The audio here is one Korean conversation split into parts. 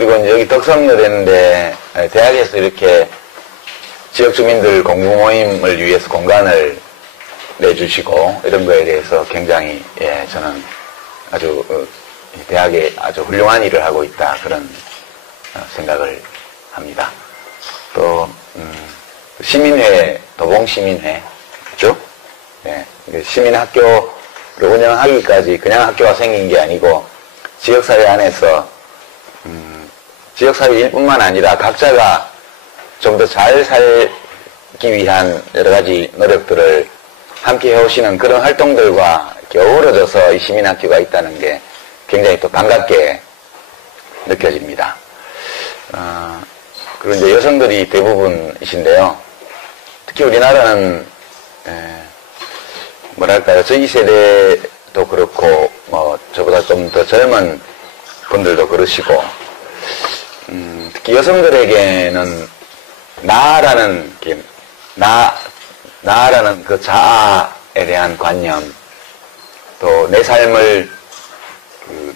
그리고 이제 여기 덕성여대인데 대학에서 이렇게 지역 주민들 공부 모임을 위해서 공간을 내주시고 이런 거에 대해서 굉장히 저는 아주 대학에 아주 훌륭한 일을 하고 있다 그런 생각을 합니다. 또 시민회, 도봉시민회 그죠? 네, 시민학교를 운영하기까지 그냥 학교가 생긴 게 아니고 지역사회 안에서 지역사회 일뿐만 아니라 각자가 좀 더 잘 살기 위한 여러 가지 노력들을 함께 해오시는 그런 활동들과 이렇게 어우러져서 이 시민학교가 있다는 게 굉장히 또 반갑게 느껴집니다. 그리고 이제 여성들이 대부분이신데요. 특히 우리나라는 뭐랄까요, 저희 세대도 그렇고 뭐 저보다 좀 더 젊은 분들도 그러시고 특히 여성들에게는 나라는 그 자아에 대한 관념, 또 내 삶을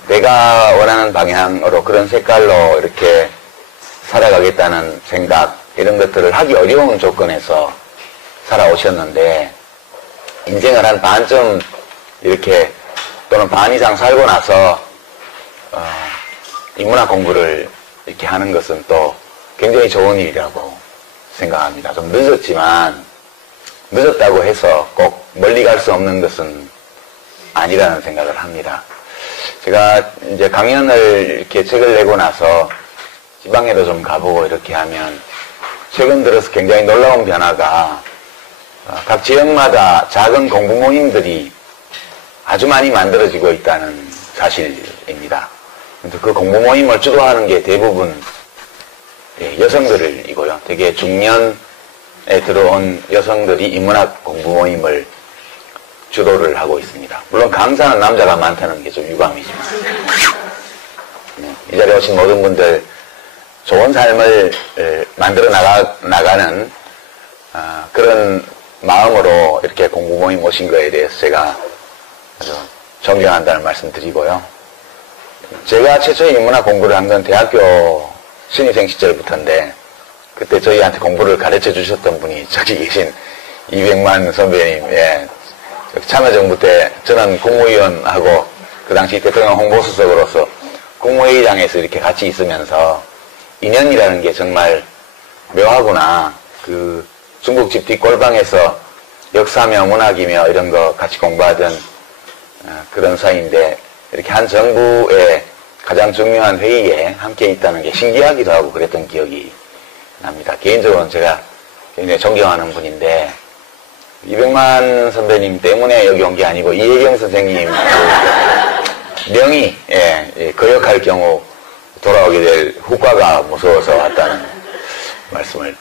내가 원하는 방향으로 그런 색깔로 이렇게 살아가겠다는 생각, 이런 것들을 하기 어려운 조건에서 살아오셨는데 인생을 한 반쯤 이렇게 또는 반 이상 살고 나서 인문학 공부를 이렇게 하는 것은 또 굉장히 좋은 일이라고 생각합니다. 좀 늦었지만 늦었다고 해서 꼭 멀리 갈 수 없는 것은 아니라는 생각을 합니다. 제가 이제 강연을 이렇게 책을 내고 나서 지방에도 좀 가보고 이렇게 하면 최근 들어서 굉장히 놀라운 변화가 각 지역마다 작은 공부 모임들이 아주 많이 만들어지고 있다는 사실입니다. 그 공부 모임을 주도하는 게 대부분 여성들이고요. 되게 중년에 들어온 여성들이 인문학 공부 모임을 주도를 하고 있습니다. 물론 강사는 남자가 많다는 게 좀 유감이지만 이 자리에 오신 모든 분들 좋은 삶을 만들어 나가는 그런 마음으로 이렇게 공부 모임 오신 거에 대해서 제가 아주 존경한다는 말씀 드리고요. 제가 최초에 인문학 공부를 한 건 대학교 신입생 시절부터인데 그때 저희한테 공부를 가르쳐 주셨던 분이 저기 계신 이백만 선배님, 참여정부 때 저는 국무위원하고 그 당시 대통령 홍보수석으로서 국무회의장에서 이렇게 같이 있으면서 인연이라는 게 정말 묘하구나. 그 중국집 뒷골방에서 역사며 문학이며 이런 거 같이 공부하던 그런 사이인데 이렇게 한 정부의 가장 중요한 회의에 함께 있다는 게 신기하기도 하고 그랬던 기억이 납니다. 개인적으로는 제가 굉장히 존경하는 분인데 이백만 선배님 때문에 여기 온 게 아니고 이혜경 선생님 명의 거역할 경우 돌아오게 될 후과가 무서워서 왔다는 말씀을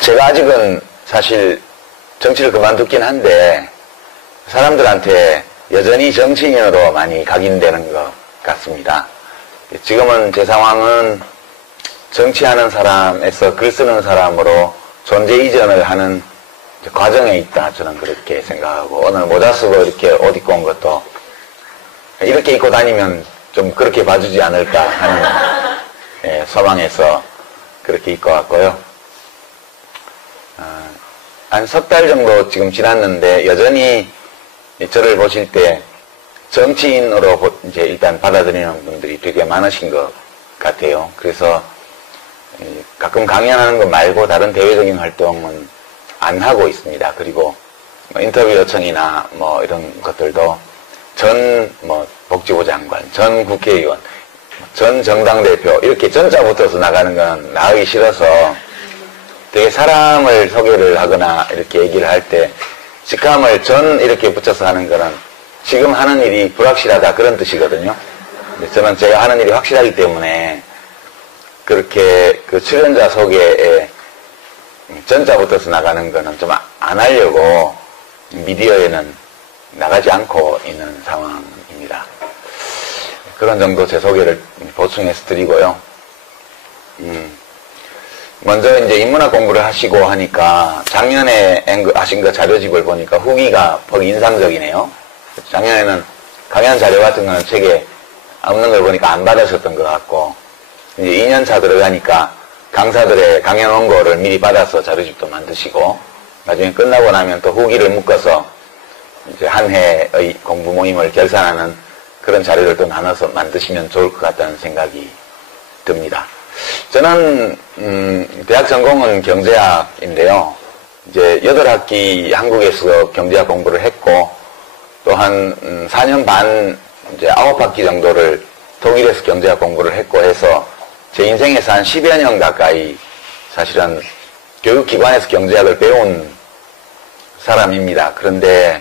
제가 아직은 사실 정치를 그만뒀긴 한데 사람들한테 여전히 정치인으로 많이 각인되는 것 같습니다. 지금은 제 상황은 정치하는 사람에서 글 쓰는 사람으로 존재 이전을 하는 과정에 있다. 저는 그렇게 생각하고 오늘 모자 쓰고 이렇게 옷 입고 온 것도 이렇게 입고 다니면 좀 그렇게 봐주지 않을까 하는 소망에서 그렇게 입고 왔고요. 한 석 달 정도 지금 지났는데 여전히 저를 보실 때 정치인으로 이제 일단 받아들이는 분들이 되게 많으신 것 같아요. 그래서 가끔 강연하는 것 말고 다른 대외적인 활동은 안 하고 있습니다. 그리고 인터뷰 요청이나 뭐 이런 것들도 전 복지부 장관, 전 국회의원, 전 정당 대표 이렇게 전자 붙어서 나가는 건 나가기 싫어서 되게 사람을 소개를 하거나 이렇게 얘기를 할 때 직함을 전 이렇게 붙여서 하는 거는 지금 하는 일이 불확실하다 그런 뜻이거든요. 저는 제가 하는 일이 확실하기 때문에 그렇게 그 출연자 소개에 전자 붙어서 나가는 거는 좀 안 하려고 미디어에는 나가지 않고 있는 상황입니다. 그런 정도 제 소개를 보충해서 드리고요. 먼저 이제 인문학 공부를 하시고 하니까 작년에 하신 거 자료집을 보니까 후기가 거의 인상적이네요. 작년에는 강연 자료 같은 거는 책에 없는 걸 보니까 안 받으셨던 것 같고, 이제 2년차 들어가니까 강사들의 강연 원고를 미리 받아서 자료집도 만드시고, 나중에 끝나고 나면 또 후기를 묶어서 이제 한 해의 공부 모임을 결산하는 그런 자료를 또 나눠서 만드시면 좋을 것 같다는 생각이 듭니다. 저는 대학 전공은 경제학인데요. 이제 8학기 한국에서 경제학 공부를 했고, 또 한 4년 반, 이제 9학기 정도를 독일에서 경제학 공부를 했고 해서 제 인생에서 한 10여 년 가까이 사실은 교육기관에서 경제학을 배운 사람입니다. 그런데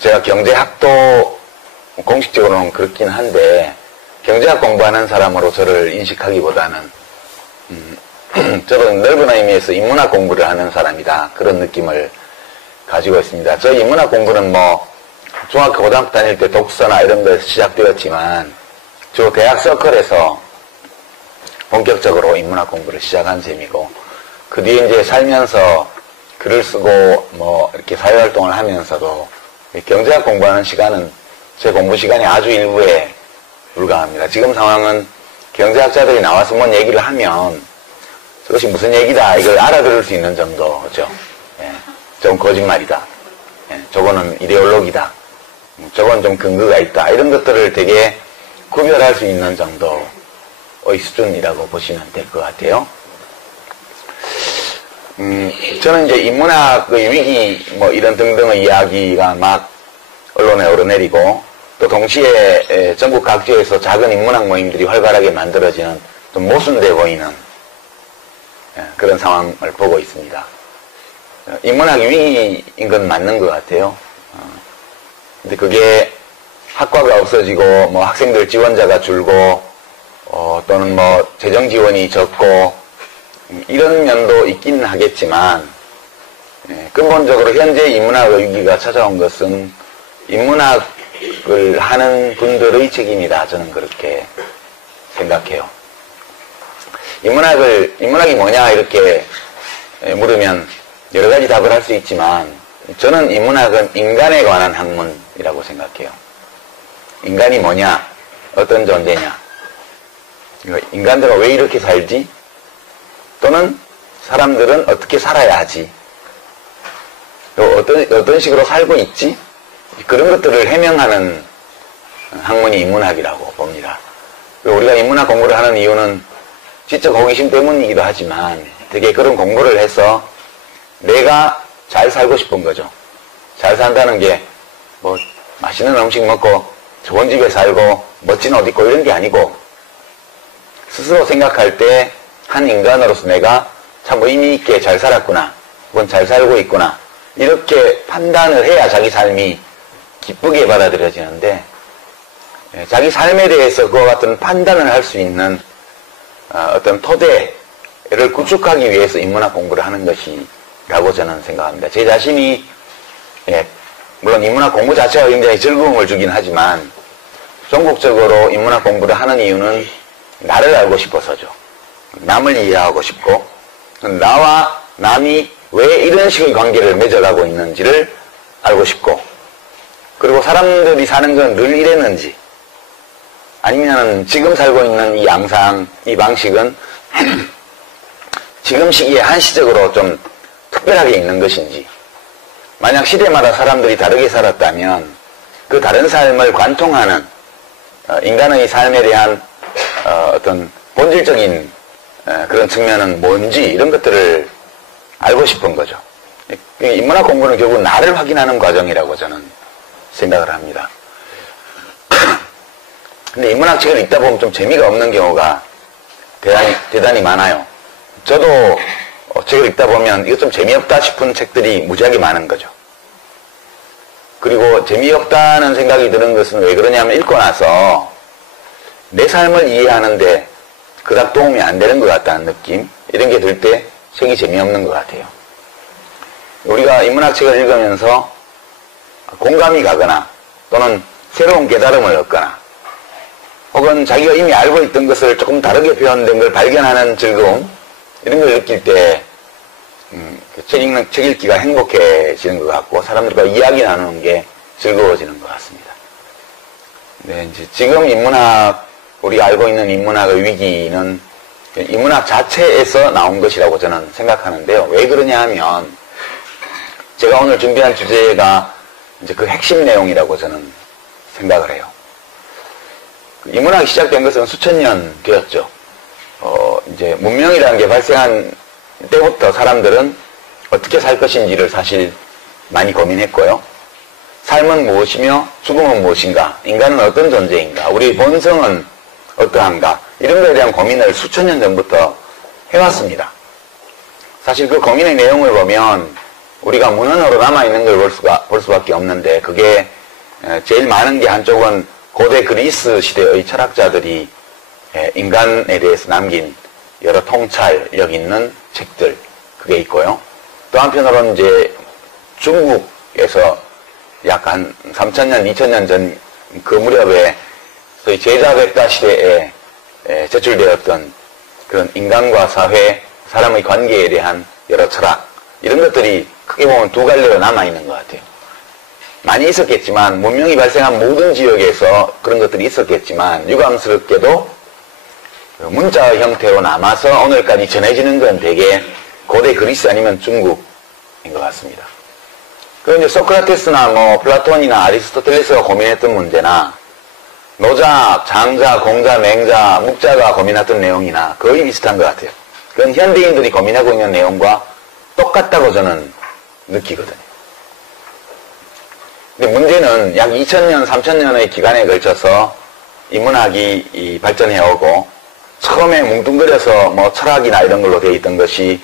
제가 경제학도 공식적으로는 그렇긴 한데 경제학 공부하는 사람으로 저를 인식하기보다는 저는 넓은 의미에서 인문학 공부를 하는 사람이다. 그런 느낌을 가지고 있습니다. 저희 인문학 공부는 뭐 중학교, 고등학교 다닐 때 독서나 이런 거에서 시작되었지만 주로 대학 서클에서 본격적으로 인문학 공부를 시작한 셈이고, 그 뒤에 이제 살면서 글을 쓰고 뭐 이렇게 사회활동을 하면서도 경제학 공부하는 시간은 제 공부 시간이 아주 일부에 불과합니다. 지금 상황은 경제학자들이 나와서 뭔 얘기를 하면 저것이 무슨 얘기다 이걸 알아들을 수 있는 정도죠. 예, 저건 거짓말이다. 예, 저거는 이데올로기다. 저건 좀 근거가 있다. 이런 것들을 되게 구별할 수 있는 정도의 수준이라고 보시면 될 것 같아요. 저는 이제 인문학의 위기 뭐 이런 등등의 이야기가 막 언론에 오르내리고, 또 동시에 전국 각지에서 작은 인문학 모임들이 활발하게 만들어지는 좀 모순돼 보이는 그런 상황을 보고 있습니다. 인문학 위기인 건 맞는 것 같아요. 근데 그게 학과가 없어지고 뭐 학생들 지원자가 줄고 또는 뭐 재정 지원이 적고 이런 면도 있기는 하겠지만, 근본적으로 현재 인문학의 위기가 찾아온 것은 인문학을 하는 분들의 책임이다. 저는 그렇게 생각해요. 인문학이 뭐냐 이렇게 물으면 여러 가지 답을 할 수 있지만, 저는 인문학은 인간에 관한 학문이라고 생각해요. 인간이 뭐냐, 어떤 존재냐, 인간들은 왜 이렇게 살지, 또는 사람들은 어떻게 살아야 하지, 또 어떤 식으로 살고 있지, 그런 것들을 해명하는 학문이 인문학이라고 봅니다. 우리가 인문학 공부를 하는 이유는 지적 호기심 때문이기도 하지만 되게 그런 공부를 해서 내가 잘 살고 싶은 거죠. 잘 산다는 게 뭐 맛있는 음식 먹고 좋은 집에 살고 멋진 옷 입고 이런 게 아니고, 스스로 생각할 때 한 인간으로서 내가 참 의미 있게 잘 살았구나, 혹은 잘 살고 있구나, 이렇게 판단을 해야 자기 삶이 기쁘게 받아들여지는데, 자기 삶에 대해서 그와 같은 판단을 할 수 있는 어떤 토대를 구축하기 위해서 인문학 공부를 하는 것이라고 저는 생각합니다. 제 자신이 물론 인문학 공부 자체가 굉장히 즐거움을 주긴 하지만 전국적으로 인문학 공부를 하는 이유는 나를 알고 싶어서죠. 남을 이해하고 싶고, 나와 남이 왜 이런 식의 관계를 맺어가고 있는지를 알고 싶고, 그리고 사람들이 사는 건 늘 이랬는지, 아니면 지금 살고 있는 이 양상, 이 방식은 지금 시기에 한시적으로 좀 특별하게 있는 것인지, 만약 시대마다 사람들이 다르게 살았다면 그 다른 삶을 관통하는 인간의 삶에 대한 어떤 본질적인 그런 측면은 뭔지, 이런 것들을 알고 싶은 거죠. 인문학 공부는 결국 나를 확인하는 과정이라고 저는 생각을 합니다. 근데 인문학 책을 읽다 보면 좀 재미가 없는 경우가 대단히 많아요. 저도 책을 읽다 보면 이거 좀 재미없다 싶은 책들이 무지하게 많은 거죠. 그리고 재미없다는 생각이 드는 것은 왜 그러냐면, 읽고 나서 내 삶을 이해하는데 그닥 도움이 안 되는 것 같다는 느낌, 이런 게 들 때 책이 재미없는 것 같아요. 우리가 인문학 책을 읽으면서 공감이 가거나 또는 새로운 깨달음을 얻거나, 혹은 자기가 이미 알고 있던 것을 조금 다르게 표현된 걸 발견하는 즐거움, 이런 걸 느낄 때 책 읽기가 행복해지는 것 같고, 사람들과 이야기 나누는 게 즐거워지는 것 같습니다. 네, 이제 지금 인문학, 우리가 알고 있는 인문학의 위기는 인문학 자체에서 나온 것이라고 저는 생각하는데요. 왜 그러냐 하면, 제가 오늘 준비한 주제가 이제 그 핵심 내용이라고 저는 생각을 해요. 인문학이 시작된 것은 수천 년 되었죠. 이제 문명이라는 게 발생한 때부터 사람들은 어떻게 살 것인지를 사실 많이 고민했고요. 삶은 무엇이며 죽음은 무엇인가? 인간은 어떤 존재인가? 우리의 본성은 어떠한가? 이런 것에 대한 고민을 수천 년 전부터 해왔습니다. 사실 그 고민의 내용을 보면 우리가 문헌으로 남아있는 걸 볼 수밖에 없는데, 그게 제일 많은 게 한쪽은 고대 그리스 시대의 철학자들이 인간에 대해서 남긴 여러 통찰력 있는 책들, 그게 있고요. 또 한편으로는 이제 중국에서 약 한 3,000년, 2,000년 전 그 무렵에 소위 제자백가 시대에 제출되었던 그런 인간과 사회, 사람의 관계에 대한 여러 철학, 이런 것들이 크게 보면 두 갈래로 남아있는 것 같아요. 많이 있었겠지만, 문명이 발생한 모든 지역에서 그런 것들이 있었겠지만, 유감스럽게도 문자 형태로 남아서 오늘까지 전해지는 건 대개 고대 그리스 아니면 중국인 것 같습니다. 그런데 소크라테스나 뭐 플라톤이나 아리스토텔레스가 고민했던 문제나 노자, 장자, 공자, 맹자, 묵자가 고민했던 내용이나 거의 비슷한 것 같아요. 그건 현대인들이 고민하고 있는 내용과 똑같다고 저는 느끼거든요. 근데 문제는 약 2000년, 3000년의 기간에 걸쳐서 인문학이 발전해오고, 처음에 뭉뚱그려서 뭐 철학이나 이런 걸로 되어 있던 것이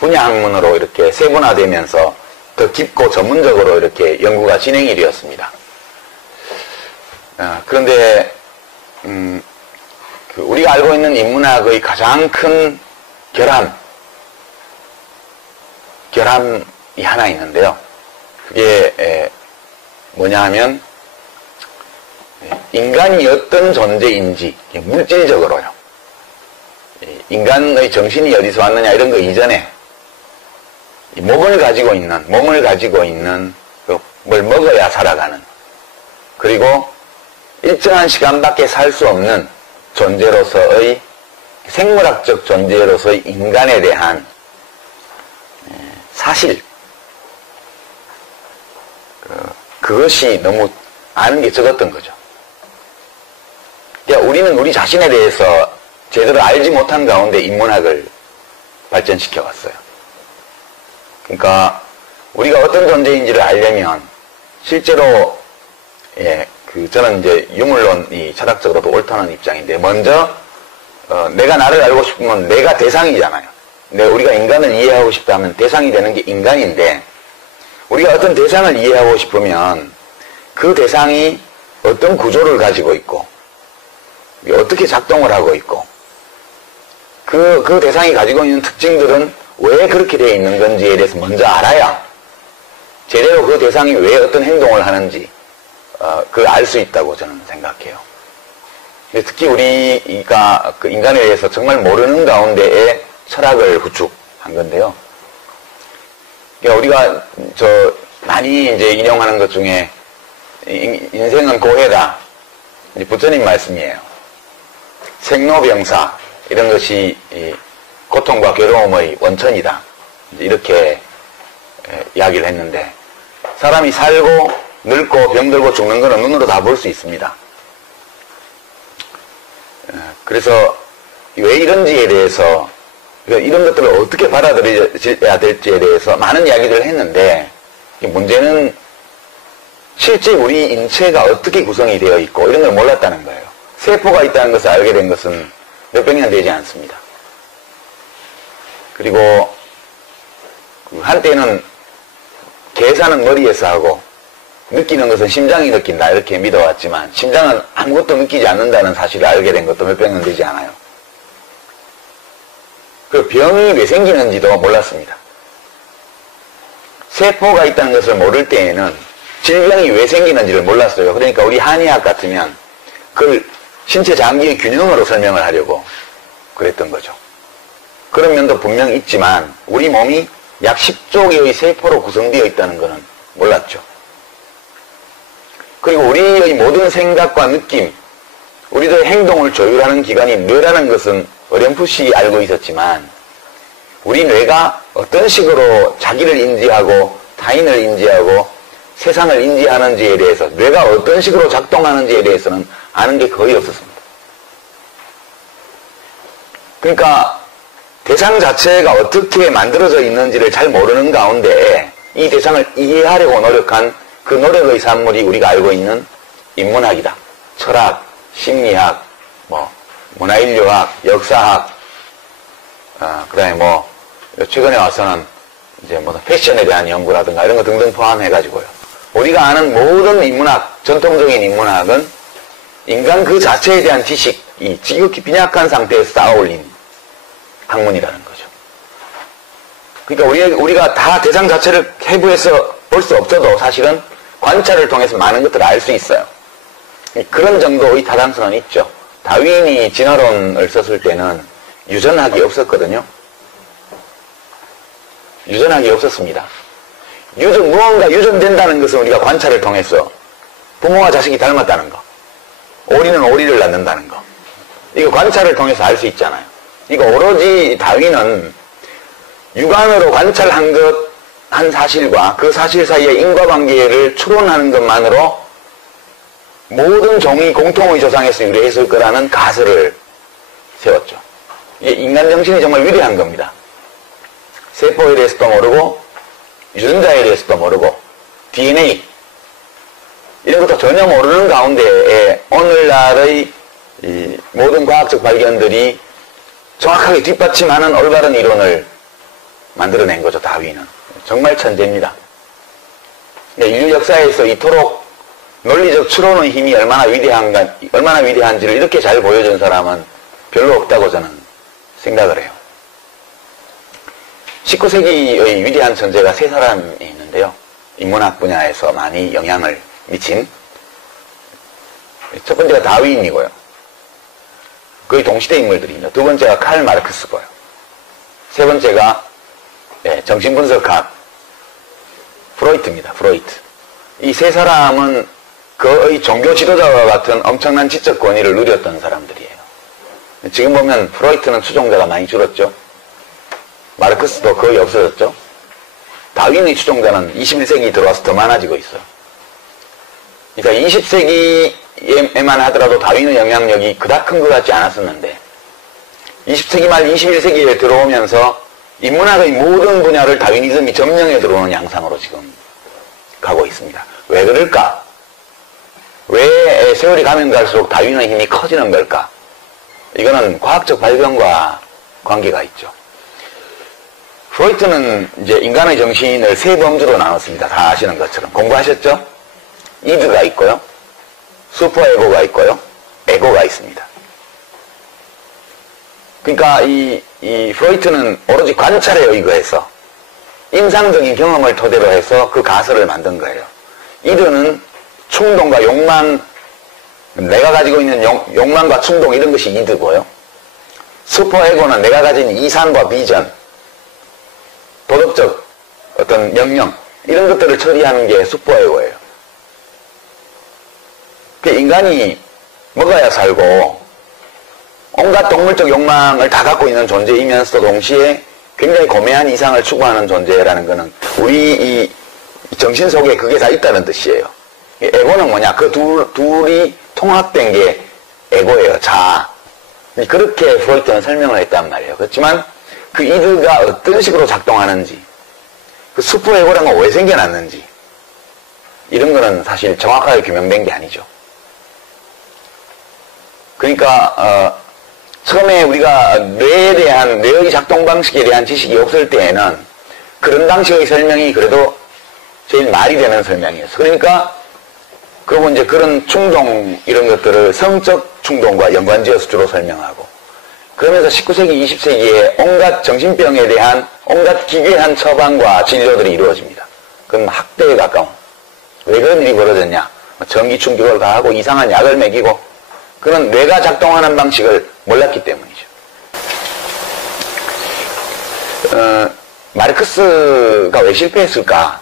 분야 학문으로 이렇게 세분화되면서 더 깊고 전문적으로 이렇게 연구가 진행이 되었습니다. 그런데 우리가 알고 있는 인문학의 가장 큰 결함이 하나 있는데요. 그게 뭐냐 하면, 인간이 어떤 존재인지 물질적으로요. 인간의 정신이 어디서 왔느냐 이런 거 이전에 몸을 가지고 있는 뭘 먹어야 살아가는, 그리고 일정한 시간밖에 살 수 없는 존재로서의, 생물학적 존재로서의 인간에 대한 사실, 그것이 너무 아는 게 적었던 거죠. 그러니까 우리는 우리 자신에 대해서 제대로 알지 못한 가운데 인문학을 발전시켜 왔어요. 그러니까 우리가 어떤 존재인지를 알려면 실제로 저는 이제 유물론이 철학적으로도 옳다는 입장인데, 먼저 내가 나를 알고 싶으면 내가 대상이잖아요. 우리가 인간을 이해하고 싶다면 대상이 되는 게 인간인데, 우리가 어떤 대상을 이해하고 싶으면 그 대상이 어떤 구조를 가지고 있고 어떻게 작동을 하고 있고 그 대상이 가지고 있는 특징들은 왜 그렇게 되어 있는 건지에 대해서 먼저 알아야 제대로 그 대상이 왜 어떤 행동을 하는지 그걸 알 수 있다고 저는 생각해요. 근데 특히 우리가 그 인간에 대해서 정말 모르는 가운데에 철학을 구축한 건데요. 그러니까 우리가 많이 이제 인용하는 것 중에 인생은 고해다, 이제 부처님 말씀이에요. 생로병사 이런 것이 고통과 괴로움의 원천이다, 이렇게 이야기를 했는데, 사람이 살고 늙고 병들고 죽는 것은 눈으로 다 볼 수 있습니다. 그래서 왜 이런지에 대해서, 이런 것들을 어떻게 받아들여야 될지에 대해서 많은 이야기들을 했는데, 문제는 실제 우리 인체가 어떻게 구성이 되어 있고 이런 걸 몰랐다는 거예요. 세포가 있다는 것을 알게 된 것은 몇백 년 되지 않습니다. 그리고 한때는 계산은 머리에서 하고 느끼는 것은 심장이 느낀다 이렇게 믿어왔지만, 심장은 아무것도 느끼지 않는다는 사실을 알게 된 것도 몇백 년 되지 않아요. 그 병이 왜 생기는지도 몰랐습니다. 세포가 있다는 것을 모를 때에는 질병이 왜 생기는지를 몰랐어요. 그러니까 우리 한의학 같으면 그걸 신체 장기의 균형으로 설명을 하려고 그랬던 거죠. 그런 면도 분명히 있지만 우리 몸이 약 10조 개의 세포로 구성되어 있다는 것은 몰랐죠. 그리고 우리의 모든 생각과 느낌, 우리들의 행동을 조율하는 기관이 뇌라는 것은 어렴풋이 알고 있었지만 우리 뇌가 어떤 식으로 자기를 인지하고 타인을 인지하고 세상을 인지하는지에 대해서, 뇌가 어떤 식으로 작동하는지에 대해서는 아는 게 거의 없었습니다. 그러니까 대상 자체가 어떻게 만들어져 있는지를 잘 모르는 가운데 이 대상을 이해하려고 노력한 그 노력의 산물이 우리가 알고 있는 인문학이다. 철학, 심리학, 문화인류학, 역사학, 그 다음에 최근에 와서는 이제 패션에 대한 연구라든가 이런 거 등등 포함해가지고요. 우리가 아는 모든 인문학, 전통적인 인문학은 인간 그 자체에 대한 지식이 지극히 빈약한 상태에서 쌓아올린 학문이라는 거죠. 그러니까 우리가 다 대상 자체를 해부해서 볼 수 없어도 사실은 관찰을 통해서 많은 것들을 알 수 있어요. 그런 정도의 타당성은 있죠. 다윈이 진화론을 썼을 때는 유전학이 없었거든요. 유전학이 없었습니다. 무언가 유전된다는 것은 우리가 관찰을 통해서 부모와 자식이 닮았다는 거, 오리는 오리를 낳는다는 거, 이거 관찰을 통해서 알 수 있잖아요. 이거 오로지 다윈은 육안으로 관찰한 한 사실과 그 사실 사이의 인과관계를 추론하는 것만으로 모든 종이 공통의 조상에서 유래했을 거라는 가설을 세웠죠. 이게 인간 정신이 정말 위대한 겁니다. 세포에 대해서도 모르고 유전자에 대해서도 모르고 DNA 이런 것도 전혀 모르는 가운데에 오늘날의 이 모든 과학적 발견들이 정확하게 뒷받침하는 올바른 이론을 만들어낸 거죠. 다윈은 정말 천재입니다. 인류 역사에서 이토록 논리적 추론의 힘이 얼마나 위대한지를 이렇게 잘 보여준 사람은 별로 없다고 저는 생각을 해요. 19세기의 위대한 천재가 세 사람이 있는데요. 인문학 분야에서 많이 영향을 미친. 첫 번째가 다윈이고요. 거의 동시대 인물들이죠. 두 번째가 칼 마르크스고요. 세 번째가 정신분석학 프로이트입니다. 프로이트. 이 세 사람은 그의 종교 지도자와 같은 엄청난 지적 권위를 누렸던 사람들이에요. 지금 보면 프로이트는 추종자가 많이 줄었죠. 마르크스도 거의 없어졌죠. 다윈의 추종자는 21세기 들어와서 더 많아지고 있어요. 그러니까 20세기에만 하더라도 다윈의 영향력이 그닥 큰 것 같지 않았었는데 20세기 말 21세기에 들어오면서 인문학의 모든 분야를 다윈이즘이 점령해 들어오는 양상으로 지금 가고 있습니다. 왜 그럴까? 왜 세월이 가면 갈수록 다윈의 힘이 커지는 걸까? 이거는 과학적 발견과 관계가 있죠. 프로이트는 이제 인간의 정신을 세 범주로 나눴습니다. 다 아시는 것처럼. 공부하셨죠? 이드가 있고요. 슈퍼에고가 있고요. 에고가 있습니다. 그러니까 이 프로이트는 오로지 관찰에 의거해서 임상적인 경험을 토대로 해서 그 가설을 만든 거예요. 이드는 충동과 욕망, 내가 가지고 있는 욕망과 충동 이런 것이 이드고요. 슈퍼에고는 내가 가진 이상과 비전, 도덕적 어떤 명령 이런 것들을 처리하는 게 슈퍼에고예요. 인간이 먹어야 살고 온갖 동물적 욕망을 다 갖고 있는 존재이면서 동시에 굉장히 고매한 이상을 추구하는 존재라는 것은 우리 이 정신 속에 그게 다 있다는 뜻이에요. 에고는 뭐냐? 그 둘이 통합된 게 에고예요. 자아. 그렇게 프로이트는 설명을 했단 말이에요. 그렇지만 그 이드가 어떤 식으로 작동하는지, 그 슈퍼에고라는 건 왜 생겨났는지 이런 거는 사실 정확하게 규명된 게 아니죠. 그러니까 처음에 우리가 뇌의 작동 방식에 대한 지식이 없을 때에는 그런 방식의 설명이 그래도 제일 말이 되는 설명이었어요. 그러니까 그리고 이제 그런 충동 이런 것들을 성적 충동과 연관지어서 주로 설명하고 그러면서 19세기, 20세기에 온갖 정신병에 대한 온갖 기괴한 처방과 진료들이 이루어집니다. 그건 학대에 가까운. 왜 그런 일이 벌어졌냐? 전기 충격을 가하고 이상한 약을 먹이고 그런 뇌가 작동하는 방식을 몰랐기 때문이죠. 마르크스가 왜 실패했을까?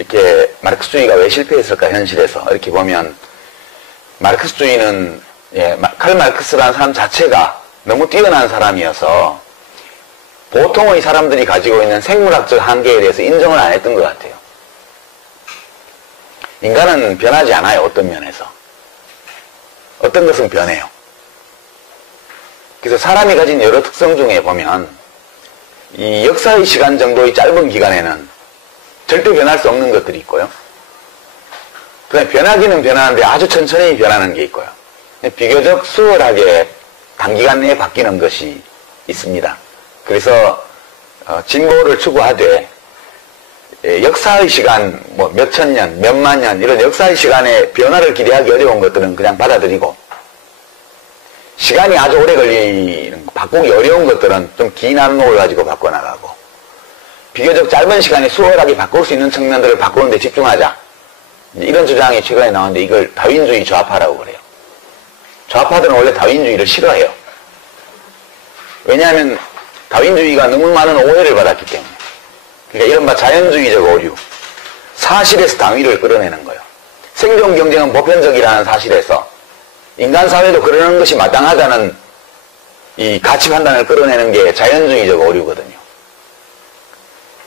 이렇게 마르크스주의가 왜 실패했을까, 현실에서. 이렇게 보면, 마르크스주의는, 칼 마르크스라는 사람 자체가 너무 뛰어난 사람이어서, 보통의 사람들이 가지고 있는 생물학적 한계에 대해서 인정을 안 했던 것 같아요. 인간은 변하지 않아요, 어떤 면에서. 어떤 것은 변해요. 그래서 사람이 가진 여러 특성 중에 보면, 이 역사의 시간 정도의 짧은 기간에는 절대 변할 수 없는 것들이 있고요. 그 다음에 변하기는 변하는데 아주 천천히 변하는 게 있고요. 비교적 수월하게 단기간 내에 바뀌는 것이 있습니다. 그래서 진보를 추구하되 역사의 시간, 뭐 몇천 년, 몇만 년 이런 역사의 시간에 변화를 기대하기 어려운 것들은 그냥 받아들이고, 시간이 아주 오래 걸리는, 바꾸기 어려운 것들은 좀 긴 안목을 가지고 바꿔나가고, 비교적 짧은 시간에 수월하게 바꿀 수 있는 측면들을 바꾸는 데 집중하자. 이런 주장이 최근에 나오는데 이걸 다윈주의 좌파라고 그래요. 좌파들은 원래 다윈주의를 싫어해요. 왜냐하면 다윈주의가 너무 많은 오해를 받았기 때문에. 그러니까 이른바 자연주의적 오류, 사실에서 당위를 끌어내는 거예요. 생존 경쟁은 보편적이라는 사실에서 인간 사회도 그러는 것이 마땅하다는 이 가치 판단을 끌어내는 게 자연주의적 오류거든요.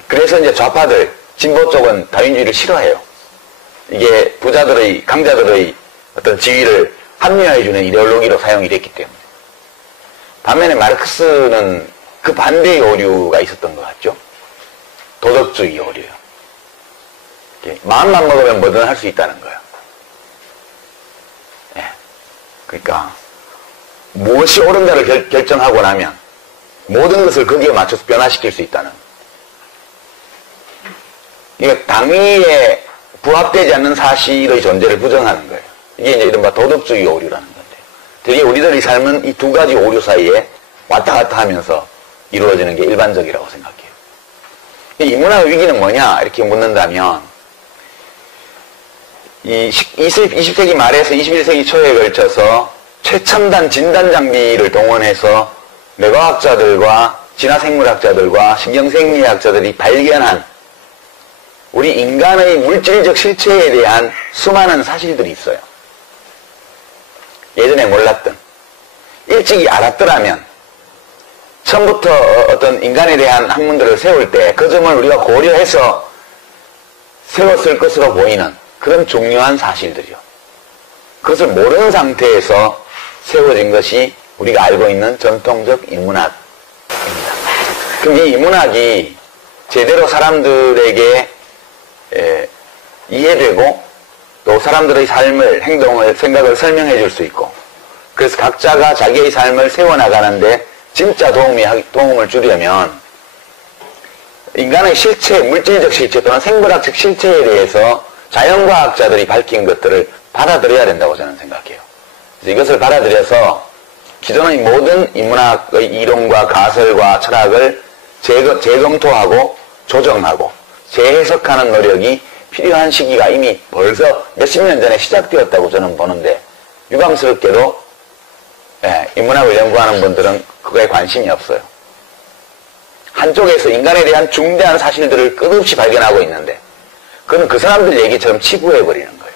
그래서 이제 좌파들, 진보 쪽은 다윈주의를 싫어해요. 이게 부자들의, 강자들의 어떤 지위를 합리화해주는 이데올로기로 사용이 됐기 때문에. 반면에 마르크스는 그 반대의 오류가 있었던 것 같죠. 도덕주의 오류요. 마음만 먹으면 뭐든 할 수 있다는 거예요. 예. 그러니까 무엇이 옳은가를 결정하고 나면 모든 것을 거기에 맞춰서 변화시킬 수 있다는. 이게 당위에 부합되지 않는 사실의 존재를 부정하는 거예요. 이게 이제 이른바 도덕주의 오류라는 건데, 되게 우리들의 삶은 이 두 가지 오류 사이에 왔다 갔다 하면서 이루어지는 게 일반적이라고 생각해요. 이 문화의 위기는 뭐냐 이렇게 묻는다면, 이 20세기 말에서 21세기 초에 걸쳐서 최첨단 진단 장비를 동원해서 뇌과학자들과 진화생물학자들과 신경생리학자들이 발견한 우리 인간의 물질적 실체에 대한 수많은 사실들이 있어요. 예전에 몰랐던, 일찍이 알았더라면 처음부터 어떤 인간에 대한 학문들을 세울 때 그 점을 우리가 고려해서 세웠을 것으로 보이는 그런 중요한 사실들이요. 그것을 모르는 상태에서 세워진 것이 우리가 알고 있는 전통적 인문학입니다. 그럼 이 인문학이 제대로 사람들에게 이해되고 또 사람들의 삶을, 행동을, 생각을 설명해 줄 수 있고, 그래서 각자가 자기의 삶을 세워나가는데 진짜 도움을 주려면 인간의 실체, 물질적 실체 또는 생물학적 실체에 대해서 자연과학자들이 밝힌 것들을 받아들여야 된다고 저는 생각해요. 그래서 이것을 받아들여서 기존의 모든 인문학의 이론과 가설과 철학을 재검토하고 조정하고 재해석하는 노력이 필요한 시기가 이미 벌써 몇십 년 전에 시작되었다고 저는 보는데, 유감스럽게도 인문학을 연구하는 분들은 그거에 관심이 없어요. 한쪽에서 인간에 대한 중대한 사실들을 끝없이 발견하고 있는데 그건 그 사람들 얘기처럼 치부해버리는 거예요.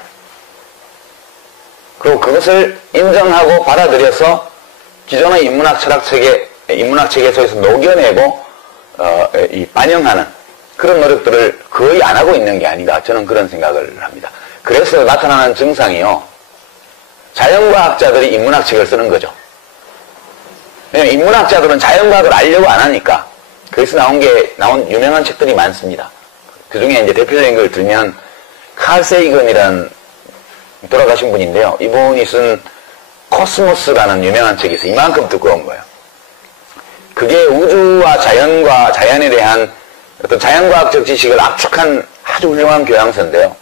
그리고 그것을 인정하고 받아들여서 기존의 인문학 체계 속에서 녹여내고 반영하는 그런 노력들을 거의 안 하고 있는 게 아닌가, 저는 그런 생각을 합니다. 그래서 나타나는 증상이요, 자연과학자들이 인문학책을 쓰는 거죠. 왜냐면 인문학자들은 자연과학을 알려고 안 하니까. 그래서 나온 유명한 책들이 많습니다. 그 중에 이제 대표적인 걸 들면 칼 세이건이라는 돌아가신 분인데요. 이분이 쓴 코스모스라는 유명한 책이 있어요. 이만큼 두꺼운 거예요. 그게 우주와 자연에 대한 어떤 자연과학적 지식을 압축한 아주 훌륭한 교양서인데요.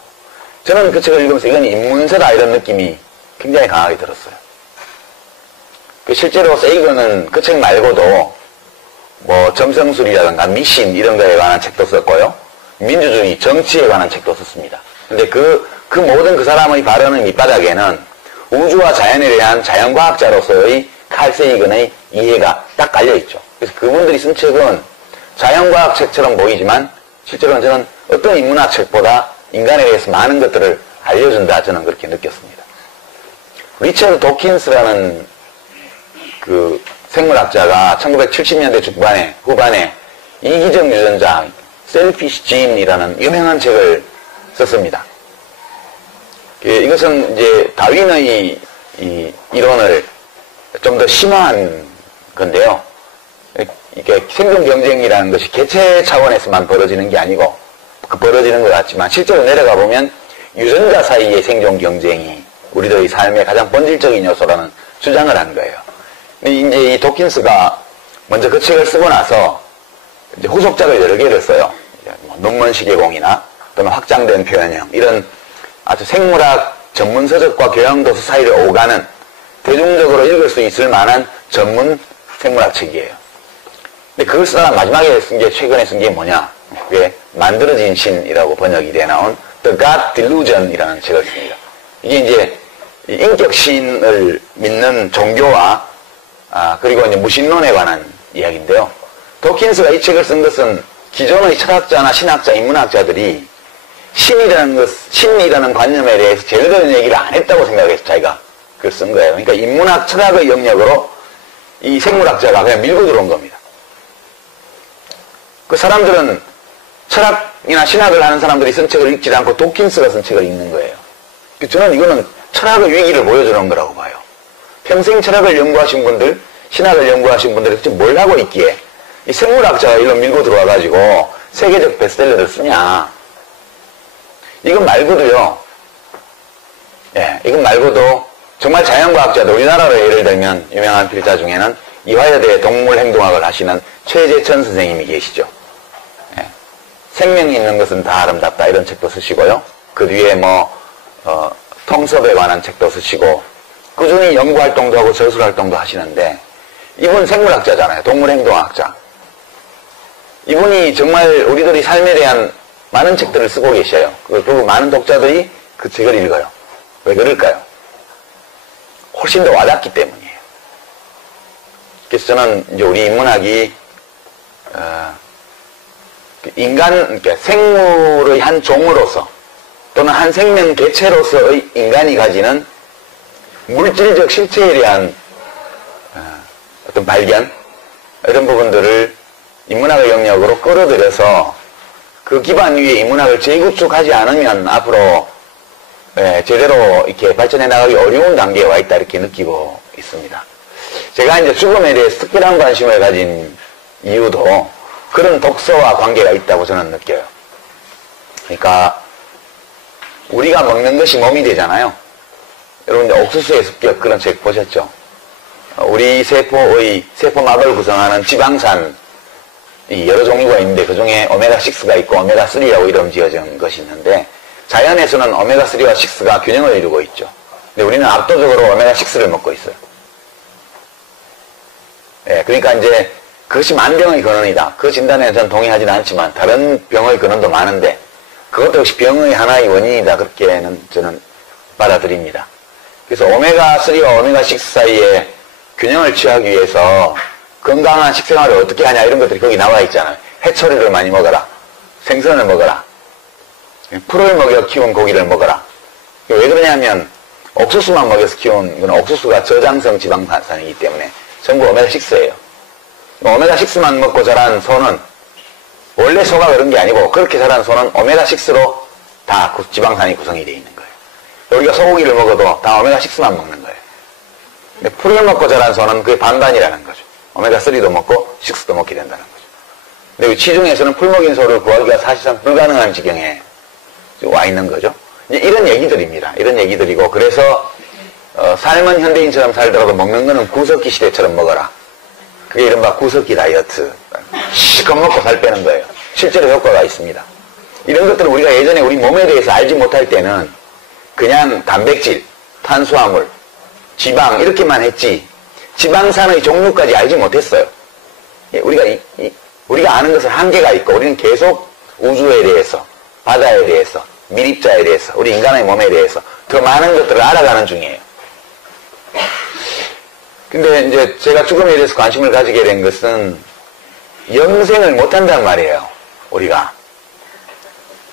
저는 그 책을 읽으면서 이건 인문서다 이런 느낌이 굉장히 강하게 들었어요. 실제로 세이건은 그 책 말고도 뭐 점성술이라든가 미신 이런 거에 관한 책도 썼고요. 민주주의, 정치에 관한 책도 썼습니다. 근데 그 모든 그 사람의 발언의 밑바닥에는 우주와 자연에 대한 자연과학자로서의 칼 세이건의 이해가 딱 깔려있죠. 그래서 그분들이 쓴 책은 자연과학 책처럼 보이지만 실제로는 저는 어떤 인문학 책보다 인간에 대해서 많은 것들을 알려준다, 저는 그렇게 느꼈습니다. 리처드 도킨스라는 그 생물학자가 1970년대 후반에 이기적 유전자, 셀피시 진이라는 유명한 책을 썼습니다. 이것은 이제 다윈의 이 이론을 좀 더 심화한 건데요. 이게 생존 경쟁이라는 것이 개체 차원에서만 벌어지는 게 아니고, 벌어지는 것 같지만 실제로 내려가 보면 유전자 사이의 생존 경쟁이 우리들의 삶의 가장 본질적인 요소라는 주장을 한 거예요. 이제 이 도킨스가 먼저 그 책을 쓰고 나서 이제 후속작을 여러 개를 써요. 논문시계공이나 또는 확장된 표현형, 이런 아주 생물학 전문 서적과 교양도서 사이를 오가는 대중적으로 읽을 수 있을 만한 전문 생물학 책이에요. 근데 그걸 쓰다가 마지막에 최근에 쓴 게 뭐냐? 그게 만들어진 신이라고 번역이 돼 나온 The God Delusion이라는 책을 씁니다. 이게 이제 인격신을 믿는 종교와 그리고 이제 무신론에 관한 이야기인데요. 도킨스가 이 책을 쓴 것은 기존의 철학자나 신학자, 인문학자들이 신이라는 관념에 대해서 제대로 얘기를 안 했다고 생각해서 자기가 그걸 쓴 거예요. 그러니까 인문학, 철학의 영역으로 이 생물학자가 그냥 밀고 들어온 겁니다. 그 사람들은 철학이나 신학을 하는 사람들이 쓴 책을 읽지 않고 도킨스가 쓴 책을 읽는 거예요. 저는 이거는 철학의 위기를 보여주는 거라고 봐요. 평생 철학을 연구하신 분들, 신학을 연구하신 분들이 도대체 뭘 하고 있기에 이 생물학자가 일로 밀고 들어와가지고 세계적 베스트셀러를 쓰냐. 이건 말고도요, 이건 말고도 정말 자연과학자들, 우리나라로 예를 들면 유명한 필자 중에는 이화여대 동물행동학을 하시는 최재천 선생님이 계시죠. 생명이 있는 것은 다 아름답다, 이런 책도 쓰시고요. 그 뒤에 통섭에 관한 책도 쓰시고 꾸준히 연구활동도 하고 저술활동도 하시는데, 이분 생물학자잖아요. 동물행동학자. 이분이 정말 우리들의 삶에 대한 많은 책들을 쓰고 계셔요. 그리고 많은 독자들이 그 책을 읽어요. 왜 그럴까요? 훨씬 더 와닿기 때문이에요. 그래서 저는 이제 우리 인문학이 그러니까 생물의 한 종으로서 또는 한 생명 개체로서의 인간이 가지는 물질적 실체에 대한 어떤 발견, 이런 부분들을 인문학의 영역으로 끌어들여서 그 기반 위에 인문학을 재구축하지 않으면 앞으로 제대로 이렇게 발전해 나가기 어려운 단계에 와 있다, 이렇게 느끼고 있습니다. 제가 이제 죽음에 대해서 특별한 관심을 가진 이유도 그런 독서와 관계가 있다고 저는 느껴요. 그러니까 우리가 먹는 것이 몸이 되잖아요. 여러분 옥수수의 습격, 그런 책 보셨죠? 우리 세포막을 구성하는 지방산이 여러 종류가 있는데 그 중에 오메가6가 있고 오메가3라고 이름 지어진 것이 있는데, 자연에서는 오메가3와 6가 균형을 이루고 있죠. 근데 우리는 압도적으로 오메가6를 먹고 있어요. 그러니까 이제 그것이 만병의 근원이다. 그 진단에는 저는 동의하지는 않지만 다른 병의 근원도 많은데 그것도 역시 병의 하나의 원인이다, 그렇게는 저는 받아들입니다. 그래서 오메가3와 오메가6 사이에 균형을 취하기 위해서 건강한 식생활을 어떻게 하냐, 이런 것들이 거기 나와 있잖아요. 해초류를 많이 먹어라, 생선을 먹어라, 풀을 먹여 키운 고기를 먹어라. 왜 그러냐면 옥수수만 먹여서 키운 건 옥수수가 저장성 지방산이기 때문에 전부 오메가6예요. 오메가6만 먹고 자란 소는 원래 소가 그런 게 아니고 그렇게 자란 소는 오메가6로 다 지방산이 구성이 되어 있는 거예요. 우리가 소고기를 먹어도 다 오메가6만 먹는 거예요. 근데 풀을 먹고 자란 소는 그게 반반이라는 거죠. 오메가3도 먹고 6도 먹게 된다는 거죠. 근데 시중에서는 풀 먹인 소를 구하기가 사실상 불가능한 지경에 와 있는 거죠. 이제 이런 얘기들입니다. 이런 얘기들이고, 그래서 삶은 현대인처럼 살더라도 먹는 거는 구석기 시대처럼 먹어라. 그게 이른바 구석기 다이어트. 실컷 먹고 살 빼는 거예요. 실제로 효과가 있습니다. 이런 것들은 우리가 예전에 우리 몸에 대해서 알지 못할 때는 그냥 단백질, 탄수화물, 지방 이렇게만 했지 지방산의 종류까지 알지 못했어요. 우리가 아는 것은 한계가 있고, 우리는 계속 우주에 대해서, 바다에 대해서, 밀입자에 대해서, 우리 인간의 몸에 대해서 더 많은 것들을 알아가는 중이에요. 근데 이제 제가 죽음에 대해서 관심을 가지게 된 것은 영생을 못한단 말이에요, 우리가.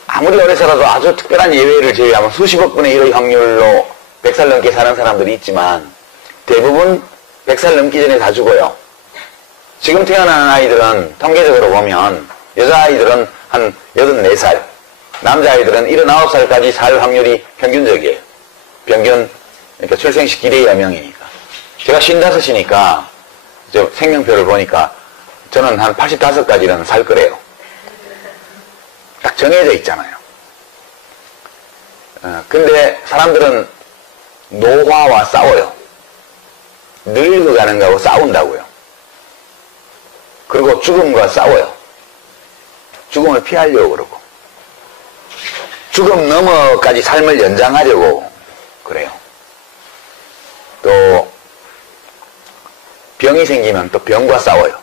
아무리 오래 살아도 아주 특별한 예외를 제외하면 수십억 분의 1의 확률로 100살 넘게 사는 사람들이 있지만 대부분 100살 넘기 전에 다 죽어요. 지금 태어나는 아이들은 통계적으로 보면 여자아이들은 한 84살, 남자아이들은 79살까지 살 확률이 평균적이에요. 평균, 그러니까 출생시 기대 여명이니까. 제가 55이니까 생명표를 보니까 저는 한 85까지는 살 거래요. 딱 정해져 있잖아요. 근데 사람들은 노화와 싸워요. 늙어가는 거하고 싸운다고요. 그리고 죽음과 싸워요. 죽음을 피하려고 그러고. 죽음 넘어까지 삶을 연장하려고 그래요. 또 병이 생기면 또 병과 싸워요.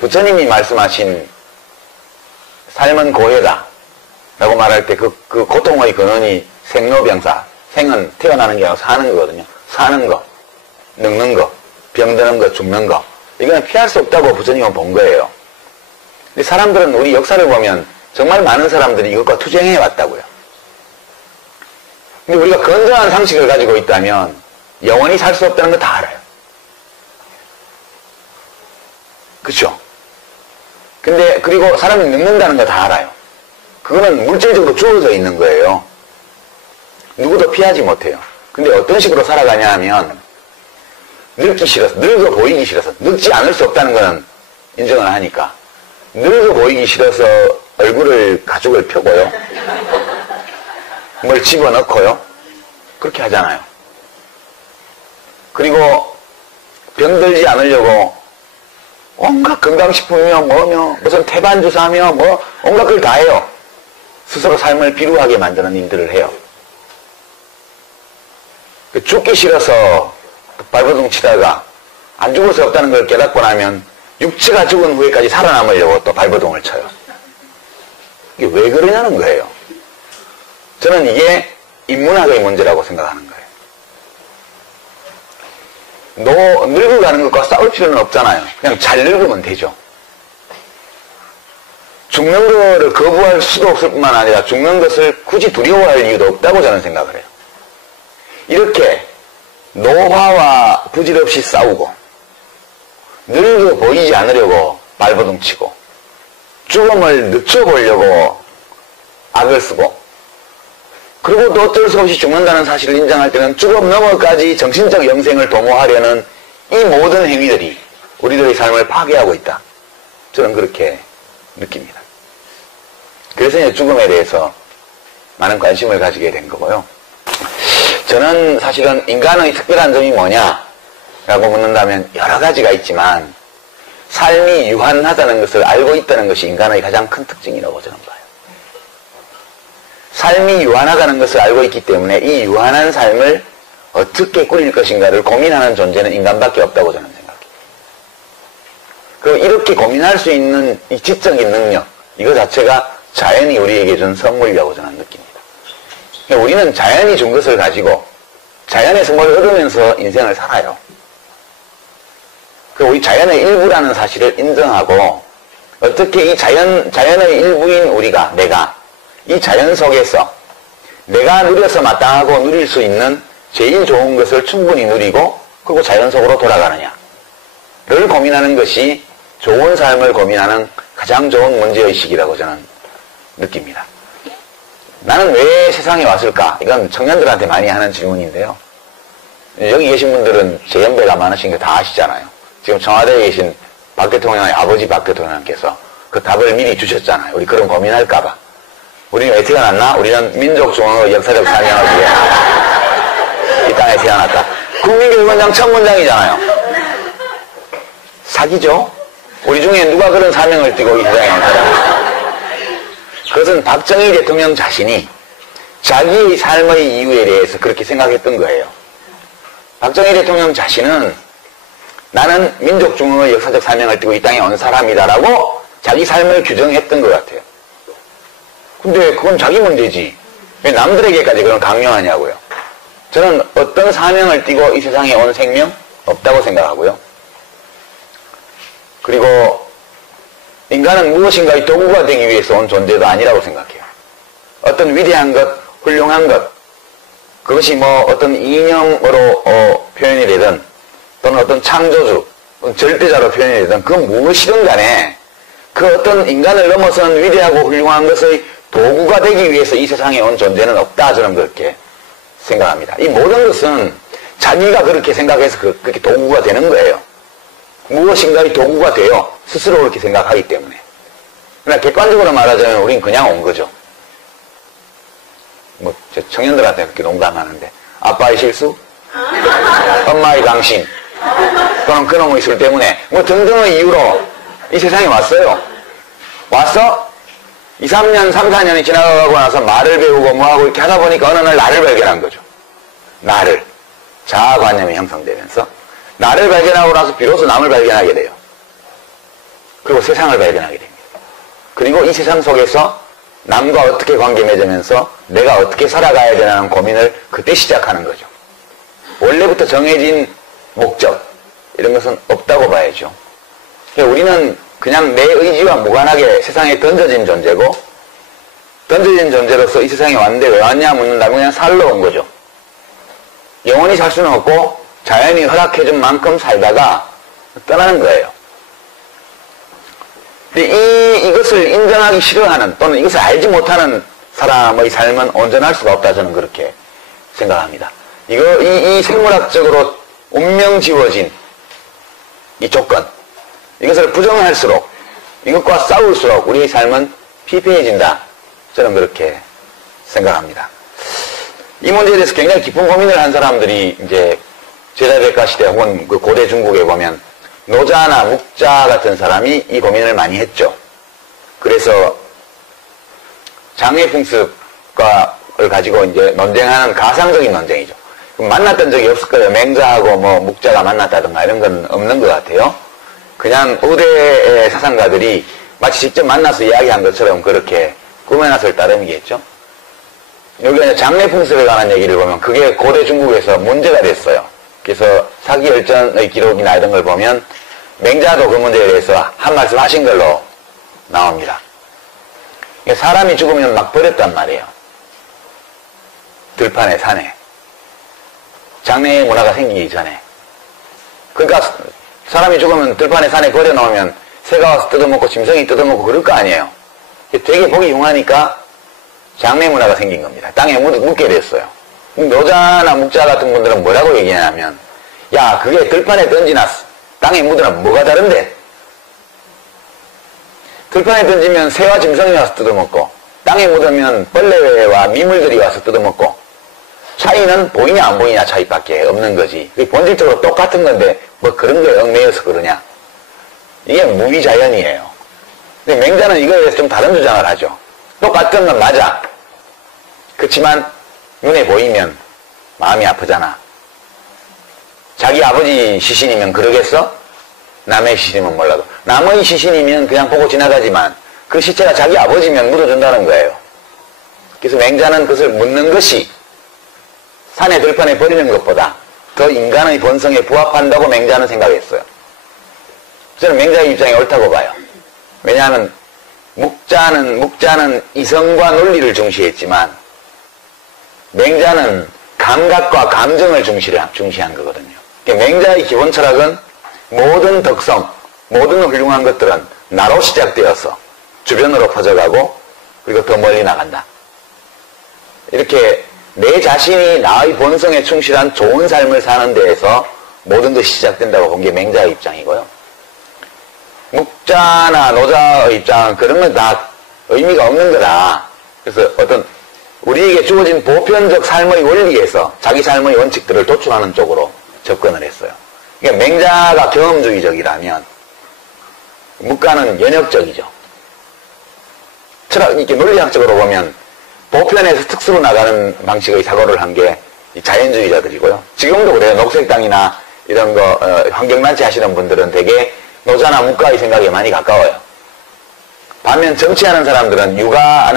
부처님이 말씀하신 삶은 고해다 라고 말할 때 그 고통의 근원이 생로병사, 생은 태어나는 게 아니라 사는 거거든요. 사는 거, 늙는 거, 병드는 거, 죽는 거, 이거는 피할 수 없다고 부처님은 본 거예요. 근데 사람들은 우리 역사를 보면 정말 많은 사람들이 이것과 투쟁해 왔다고요. 근데 우리가 건전한 상식을 가지고 있다면 영원히 살 수 없다는 거 다 알아요. 그쵸? 근데 그리고 사람이 늙는다는 거 다 알아요. 그거는 물질적으로 주어져 있는 거예요. 누구도 피하지 못해요. 근데 어떤 식으로 살아가냐 하면 늙기 싫어서, 늙어 보이기 싫어서, 늙지 않을 수 없다는 거는 인정을 하니까 늙어 보이기 싫어서 얼굴을 가죽을 펴고요, 뭘 집어넣고요, 그렇게 하잖아요. 그리고 병들지 않으려고 온갖 건강식품이며 뭐며 무슨 태반주사며 뭐 온갖 걸 다 해요. 스스로 삶을 비루하게 만드는 일들을 해요. 죽기 싫어서 발버둥 치다가 안 죽을 수 없다는 걸 깨닫고 나면 육체가 죽은 후에까지 살아남으려고 또 발버둥을 쳐요. 이게 왜 그러냐는 거예요. 저는 이게 인문학의 문제라고 생각하는 거예요. 늙어가는 것과 싸울 필요는 없잖아요. 그냥 잘 늙으면 되죠. 죽는 거를 거부할 수도 없을 뿐만 아니라 죽는 것을 굳이 두려워할 이유도 없다고 저는 생각을 해요. 이렇게 노화와 부질없이 싸우고 늙어 보이지 않으려고 발버둥 치고 죽음을 늦춰보려고 악을 쓰고 그리고 또 어쩔 수 없이 죽는다는 사실을 인정할 때는 죽음 넘어까지 정신적 영생을 도모하려는 이 모든 행위들이 우리들의 삶을 파괴하고 있다. 저는 그렇게 느낍니다. 그래서 이제 죽음에 대해서 많은 관심을 가지게 된 거고요. 저는 사실은 인간의 특별한 점이 뭐냐라고 묻는다면 여러 가지가 있지만 삶이 유한하다는 것을 알고 있다는 것이 인간의 가장 큰 특징이라고 저는 봐요. 삶이 유한하다는 것을 알고 있기 때문에 이 유한한 삶을 어떻게 꾸릴 것인가를 고민하는 존재는 인간밖에 없다고 저는 생각해요. 그리고 이렇게 고민할 수 있는 이 지적인 능력, 이거 자체가 자연이 우리에게 준 선물이라고 저는 느낍니다. 우리는 자연이 준 것을 가지고 자연에서 뭘 얻으면서 인생을 살아요. 우리 자연의 일부라는 사실을 인정하고 어떻게 이 자연의 일부인 우리가, 내가 이 자연 속에서 내가 누려서 마땅하고 누릴 수 있는 제일 좋은 것을 충분히 누리고 그리고 자연 속으로 돌아가느냐를 고민하는 것이 좋은 삶을 고민하는 가장 좋은 문제의식이라고 저는 느낍니다. 나는 왜 세상에 왔을까? 이건 청년들한테 많이 하는 질문인데요. 여기 계신 분들은 제 연배가 많으신 게 다 아시잖아요. 지금 청와대에 계신 박 대통령의 아버지 박 대통령께서 그 답을 미리 주셨잖아요. 우리 그런 고민할까봐. 우리는 왜 태어났나? 우리는 민족중흥의 역사적 사명을 위해 이 땅에 태어났다. 국민교육원장 첫 문장이잖아요. 사기죠? 우리 중에 누가 그런 사명을 띠고 이 세상에 왔냐? 그것은 박정희 대통령 자신이 자기의 삶의 이유에 대해서 그렇게 생각했던 거예요. 박정희 대통령 자신은 나는 민족중흥의 역사적 사명을 띠고 이 땅에 온 사람이다라고 자기 삶을 규정했던 것 같아요. 근데 그건 자기 문제지. 왜 남들에게까지 그런 강요하냐고요. 저는 어떤 사명을 띠고 이 세상에 온 생명? 없다고 생각하고요. 그리고 인간은 무엇인가의 도구가 되기 위해서 온 존재도 아니라고 생각해요. 어떤 위대한 것, 훌륭한 것, 그것이 뭐 어떤 이념으로 표현이 되든 또는 어떤 창조주, 절대자로 표현이 되든 그건 무엇이든 간에 그 어떤 인간을 넘어선 위대하고 훌륭한 것의 도구가 되기 위해서 이 세상에 온 존재는 없다. 저는 그렇게 생각합니다. 이 모든 것은 자기가 그렇게 생각해서 그렇게 도구가 되는 거예요. 무엇인가의 도구가 돼요. 스스로 그렇게 생각하기 때문에. 그러나 객관적으로 말하자면 우린 그냥 온 거죠. 뭐 청년들한테 그렇게 농담하는데 아빠의 실수? 엄마의 강심? 또는 그놈의 술 때문에 뭐 등등의 이유로 이 세상에 왔어요. 와서 2, 3년, 3, 4년이 지나가고 나서 말을 배우고 뭐하고 이렇게 하다 보니까 어느 날 나를 발견한 거죠. 나를. 자아관념이 형성되면서 나를 발견하고 나서 비로소 남을 발견하게 돼요. 그리고 세상을 발견하게 됩니다. 그리고 이 세상 속에서 남과 어떻게 관계 맺으면서 내가 어떻게 살아가야 되냐는 고민을 그때 시작하는 거죠. 원래부터 정해진 목적 이런 것은 없다고 봐야죠. 우리는 그냥 내 의지와 무관하게 세상에 던져진 존재고 던져진 존재로서 이 세상에 왔는데 왜 왔냐 묻는다면 그냥 살러 온 거죠. 영원히 살 수는 없고 자연이 허락해준 만큼 살다가 떠나는 거예요. 근데 이것을 인정하기 싫어하는 또는 이것을 알지 못하는 사람의 삶은 온전할 수가 없다. 저는 그렇게 생각합니다. 이 생물학적으로 운명 지워진 이 조건, 이것을 부정할수록, 이것과 싸울수록 우리의 삶은 피폐해진다. 저는 그렇게 생각합니다. 이 문제에 대해서 굉장히 깊은 고민을 한 사람들이 이제 제자백가 시대 혹은 그 고대 중국에 보면 노자나 묵자 같은 사람이 이 고민을 많이 했죠. 그래서 장애풍습을 가지고 이제 논쟁하는 가상적인 논쟁이죠. 만났던 적이 없을 거예요. 맹자하고 뭐 묵자가 만났다든가 이런 건 없는 것 같아요. 그냥 의대의 사상가들이 마치 직접 만나서 이야기한 것처럼 그렇게 꾸며놨을 따름이겠죠. 여기 장례풍습에 관한 얘기를 보면 그게 고대 중국에서 문제가 됐어요. 그래서 사기열전의 기록이나 이런 걸 보면 맹자도 그 문제에 대해서 한 말씀 하신 걸로 나옵니다. 사람이 죽으면 막 버렸단 말이에요. 들판에 산에. 장례 문화가 생기기 전에. 그러니까 사람이 죽으면 들판에 산에 버려놓으면 새가 와서 뜯어먹고 짐승이 뜯어먹고 그럴 거 아니에요. 되게 보기 흉하니까 장례 문화가 생긴 겁니다. 땅에 묻게 됐어요. 노자나 묵자 같은 분들은 뭐라고 얘기하냐면 야 그게 들판에 던지놨어. 땅에 묻으면 뭐가 다른데? 들판에 던지면 새와 짐승이 와서 뜯어먹고 땅에 묻으면 벌레와 미물들이 와서 뜯어먹고 차이는 보이냐 안 보이냐 차이밖에 없는 거지. 본질적으로 똑같은 건데 뭐 그런 거에 얽매여서 그러냐. 이게 무위자연이에요. 근데 맹자는 이거에 대해서 좀 다른 주장을 하죠. 똑같은 건 맞아. 그렇지만 눈에 보이면 마음이 아프잖아. 자기 아버지 시신이면 그러겠어? 남의 시신이면 몰라도. 남의 시신이면 그냥 보고 지나가지만 그 시체가 자기 아버지면 묻어준다는 거예요. 그래서 맹자는 그것을 묻는 것이 산의 들판에 버리는 것보다 더 인간의 본성에 부합한다고 맹자는 생각했어요. 저는 맹자의 입장이 옳다고 봐요. 왜냐하면 묵자는 이성과 논리를 중시했지만 맹자는 감각과 감정을 중시한 거거든요. 그러니까 맹자의 기본 철학은 모든 덕성, 모든 훌륭한 것들은 나로 시작되어서 주변으로 퍼져가고 그리고 더 멀리 나간다. 이렇게 내 자신이 나의 본성에 충실한 좋은 삶을 사는 데에서 모든 것이 시작된다고 본 게 맹자의 입장이고요. 묵자나 노자의 입장은 그런 건 다 의미가 없는 거다. 그래서 어떤 우리에게 주어진 보편적 삶의 원리에서 자기 삶의 원칙들을 도출하는 쪽으로 접근을 했어요. 그러니까 맹자가 경험주의적이라면 묵가는 연역적이죠. 이렇게 논리학적으로 보면 보편에서 특수로 나가는 방식의 사고를 한 게 자연주의자들이고요. 지금도 그래요. 녹색당이나 이런 거 환경단체 하시는 분들은 되게 노자나 묵가의 생각에 많이 가까워요. 반면 정치하는 사람들은 유가,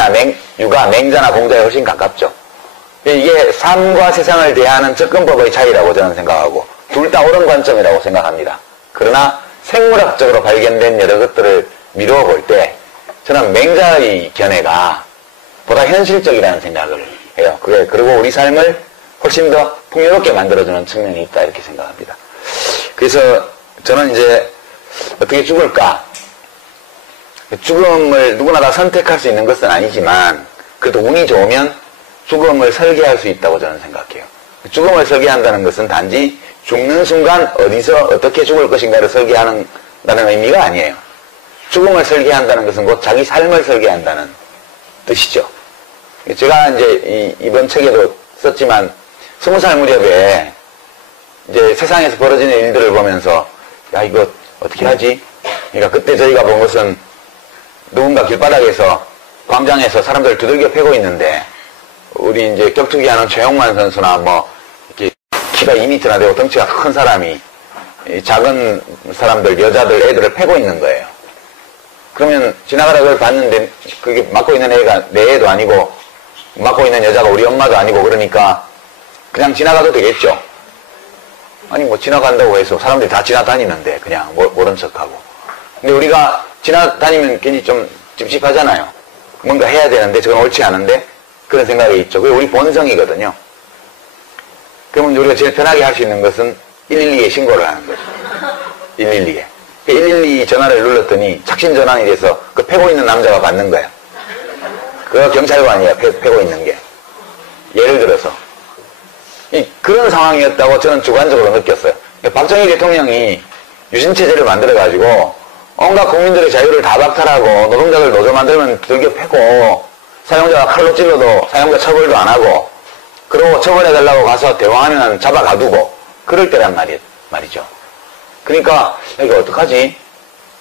맹자나 공자에 훨씬 가깝죠. 이게 삶과 세상을 대하는 접근법의 차이라고 저는 생각하고 둘 다 옳은 관점이라고 생각합니다. 그러나 생물학적으로 발견된 여러 것들을 미루어 볼 때 저는 맹자의 견해가 보다 현실적이라는 생각을 해요. 그리고 우리 삶을 훨씬 더 풍요롭게 만들어주는 측면이 있다 이렇게 생각합니다. 그래서 저는 이제 어떻게 죽을까? 죽음을 누구나 다 선택할 수 있는 것은 아니지만 그래도 운이 좋으면 죽음을 설계할 수 있다고 저는 생각해요. 죽음을 설계한다는 것은 단지 죽는 순간 어디서 어떻게 죽을 것인가를 설계한다는 의미가 아니에요. 죽음을 설계한다는 것은 곧 자기 삶을 설계한다는 뜻이죠. 제가 이제 이번 책에도 썼지만 20살 무렵에 이제 세상에서 벌어지는 일들을 보면서 야 이거 어떻게 하지? 그러니까 그때 저희가 본 것은 누군가 길바닥에서 광장에서 사람들을 두들겨 패고 있는데 우리 이제 격투기 하는 최용만 선수나 뭐 이렇게 키가 2m나 되고 덩치가 큰 사람이 작은 사람들 여자들 애들을 패고 있는 거예요. 그러면 지나가다 그걸 봤는데 그게 맡고 있는 애가 내 애도 아니고 맡고 있는 여자가 우리 엄마도 아니고 그러니까 그냥 지나가도 되겠죠. 아니 뭐 지나간다고 해서 사람들이 다 지나다니는데 그냥 모른 척하고. 근데 우리가 지나다니면 괜히 좀 찝찝하잖아요. 뭔가 해야 되는데 저건 옳지 않은데 그런 생각이 있죠. 그게 우리 본성이거든요. 그러면 우리가 제일 편하게 할 수 있는 것은 112에 신고를 하는 거죠. 112에. 112 전화를 눌렀더니 착신 전환이 돼서 그 패고 있는 남자가 받는 거야. 그 경찰관이야, 패고 있는 게. 예를 들어서. 그런 상황이었다고 저는 주관적으로 느꼈어요. 박정희 대통령이 유신체제를 만들어가지고 온갖 국민들의 자유를 다 박탈하고 노동자들 노조 만들면 들겨 패고 사용자가 칼로 찔러도 사용자 처벌도 안 하고 그러고 처벌해달라고 가서 대왕하면 잡아가두고 그럴 때란 말이죠. 그러니까 이거 어떡하지?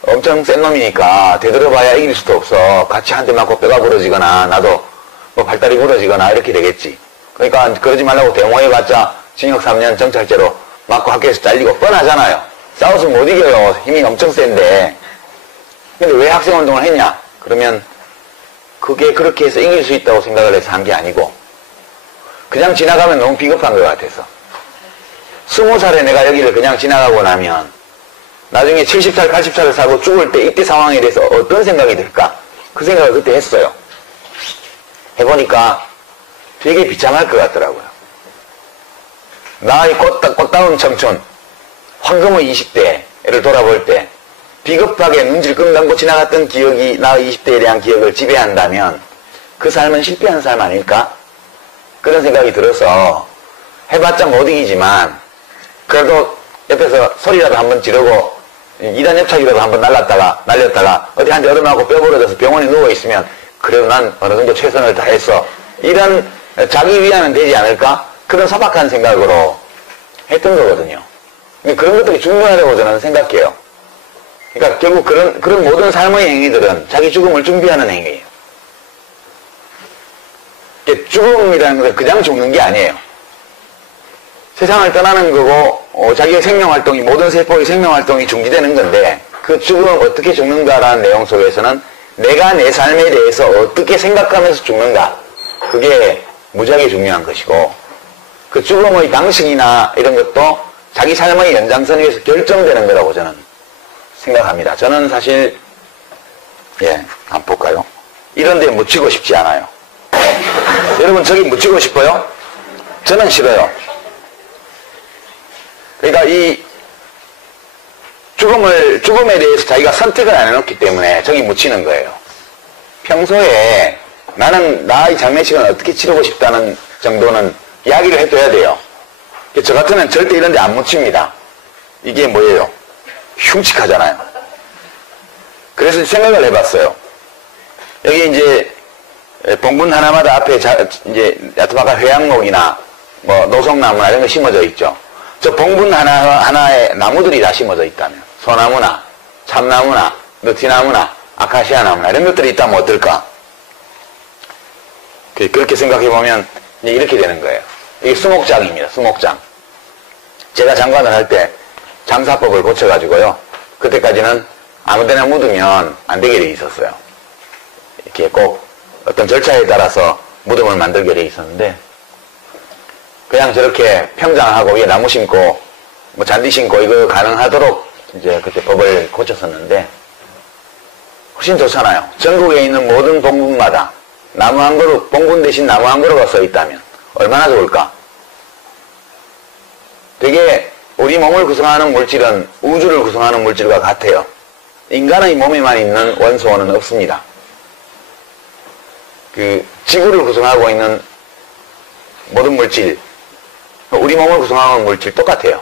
엄청 센 놈이니까 되돌아봐야 이길 수도 없어. 같이 한 대 맞고 뼈가 부러지거나 나도 뭐 발다리 부러지거나 이렇게 되겠지. 그러니까 그러지 말라고 대모해봤자 징역 3년 정찰제로 맞고 학교에서 잘리고 뻔하잖아요. 싸워서 못 이겨요. 힘이 엄청 센데. 근데 왜 학생운동을 했냐? 그러면 그게 그렇게 해서 이길 수 있다고 생각을 해서 한 게 아니고 그냥 지나가면 너무 비겁한 것 같아서 20살에 내가 여기를 그냥 지나가고 나면 나중에 70살, 80살을 살고 죽을 때 이때 상황에 대해서 어떤 생각이 들까? 그 생각을 그때 했어요. 해보니까 되게 비참할 것 같더라고요. 나의 꽃다운 청춘, 황금의 20대를 돌아볼 때 비겁하게 눈질 끈 감고 지나갔던 기억이 나의 20대에 대한 기억을 지배한다면 그 삶은 실패한 삶 아닐까? 그런 생각이 들어서 해봤자 못 이기지만 그래도 옆에서 소리라도 한번 지르고 이단 협착이라도 한번 날렸다가 어디 한 대 얻어맞고 뼈 부러져서 병원에 누워있으면 그래도 난 어느 정도 최선을 다했어. 이런 자기 위안은 되지 않을까? 그런 소박한 생각으로 했던 거거든요. 그런 것들이 중요하다고 저는 생각해요. 그러니까 결국 그런 모든 삶의 행위들은 자기 죽음을 준비하는 행위예요. 죽음이라는 것은 그냥 죽는 게 아니에요. 세상을 떠나는 거고 자기의 생명활동이 모든 세포의 생명활동이 중지되는 건데 그 죽음을 어떻게 죽는가라는 내용 속에서는 내가 내 삶에 대해서 어떻게 생각하면서 죽는가 그게 무지하게 중요한 것이고 그 죽음의 방식이나 이런 것도 자기 삶의 연장선 위에서 결정되는 거라고 저는 생각합니다. 저는 사실 한번 볼까요? 이런 데 묻히고 싶지 않아요. 여러분 저기 묻히고 싶어요? 저는 싫어요. 그러니까 이 죽음에 대해서 자기가 선택을 안 해놓기 때문에 저기 묻히는 거예요. 평소에 나는 나의 장례식은 어떻게 치르고 싶다는 정도는 이야기를 해둬야 돼요. 저 같으면 절대 이런 데 안 묻힙니다. 이게 뭐예요? 흉측하잖아요. 그래서 생각을 해봤어요. 여기 이제 봉분 하나마다 앞에 이제 야트바가 회양목이나 뭐 노송나무나 이런 거 심어져 있죠. 저 봉분 하나에 나무들이 다 심어져 있다면 소나무나 참나무나 느티나무나 아카시아 나무나 이런 것들이 있다면 어떨까? 그렇게 생각해보면 이렇게 되는 거예요. 이게 수목장입니다. 수목장. 제가 장관을 할 때 장사법을 고쳐가지고요. 그때까지는 아무데나 묻으면 안 되게 돼 있었어요. 이렇게 꼭 어떤 절차에 따라서 무덤을 만들게 돼 있었는데 그냥 저렇게 평장하고 위에 나무 심고 뭐 잔디 심고 이거 가능하도록 이제 그때 법을 고쳤었는데 훨씬 좋잖아요. 전국에 있는 모든 봉분마다 나무 한 그루, 봉분 대신 나무 한 그루가 써 있다면 얼마나 좋을까? 되게 우리 몸을 구성하는 물질은 우주를 구성하는 물질과 같아요. 인간의 몸에만 있는 원소는 없습니다. 그 지구를 구성하고 있는 모든 물질, 우리 몸을 구성하는 물질 똑같아요.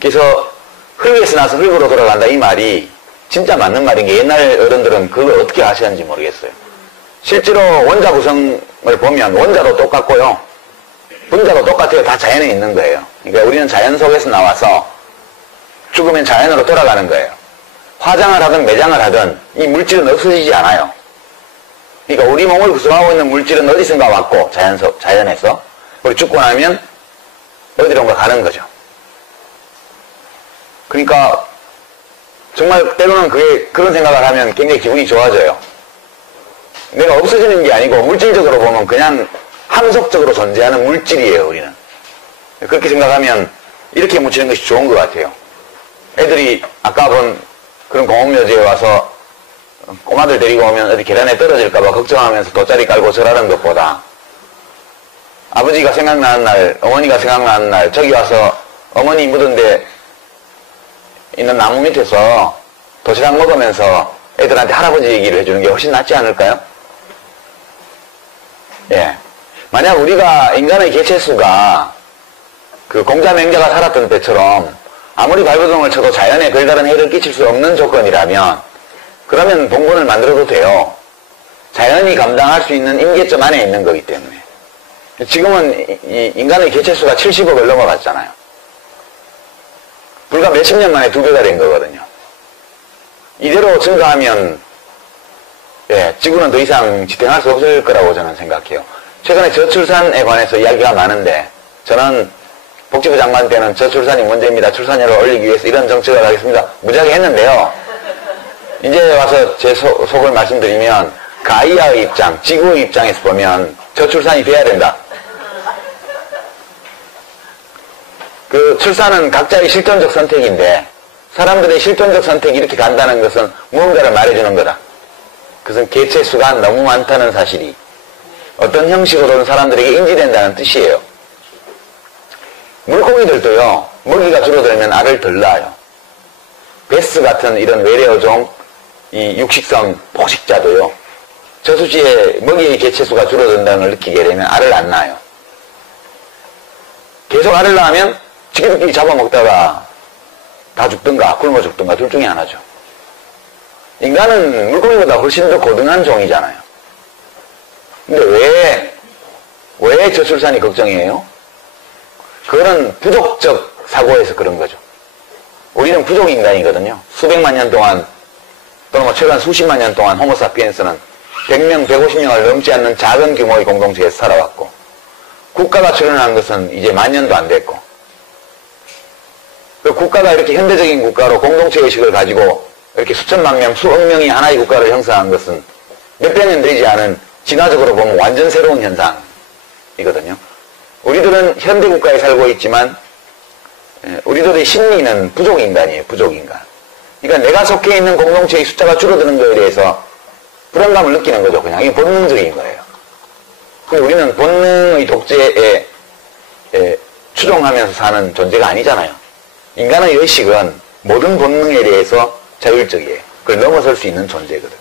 그래서 흙에서 나서 흙으로 돌아간다 이 말이 진짜 맞는 말인 게 옛날 어른들은 그걸 어떻게 하시는지 모르겠어요. 실제로 원자 구성을 보면 원자도 똑같고요. 분자도 똑같아요. 다 자연에 있는 거예요. 그러니까 우리는 자연 속에서 나와서 죽으면 자연으로 돌아가는 거예요. 화장을 하든 매장을 하든 이 물질은 없어지지 않아요. 그러니까 우리 몸을 구성하고 있는 물질은 어디선가 왔고 자연에서 우리 죽고 나면 어디론가 가는 거죠. 그러니까 정말 때로는 그런 생각을 하면 굉장히 기분이 좋아져요. 내가 없어지는 게 아니고 물질적으로 보면 그냥 함속적으로 존재하는 물질이에요, 우리는. 그렇게 생각하면 이렇게 묻히는 것이 좋은 것 같아요. 애들이 아까 본 그런 공업묘지에 와서 꼬마들 데리고 오면 어디 계단에 떨어질까봐 걱정하면서 돗자리 깔고 절하는 것보다 아버지가 생각나는 날, 어머니가 생각나는 날 저기 와서 어머니 묻은 데 있는 나무 밑에서 도시락 먹으면서 애들한테 할아버지 얘기를 해주는 게 훨씬 낫지 않을까요? 예. 만약 우리가 인간의 개체수가 그 공자맹자가 살았던 때처럼 아무리 발버둥을 쳐도 자연에 별다른 해를 끼칠 수 없는 조건이라면 그러면 봉분을 만들어도 돼요. 자연이 감당할 수 있는 임계점 안에 있는 거기 때문에. 지금은 이 인간의 개체수가 70억을 넘어갔잖아요. 불과 몇십 년 만에 2배가 된 거거든요. 이대로 증가하면 지구는 더 이상 지탱할 수 없을 거라고 저는 생각해요. 최근에 저출산에 관해서 이야기가 많은데 저는 복지부 장관 때는 저출산이 문제입니다. 출산율을 올리기 위해서 이런 정책을 하겠습니다. 무지하게 했는데요. 이제 와서 제 속을 말씀드리면 가이아의 입장, 지구의 입장에서 보면 저출산이 돼야 된다. 그 출산은 각자의 실존적 선택인데 사람들의 실존적 선택이 이렇게 간다는 것은 무언가를 말해주는 거다. 그것은 개체수가 너무 많다는 사실이 어떤 형식으로는 사람들에게 인지된다는 뜻이에요. 물고기들도요, 먹이가 줄어들면 알을 덜 낳아요. 베스 같은 이런 외래어종, 이 육식성 포식자도요, 저수지에 먹이의 개체수가 줄어든다는 걸 느끼게 되면 알을 안 낳아요. 계속 알을 낳으면 지기들끼리 잡아먹다가 다 죽든가 굶어 죽든가 둘 중에 하나죠. 인간은 물고기보다 훨씬 더 고등한 종이잖아요. 근데 왜 저출산이 걱정이에요? 그거는 부족적 사고에서 그런 거죠. 우리는 부족 인간이거든요. 수백만 년 동안 또는 뭐 최근 수십만 년 동안 호모사피엔스는 100명, 150명을 넘지 않는 작은 규모의 공동체에서 살아왔고 국가가 출현한 것은 이제 만 년도 안 됐고 그 국가가 이렇게 현대적인 국가로 공동체 의식을 가지고 이렇게 수천만 명, 수억 명이 하나의 국가를 형성한 것은 몇백 년 되지 않은 진화적으로 보면 완전 새로운 현상이거든요. 우리들은 현대 국가에 살고 있지만 우리들의 심리는 부족 인간이에요. 부족 인간. 그러니까 내가 속해 있는 공동체의 숫자가 줄어드는 것에 대해서 불안감을 느끼는 거죠. 그냥 이게 본능적인 거예요. 근데 우리는 본능의 독재에 추종하면서 사는 존재가 아니잖아요. 인간의 의식은 모든 본능에 대해서 자율적이에요. 그걸 넘어설 수 있는 존재거든요.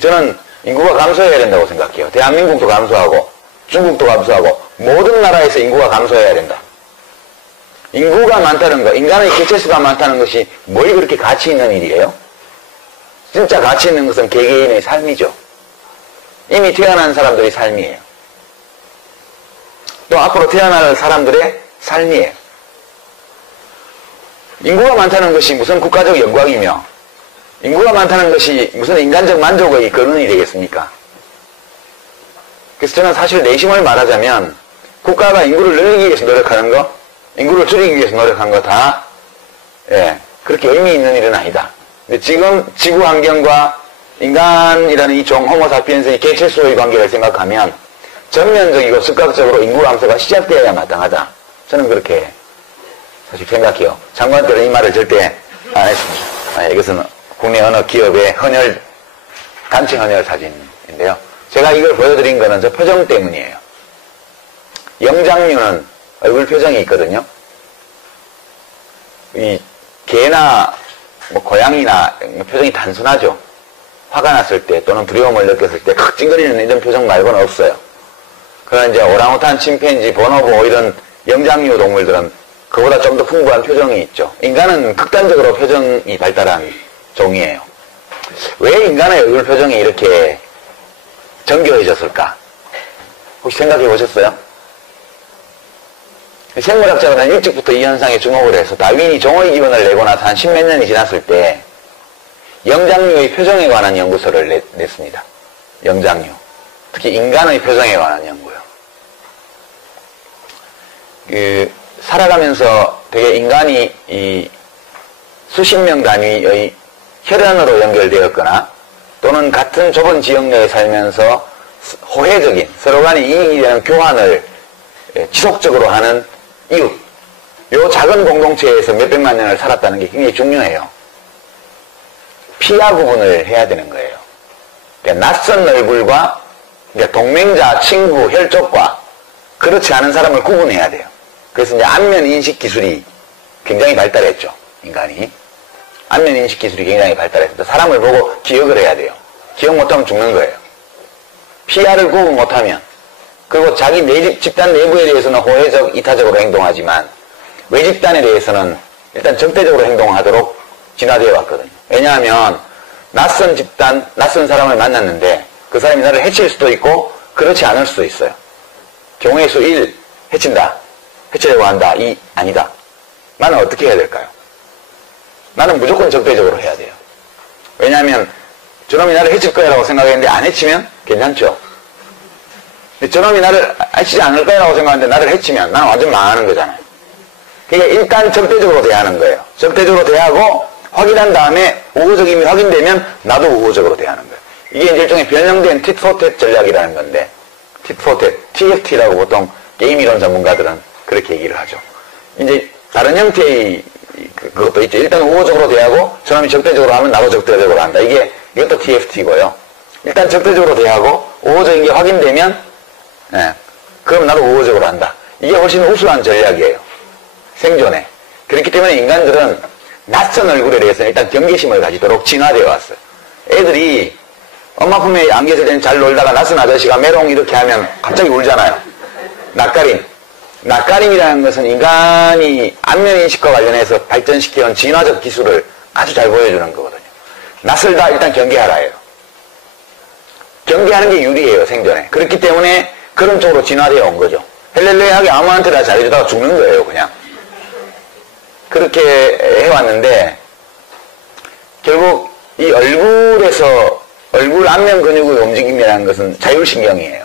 저는 인구가 감소해야 된다고 생각해요. 대한민국도 감소하고 중국도 감소하고 모든 나라에서 인구가 감소해야 된다. 인구가 많다는 것, 인간의 개체수가 많다는 것이 뭘 그렇게 가치 있는 일이에요? 진짜 가치 있는 것은 개개인의 삶이죠. 이미 태어난 사람들의 삶이에요. 또 앞으로 태어날 사람들의 삶이에요. 인구가 많다는 것이 무슨 국가적 영광이며 인구가 많다는 것이 무슨 인간적 만족의 근원이 되겠습니까? 그래서 저는 사실 내심을 말하자면 국가가 인구를 늘리기 위해서 노력하는 거, 인구를 줄이기 위해서 노력한 거 다 그렇게 의미 있는 일은 아니다. 근데 지금 지구 환경과 인간이라는 이 종 호모사피엔스의 개체수의 관계를 생각하면 전면적이고 즉각적으로 인구 감소가 시작되어야 마땅하다. 저는 그렇게 사실 생각해요. 장관 때는 이 말을 절대 안 했습니다. 이것은 국내 어느 기업의 헌혈, 단체 헌혈 사진인데요. 제가 이걸 보여드린 거는 저 표정 때문이에요. 영장류는 얼굴 표정이 있거든요. 이 개나 뭐 고양이나 표정이 단순하죠. 화가 났을 때 또는 두려움을 느꼈을 때 칵 찡그리는 이런 표정 말고는 없어요. 그러나 이제 오랑우탄, 침팬지, 보노보 이런 영장류 동물들은 그보다 좀 더 풍부한 표정이 있죠. 인간은 극단적으로 표정이 발달한 종이에요. 왜 인간의 얼굴 표정이 이렇게 정교해졌을까? 혹시 생각해 보셨어요? 생물학자들은 일찍부터 이 현상에 주목을 해서 다윈이 종의 기원을 내고 나서 한 십몇 년이 지났을 때 영장류의 표정에 관한 연구서를 냈습니다. 영장류. 특히 인간의 표정에 관한 연구요. 살아가면서 되게 인간이 이 수십 명 단위의 혈연으로 연결되었거나 또는 같은 좁은 지역 내에 살면서 호혜적인 서로 간에 이익이 되는 교환을 지속적으로 하는 이웃, 요 작은 공동체에서 몇백만 년을 살았다는 게 굉장히 중요해요. 피하 구분을 해야 되는 거예요. 그러니까 낯선 얼굴과 그러니까 동맹자, 친구, 혈족과 그렇지 않은 사람을 구분해야 돼요. 그래서 이제 안면 인식 기술이 굉장히 발달했죠. 인간이. 안면 인식 기술이 굉장히 발달했습니다. 사람을 보고 기억을 해야 돼요. 기억 못하면 죽는 거예요. 피하를 구분 못하면, 그리고 자기 집단 내부에 대해서는 호혜적, 이타적으로 행동하지만 외집단에 대해서는 일단 적대적으로 행동하도록 진화되어 왔거든요. 왜냐하면 낯선 집단, 낯선 사람을 만났는데 그 사람이 나를 해칠 수도 있고 그렇지 않을 수도 있어요. 경우의 수 1, 해친다. 해치려고 한다. 2, 아니다. 나는 어떻게 해야 될까요? 나는 무조건 적대적으로 해야 돼요. 왜냐하면 저놈이 나를 해칠 거라고 생각했는데 안 해치면 괜찮죠. 근데 저놈이 나를 해치지 않을 거라고 생각했는데 나를 해치면 나는 완전 망하는 거잖아요. 그러니까 일단 적대적으로 대하는 거예요. 적대적으로 대하고 확인한 다음에 우호적임이 확인되면 나도 우호적으로 대하는 거예요. 이게 이제 일종의 변형된 tit for tat 전략이라는 건데, tit for tat, TFT라고 보통 게임 이론 전문가들은 그렇게 얘기를 하죠. 이제 다른 형태의 그것도 있죠. 일단 우호적으로 대하고 저놈이 적대적으로 하면 나도 적대적으로 한다. 이것도 TFT고요. 일단 적대적으로 대하고 우호적인 게 확인되면 그럼 나도 우호적으로 한다. 이게 훨씬 우수한 전략이에요. 생존에. 그렇기 때문에 인간들은 낯선 얼굴에 대해서 일단 경계심을 가지도록 진화되어 왔어요. 애들이 엄마 품에 안겼을 때는 잘 놀다가 낯선 아저씨가 메롱 이렇게 하면 갑자기 울잖아요. 낯가림. 낯가림이라는 것은 인간이 안면인식과 관련해서 발전시켜온 진화적 기술을 아주 잘 보여주는 거거든요. 낯설다 일단 경계하라예요. 경계하는 게 유리해요, 생존에. 그렇기 때문에 그런 쪽으로 진화되어 온 거죠. 헬렐레하게 아무한테나 잘해주다가 죽는 거예요, 그냥. 그렇게 해왔는데 결국 이 얼굴 안면 근육의 움직임이라는 것은 자율신경이에요.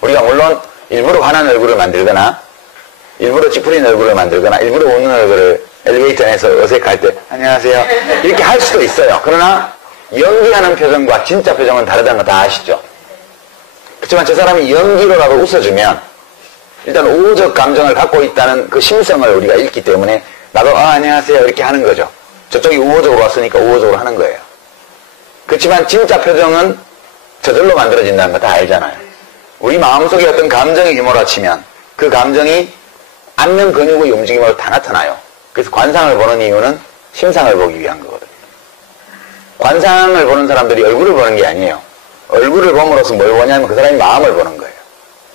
우리가 물론 일부러 환한 얼굴을 만들거나 일부러 찌푸린 얼굴을 만들거나 일부러 웃는 얼굴을 엘리베이터 안에서 어색할 때 안녕하세요 이렇게 할 수도 있어요. 그러나 연기하는 표정과 진짜 표정은 다르다는 거 다 아시죠? 그렇지만 저 사람이 연기로라도 웃어주면 일단 우호적 감정을 갖고 있다는 그 심성을 우리가 읽기 때문에 나도 안녕하세요 이렇게 하는 거죠. 저쪽이 우호적으로 왔으니까 우호적으로 하는 거예요. 그렇지만 진짜 표정은 저절로 만들어진다는 거 다 알잖아요. 우리 마음속에 어떤 감정이 휘몰아치면 그 감정이 안면 근육의 움직임으로 다 나타나요. 그래서 관상을 보는 이유는 심상을 보기 위한 거거든요. 관상을 보는 사람들이 얼굴을 보는 게 아니에요. 얼굴을 봄으로써 뭘 보냐면 그 사람이 마음을 보는 거예요.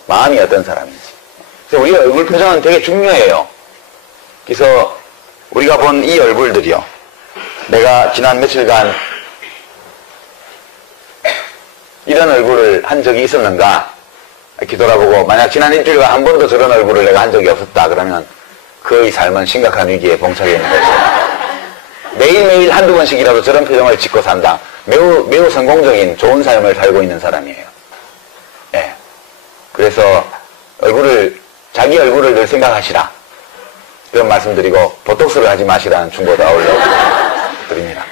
마음이 어떤 사람인지. 그래서 우리의 얼굴 표정은 되게 중요해요. 그래서 우리가 본 이 얼굴들이요. 내가 지난 며칠간 이런 얼굴을 한 적이 있었는가 이렇게 돌아보고 만약 지난 일주일간 한 번도 저런 얼굴을 내가 한 적이 없었다 그러면 그의 삶은 심각한 위기에 봉착해 있는 거죠. 매일매일 한두 번씩이라도 저런 표정을 짓고 산다. 매우 성공적인 좋은 삶을 살고 있는 사람이에요. 예. 그래서 자기 얼굴을 늘 생각하시라. 그런 말씀드리고 보톡스를 하지 마시라는 충고도 아울러 드립니다.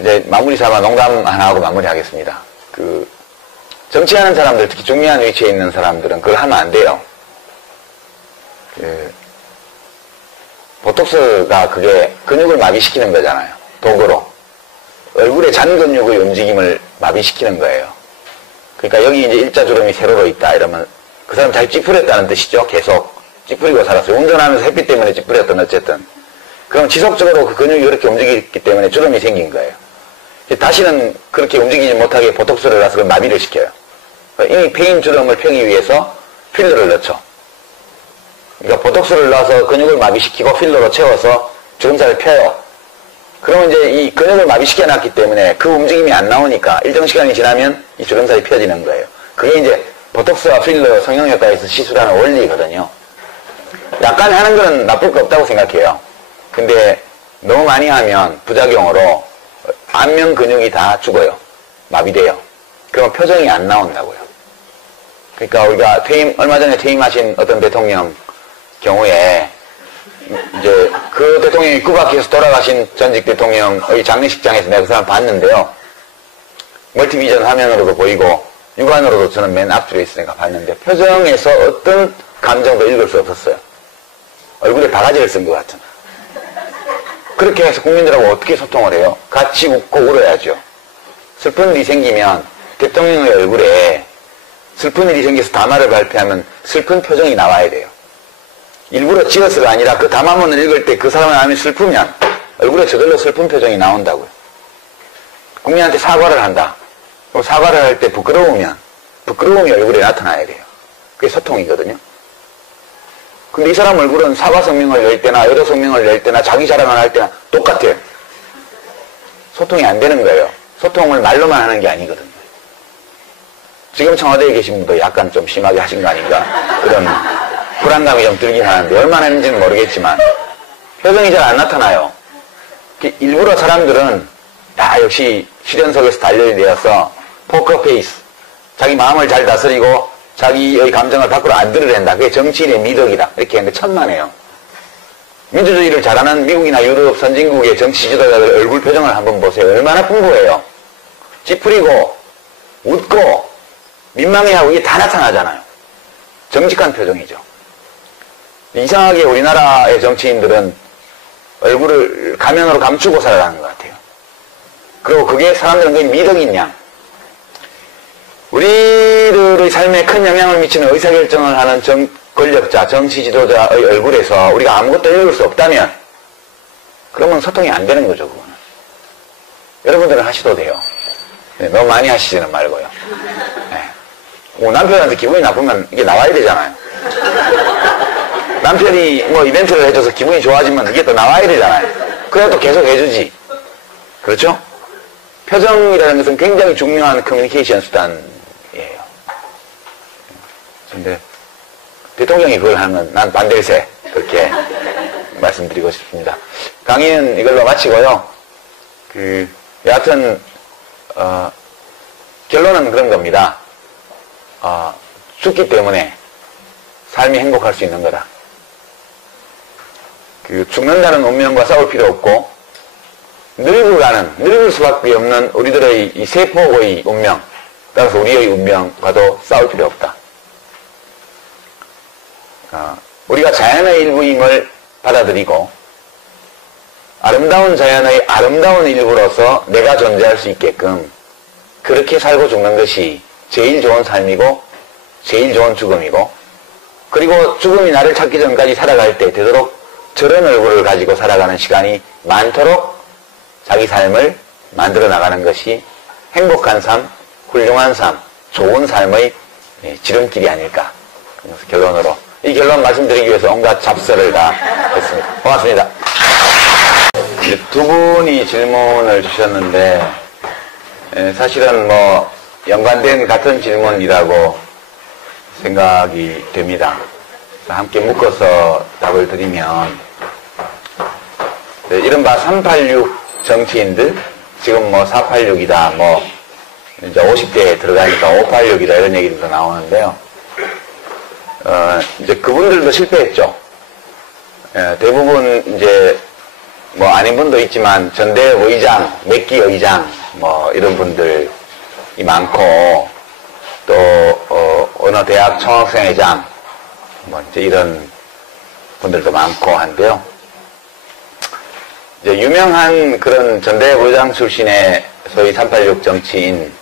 이제 마무리 삼아 농담 하나 하고 마무리하겠습니다. 정치하는 사람들, 특히 중요한 위치에 있는 사람들은 그걸 하면 안 돼요. 보톡스가 그게 근육을 마비시키는 거잖아요. 도구로 얼굴의 잔근육의 움직임을 마비시키는 거예요. 그러니까 여기 이제 일자주름이 세로로 있다 이러면 그 사람 잘 찌푸렸다는 뜻이죠. 계속 찌푸리고 살았어요. 운전하면서 햇빛 때문에 찌푸렸던 어쨌든. 그럼 지속적으로 그 근육이 그렇게 움직이기 때문에 주름이 생긴 거예요. 다시는 그렇게 움직이지 못하게 보톡스를 놔서 그걸 마비를 시켜요. 이미 패인 주름을 펴기 위해서 필러를 넣죠. 그러니까 보톡스를 놔서 근육을 마비시키고 필러로 채워서 주름살을 펴요. 그러면 이제 이 근육을 마비시켜놨기 때문에 그 움직임이 안 나오니까 일정 시간이 지나면 이 주름살이 펴지는 거예요. 그게 이제 보톡스와 필러 성형외과에서 시술하는 원리거든요. 약간 하는 건 나쁠 거 없다고 생각해요. 근데 너무 많이 하면 부작용으로 안면 근육이 다 죽어요. 마비돼요. 그러면 표정이 안 나온다고요. 그러니까 우리가 얼마 전에 퇴임하신 어떤 대통령 경우에 이제 그 대통령이 구박해서 돌아가신 전직 대통령의 장례식장에서 내가 그 사람 봤는데요. 멀티비전 화면으로도 보이고 육안으로도 저는 맨 앞줄에 있으니까 봤는데 표정에서 어떤 감정도 읽을 수 없었어요. 얼굴에 바가지를 쓴 것 같은. 그렇게 해서 국민들하고 어떻게 소통을 해요? 같이 웃고 울어야죠. 슬픈 일이 생기면 대통령의 얼굴에 슬픈 일이 생겨서 담화를 발표하면 슬픈 표정이 나와야 돼요. 일부러 지어서가 아니라 그 담화문을 읽을 때 그 사람의 마음이 슬프면 얼굴에 저절로 슬픈 표정이 나온다고요. 국민한테 사과를 한다. 그럼 사과를 할 때 부끄러움이 얼굴에 나타나야 돼요. 그게 소통이거든요. 근데 이 사람 얼굴은 사과 성명을 낼 때나 여러 성명을 낼 때나 자기 자랑을 할 때나 똑같아요. 소통이 안 되는 거예요. 소통을 말로만 하는 게 아니거든요. 지금 청와대에 계신 분도 약간 좀 심하게 하신 거 아닌가 그런 불안감이 좀 들긴 하는데 얼마나 했는지는 모르겠지만 표정이 잘 안 나타나요. 일부러 사람들은 역시 실현석에서 단련되어서 포커페이스, 자기 마음을 잘 다스리고 자기의 감정을 밖으로 안 드러낸다. 그게 정치인의 미덕이다. 이렇게 하는데 천만에요. 민주주의를 잘하는 미국이나 유럽 선진국의 정치 지도자들 얼굴 표정을 한번 보세요. 얼마나 풍부해요. 찌푸리고 웃고 민망해하고 이게 다 나타나잖아요. 정직한 표정이죠. 이상하게 우리나라의 정치인들은 얼굴을 가면으로 감추고 살아가는 것 같아요. 그리고 그게 사람들은 그게 미덕인 양. 우리들의 삶에 큰 영향을 미치는 의사결정을 하는 권력자, 정치 지도자의 얼굴에서 우리가 아무것도 읽을 수 없다면 그러면 소통이 안 되는 거죠, 그거는. 여러분들은 하셔도 돼요. 네, 너무 많이 하시지는 말고요. 네. 남편한테 기분이 나쁘면 이게 나와야 되잖아요. 남편이 뭐 이벤트를 해줘서 기분이 좋아지면 이게 또 나와야 되잖아요. 그래야 또 계속 해주지. 그렇죠? 표정이라는 것은 굉장히 중요한 커뮤니케이션 수단이에요. 근데 대통령이 그걸 하는 건 난 반대세. 그렇게 말씀드리고 싶습니다. 강의는 이걸로 마치고요. 여하튼 결론은 그런 겁니다. 죽기 때문에 삶이 행복할 수 있는 거다. 죽는다는 운명과 싸울 필요 없고 늙을 수밖에 없는 우리들의 이 세포의 운명, 따라서 우리의 운명과도 싸울 필요 없다. 우리가 자연의 일부임을 받아들이고 아름다운 자연의 아름다운 일부로서 내가 존재할 수 있게끔 그렇게 살고 죽는 것이 제일 좋은 삶이고 제일 좋은 죽음이고, 그리고 죽음이 나를 찾기 전까지 살아갈 때 되도록 저런 얼굴을 가지고 살아가는 시간이 많도록 자기 삶을 만들어 나가는 것이 행복한 삶, 훌륭한 삶, 좋은 삶의 지름길이 아닐까. 그래서 결론으로 이 결론 말씀드리기 위해서 온갖 잡설을 다 했습니다. 고맙습니다. 두 분이 질문을 주셨는데 사실은 뭐 연관된 같은 질문이라고 생각이 됩니다. 함께 묶어서 답을 드리면 이른바 386 정치인들, 지금 뭐 486이다, 뭐 이제 50대에 들어가니까 586이다 이런 얘기도 나오는데요. 이제 그분들도 실패했죠. 대부분 이제 뭐 아닌 분도 있지만 전대협 의장, 맥기 의장 뭐 이런 분들이 많고, 또 어느 대학 총학생회장 뭐 이제 이런 분들도 많고 한데요. 이제 유명한 그런 전대 부장 출신의 소위 386 정치인,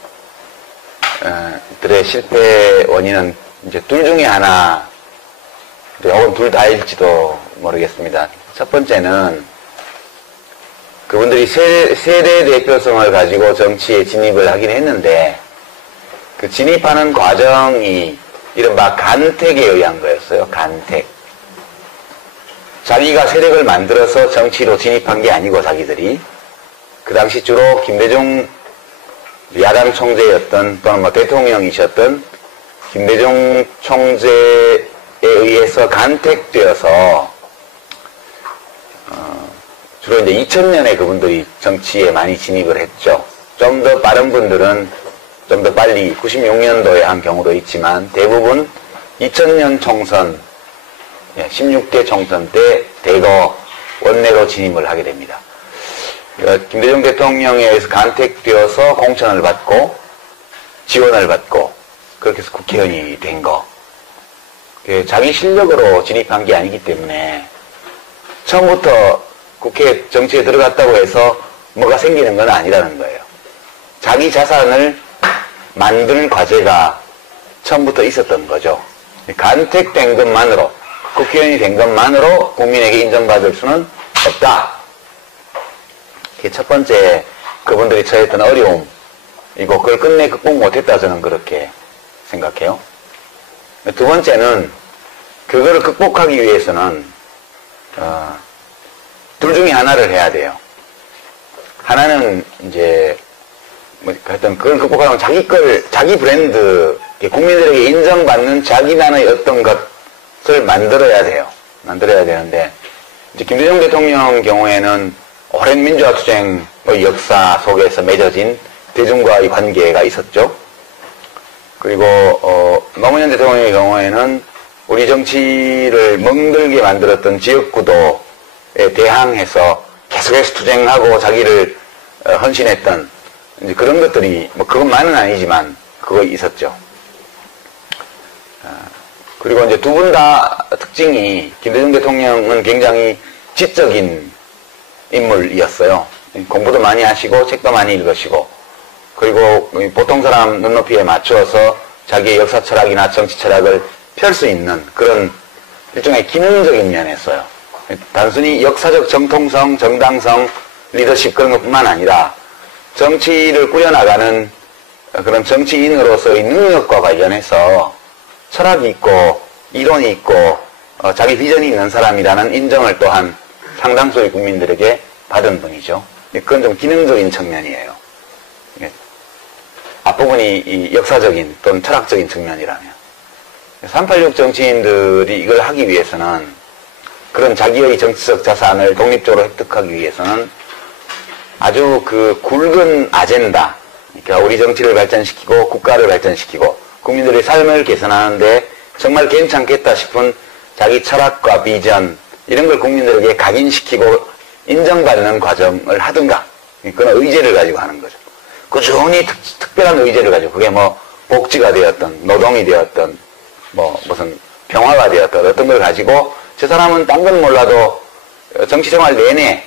들의 실패 원인은 이제 둘 중에 하나, 혹은 둘 다일지도 모르겠습니다. 첫 번째는 그분들이 세대 대표성을 가지고 정치에 진입을 하긴 했는데, 그 진입하는 과정이 이른바 간택에 의한 거였어요. 간택. 자기가 세력을 만들어서 정치로 진입한 게 아니고 자기들이 그 당시 주로 김대중 야당 총재였던 또는 뭐 대통령이셨던 김대중 총재에 의해서 간택되어서 주로 이제 2000년에 그분들이 정치에 많이 진입을 했죠. 좀 더 빠른 분들은 좀 더 빨리 96년도에 한 경우도 있지만 대부분 2000년 총선 16대 총선 때 대거 원내로 진입을 하게 됩니다. 그러니까 김대중 대통령에 의해서 간택되어서 공천을 받고 지원을 받고 그렇게 해서 국회의원이 된 거. 자기 실력으로 진입한 게 아니기 때문에 처음부터 국회 정치에 들어갔다고 해서 뭐가 생기는 건 아니라는 거예요. 자기 자산을 만드는 과제가 처음부터 있었던 거죠. 간택된 것만으로, 국회의원이 된 것만으로 국민에게 인정받을 수는 없다. 그게 첫 번째 그분들이 처했던 어려움이고, 그걸 끝내 극복 못했다, 저는 그렇게 생각해요. 두 번째는 그거를 극복하기 위해서는 둘 중에 하나를 해야 돼요. 하나는 이제 하여튼 그걸 극복하려면 자기 브랜드, 국민들에게 인정받는 자기만의 어떤 것을 만들어야 돼요. 만들어야 되는데, 이제 김대중 대통령 경우에는 오랜 민주화 투쟁의 역사 속에서 맺어진 대중과의 관계가 있었죠. 그리고 노무현 대통령의 경우에는 우리 정치를 멍들게 만들었던 지역구도에 대항해서 계속해서 투쟁하고 자기를 헌신했던 이제 그런 것들이 뭐 그것만은 아니지만 그거 있었죠. 그리고 이제 두 분 다 특징이 김대중 대통령은 굉장히 지적인 인물이었어요. 공부도 많이 하시고 책도 많이 읽으시고, 그리고 보통 사람 눈높이에 맞추어서 자기의 역사 철학이나 정치 철학을 펼 수 있는 그런 일종의 기능적인 면에서요. 단순히 역사적 정통성, 정당성, 리더십 그런 것뿐만 아니라 정치를 꾸려나가는 그런 정치인으로서의 능력과 관련해서 철학이 있고 이론이 있고 자기 비전이 있는 사람이라는 인정을 또한 상당수의 국민들에게 받은 분이죠. 그건 좀 기능적인 측면이에요. 앞부분이 이 역사적인 또는 철학적인 측면이라면 386 정치인들이 이걸 하기 위해서는, 그런 자기의 정치적 자산을 독립적으로 획득하기 위해서는 아주 그 굵은 아젠다, 그러니까 우리 정치를 발전시키고 국가를 발전시키고 국민들의 삶을 개선하는데 정말 괜찮겠다 싶은 자기 철학과 비전 이런 걸 국민들에게 각인시키고 인정받는 과정을 하든가, 그건 의제를 가지고 하는 거죠. 꾸준히 특별한 의제를 가지고, 그게 뭐 복지가 되었던 노동이 되었던 뭐 무슨 평화가 되었던 어떤 걸 가지고 저 사람은 딴 건 몰라도 정치생활 내내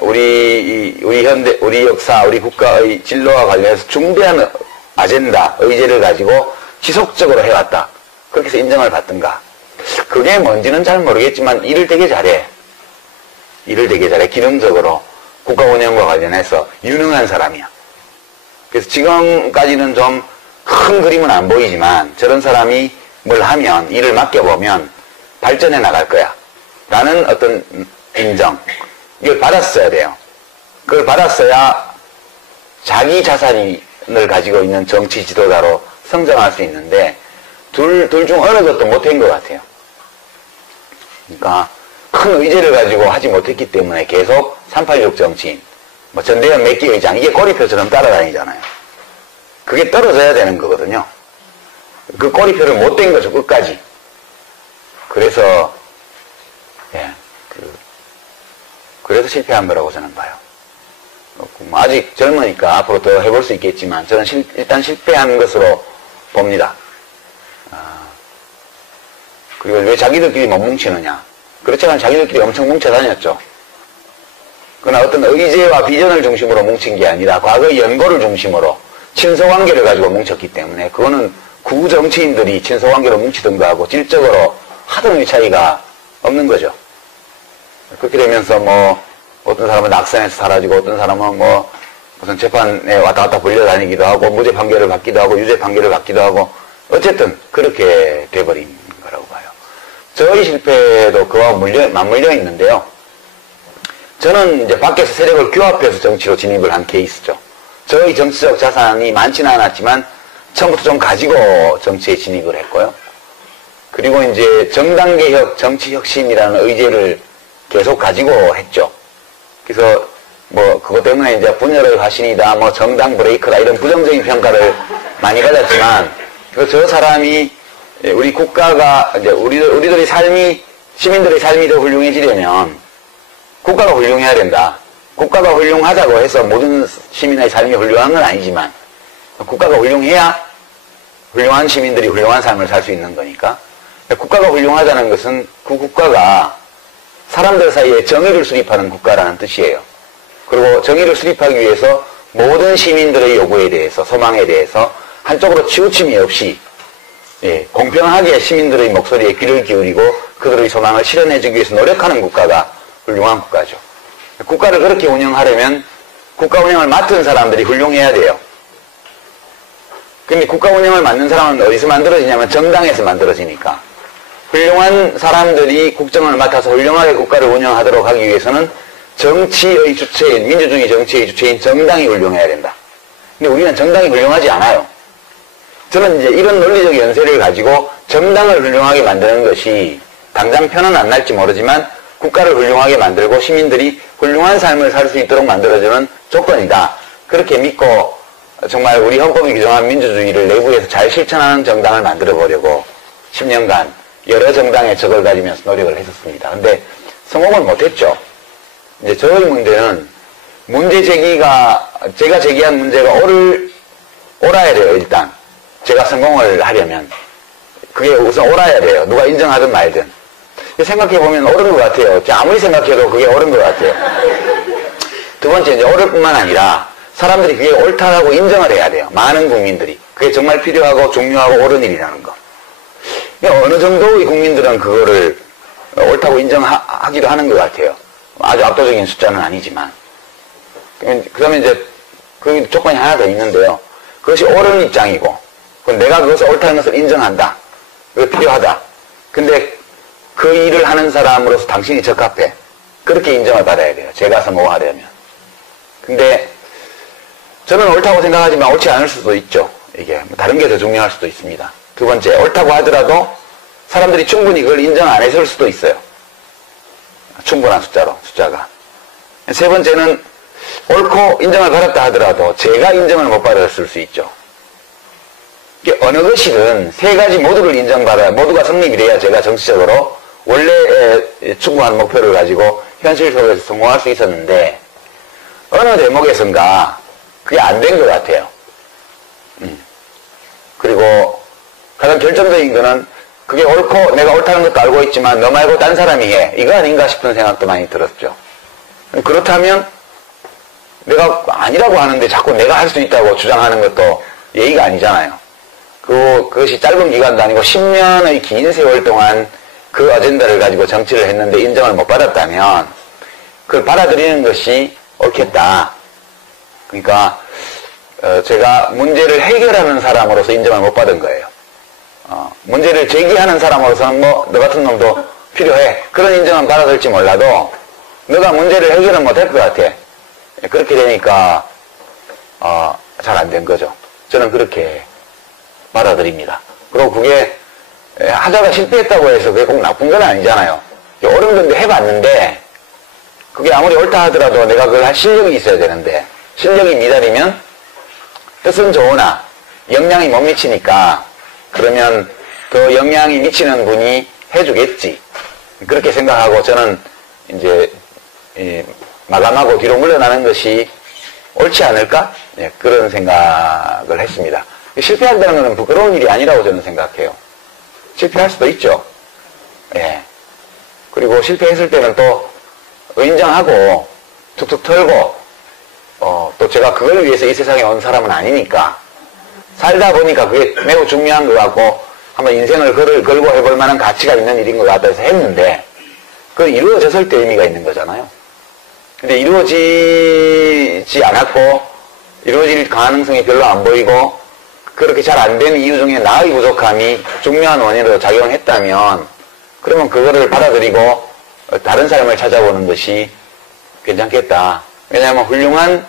우리 현대, 우리 역사, 우리 국가의 진로와 관련해서 중대한 아젠다, 의제를 가지고 지속적으로 해왔다. 그렇게 해서 인정을 받든가. 그게 뭔지는 잘 모르겠지만 일을 되게 잘해. 기능적으로 국가 운영과 관련해서 유능한 사람이야. 그래서 지금까지는 좀 큰 그림은 안 보이지만 저런 사람이 뭘 하면, 일을 맡겨보면 발전해 나갈 거야. 라는 어떤 인정. 이걸 받았어야 돼요. 그걸 받았어야 자기 자산을 가지고 있는 정치 지도자로 성장할 수 있는데, 둘 중 어느 것도 못한 것 같아요. 그러니까 큰 의제를 가지고 하지 못했기 때문에 계속 386 정치인, 뭐 전대현 몇 개 의장, 이게 꼬리표처럼 따라다니잖아요. 그게 떨어져야 되는 거거든요. 그 꼬리표를 못 댄 거죠, 끝까지. 그래서 그래서 실패한 거라고 저는 봐요. 아직 젊으니까 앞으로 더 해볼 수 있겠지만 저는 일단 실패한 것으로 봅니다. 그리고 왜 자기들끼리 못 뭉치느냐. 그렇지만 자기들끼리 엄청 뭉쳐 다녔죠. 그러나 어떤 의제와 비전을 중심으로 뭉친 게 아니라 과거의 연고를 중심으로 친서관계를 가지고 뭉쳤기 때문에 그거는 구정치인들이 친서관계로 뭉치던 거하고 질적으로 하등의 차이가 없는 거죠. 그렇게 되면서 뭐 어떤 사람은 낙선해서 사라지고 어떤 사람은 뭐 무슨 재판에 왔다 갔다 불려다니기도 하고 무죄 판결을 받기도 하고 유죄 판결을 받기도 하고 어쨌든 그렇게 돼버린 거라고 봐요. 저희 실패도 그와 맞물려 있는데요. 저는 이제 밖에서 세력을 규합해서 정치로 진입을 한 케이스죠. 저희 정치적 자산이 많지는 않았지만 처음부터 좀 가지고 정치에 진입을 했고요. 그리고 이제 정당개혁, 정치혁신이라는 의제를 계속 가지고 했죠. 그래서 뭐 그것 때문에 이제 분열의 화신이다, 뭐 정당 브레이크다 이런 부정적인 평가를 많이 받았지만 저 사람이 우리 국가가 이제 우리들의 삶이 시민들의 삶이 더 훌륭해지려면 국가가 훌륭해야 된다. 국가가 훌륭하다고 해서 모든 시민의 삶이 훌륭한 건 아니지만 국가가 훌륭해야 훌륭한 시민들이 훌륭한 삶을 살 수 있는 거니까 국가가 훌륭하다는 것은 그 국가가 사람들 사이에 정의를 수립하는 국가라는 뜻이에요. 그리고 정의를 수립하기 위해서 모든 시민들의 요구에 대해서 소망에 대해서 한쪽으로 치우침이 없이 공평하게 시민들의 목소리에 귀를 기울이고 그들의 소망을 실현해주기 위해서 노력하는 국가가 훌륭한 국가죠. 국가를 그렇게 운영하려면 국가 운영을 맡은 사람들이 훌륭해야 돼요. 근데 국가 운영을 맡는 사람은 어디서 만들어지냐면 정당에서 만들어지니까 훌륭한 사람들이 국정을 맡아서 훌륭하게 국가를 운영하도록 하기 위해서는 정치의 주체인, 민주주의 정치의 주체인 정당이 훌륭해야 된다. 근데 우리는 정당이 훌륭하지 않아요. 저는 이제 이런 논리적 연세를 가지고 정당을 훌륭하게 만드는 것이 당장 편은 안 날지 모르지만 국가를 훌륭하게 만들고 시민들이 훌륭한 삶을 살 수 있도록 만들어주는 조건이다. 그렇게 믿고 정말 우리 헌법이 규정한 민주주의를 내부에서 잘 실천하는 정당을 만들어 보려고 10년간 여러 정당의 적을 가지면서 노력을 했었습니다. 근데 성공을 못했죠. 이제 저의 문제는 제가 제기한 문제가 옳아야 돼요, 일단. 제가 성공을 하려면. 그게 우선 옳아야 돼요. 누가 인정하든 말든. 생각해보면 옳은 것 같아요. 아무리 생각해도 그게 옳은 것 같아요. 두 번째, 이제 옳을 뿐만 아니라 사람들이 그게 옳다라고 인정을 해야 돼요. 많은 국민들이. 그게 정말 필요하고 중요하고 옳은 일이라는 거. 어느 정도의 국민들은 그거를 옳다고 인정하기도 하는 것 같아요. 아주 압도적인 숫자는 아니지만. 그러면 이제 그 조건이 하나 더 있는데요. 그것이 옳은 입장이고, 내가 그것을 옳다는 것을 인정한다. 그게 필요하다. 근데 그 일을 하는 사람으로서 당신이 적합해. 그렇게 인정을 받아야 돼요. 제가 성공하려면. 근데 저는 옳다고 생각하지만 옳지 않을 수도 있죠. 이게 다른 게 더 중요할 수도 있습니다. 두 번째, 옳다고 하더라도 사람들이 충분히 그걸 인정 안 했을 수도 있어요. 충분한 숫자가. 세 번째는 옳고 인정을 받았다 하더라도 제가 인정을 못 받았을 수 있죠. 이게 어느 것이든 세 가지 모두를 인정받아야 모두가 성립이 돼야 제가 정치적으로 원래 추구한 목표를 가지고 현실 속에서 성공할 수 있었는데 어느 대목에선가 그게 안 된 것 같아요. 그리고 가장 결정적인 거는 그게 옳고 내가 옳다는 것도 알고 있지만 너 말고 딴 사람이 해. 이거 아닌가 싶은 생각도 많이 들었죠. 그렇다면 내가 아니라고 하는데 자꾸 내가 할 수 있다고 주장하는 것도 예의가 아니잖아요. 그것이 짧은 기간도 아니고 10년의 긴 세월 동안 그 어젠다를 가지고 정치를 했는데 인정을 못 받았다면 그걸 받아들이는 것이 옳겠다. 그러니까 제가 문제를 해결하는 사람으로서 인정을 못 받은 거예요. 문제를 제기하는 사람으로서는 너 같은 놈도 필요해. 그런 인정은 받아들일지 몰라도 너가 문제를 해결은 못할 것 같아. 그렇게 되니까 잘 안 된 거죠. 저는 그렇게 받아들입니다. 그리고 그게 하다가 실패했다고 해서 그게 꼭 나쁜 건 아니잖아요. 옳은 건데 해봤는데 그게 아무리 옳다 하더라도 내가 그걸 할 실력이 있어야 되는데 실력이 미달이면 뜻은 좋으나 영향이 못 미치니까 그러면 그 영향이 미치는 분이 해주겠지. 그렇게 생각하고 저는 이제 마감하고 뒤로 물러나는 것이 옳지 않을까? 네, 그런 생각을 했습니다. 실패한다는 것은 부끄러운 일이 아니라고 저는 생각해요. 실패할 수도 있죠. 예. 그리고 실패했을 때는 또 인정하고 툭툭 털고, 또 제가 그걸 위해서 이 세상에 온 사람은 아니니까, 살다 보니까 그게 매우 중요한 것 같고, 한번 인생을 걸고 해볼 만한 가치가 있는 일인 것 같아서 했는데, 그건 이루어졌을 때 의미가 있는 거잖아요. 근데 이루어지지 않았고, 이루어질 가능성이 별로 안 보이고, 그렇게 잘 안 되는 이유 중에 나의 부족함이 중요한 원인으로 작용했다면, 그러면 그거를 받아들이고, 다른 삶을 찾아보는 것이 괜찮겠다. 왜냐하면 훌륭한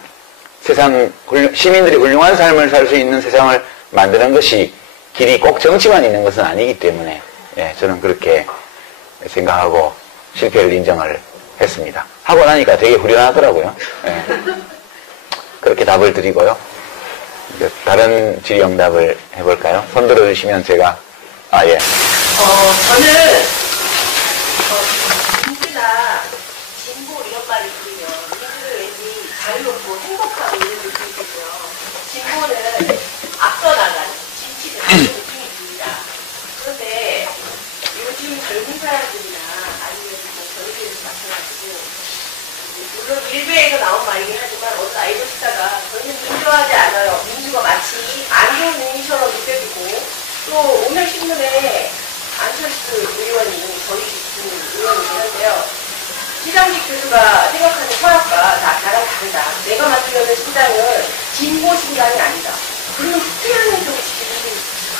세상, 시민들이 훌륭한 삶을 살 수 있는 세상을 만드는 것이 길이 꼭 정치만 있는 것은 아니기 때문에, 예, 저는 그렇게 생각하고 실패를 인정을 했습니다. 하고 나니까 되게 후련하더라고요. 예. 그렇게 답을 드리고요. 이제 다른 질의응답을 해볼까요? 손 들어주시면 제가, 예. 저는, 민주나 진보 이런 말을 들으면 민주는 왠지 자유롭고 행복하고 이런 느낌이 들고요. 진보는 앞서 나가는 진취는 그런 느낌이 듭니다. 그런데 요즘 젊은 사람들이나 아니면 저희들에서 마찬가지고, 물론 일베에서 나온 말이긴 하지만 어느 아이돌 스타가 저는 민주화하지 않아요. 민주가 마치 안 좋은 의미처럼 느껴지고, 또 오늘 신문에 안철수 의원이 저희 의원이긴 한데요. 시장직 교수가 생각하는 철학과 나랑 다르다. 내가 맡으려는 신당은 진보 신당이 아니다. 그러면 후퇴하는 정치인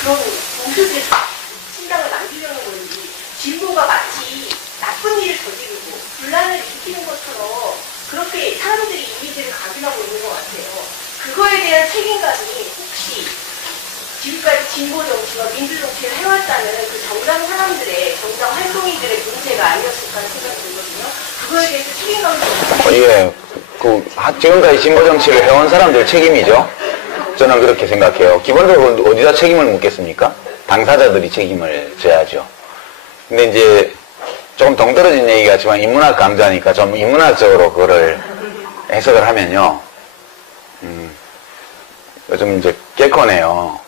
그런 공수들 신당을 만들려는 건지, 진보가 마치 나쁜 일을 저지르고 분란을 일으키는 것처럼 그렇게 사람들이 이미지를 각인하고 있는 것 같아요. 그거에 대한 책임감이 혹시 지금까지 진보 정치와 민주 정치를 해왔다는 그 정당 사람들의, 정당 활동인들의 문제가 아니었을까 하는 생각이 들거든요. 그거에 대해서 책임감을 좀. 예. 지금까지 진보 정치를 해온 사람들 책임이죠. 저는 그렇게 생각해요. 기본적으로 어디다 책임을 묻겠습니까? 당사자들이 책임을 져야죠. 근데 이제 조금 동떨어진 얘기 같지만 인문학 강좌니까 좀 인문학적으로 그거를 해석을 하면요. 요즘 이제 개콘에요.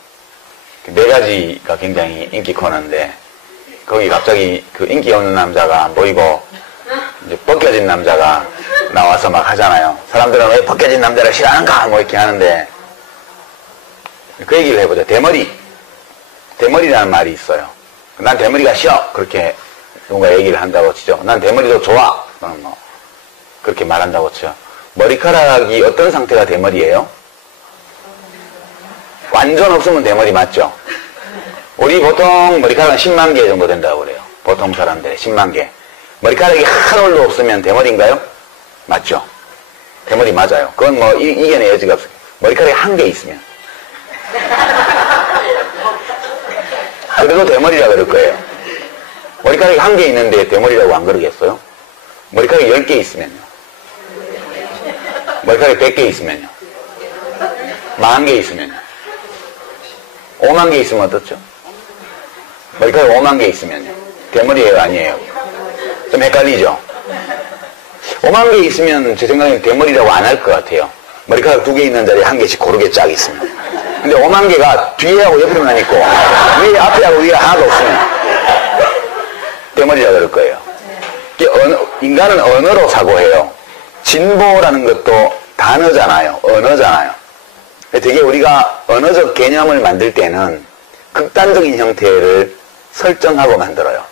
네 가지가 굉장히 인기 코너인데, 거기 갑자기 그 인기 없는 남자가 안 보이고, 이제 벗겨진 남자가 나와서 막 하잖아요. 사람들은 왜 벗겨진 남자를 싫어하는가? 뭐 이렇게 하는데, 그 얘기를 해보죠. 대머리라는 말이 있어요. 난 대머리가 싫어. 그렇게 누군가 얘기를 한다고 치죠. 난 대머리도 좋아. 뭐, 그렇게 말한다고 치죠. 머리카락이 어떤 상태가 대머리예요? 완전 없으면 대머리 맞죠? 우리 보통 머리카락은 10만 개 정도 된다고 그래요. 보통 사람들의 10만 개. 머리카락이 하나도 없으면 대머리인가요? 맞죠? 대머리 맞아요. 그건 뭐 이겨낼 여지가 없어요. 머리카락이 한 개 있으면. 그래도 대머리라 그럴 거예요. 머리카락이 한 개 있는데 대머리라고 안 그러겠어요? 머리카락이 10개 있으면요. 머리카락이 100개 있으면요. 10,000개 있으면요. 5만 개 있으면 어떻죠? 머리카락 5만 개 있으면요. 대머리예요, 아니에요? 좀 헷갈리죠? 5만 개 있으면 제 생각에는 대머리라고 안 할 것 같아요. 머리카락 2개 있는 자리에 1개씩 고르게 쫙 있으면. 근데 5만 개가 뒤에하고 옆에만 있고, 위에, 앞에하고 위에 하나도 없으면 대머리라고 그럴 거예요. 인간은 언어로 사고해요. 진보라는 것도 단어잖아요. 언어잖아요. 되게 우리가 언어적 개념을 만들 때는 극단적인 형태를 설정하고 만들어요.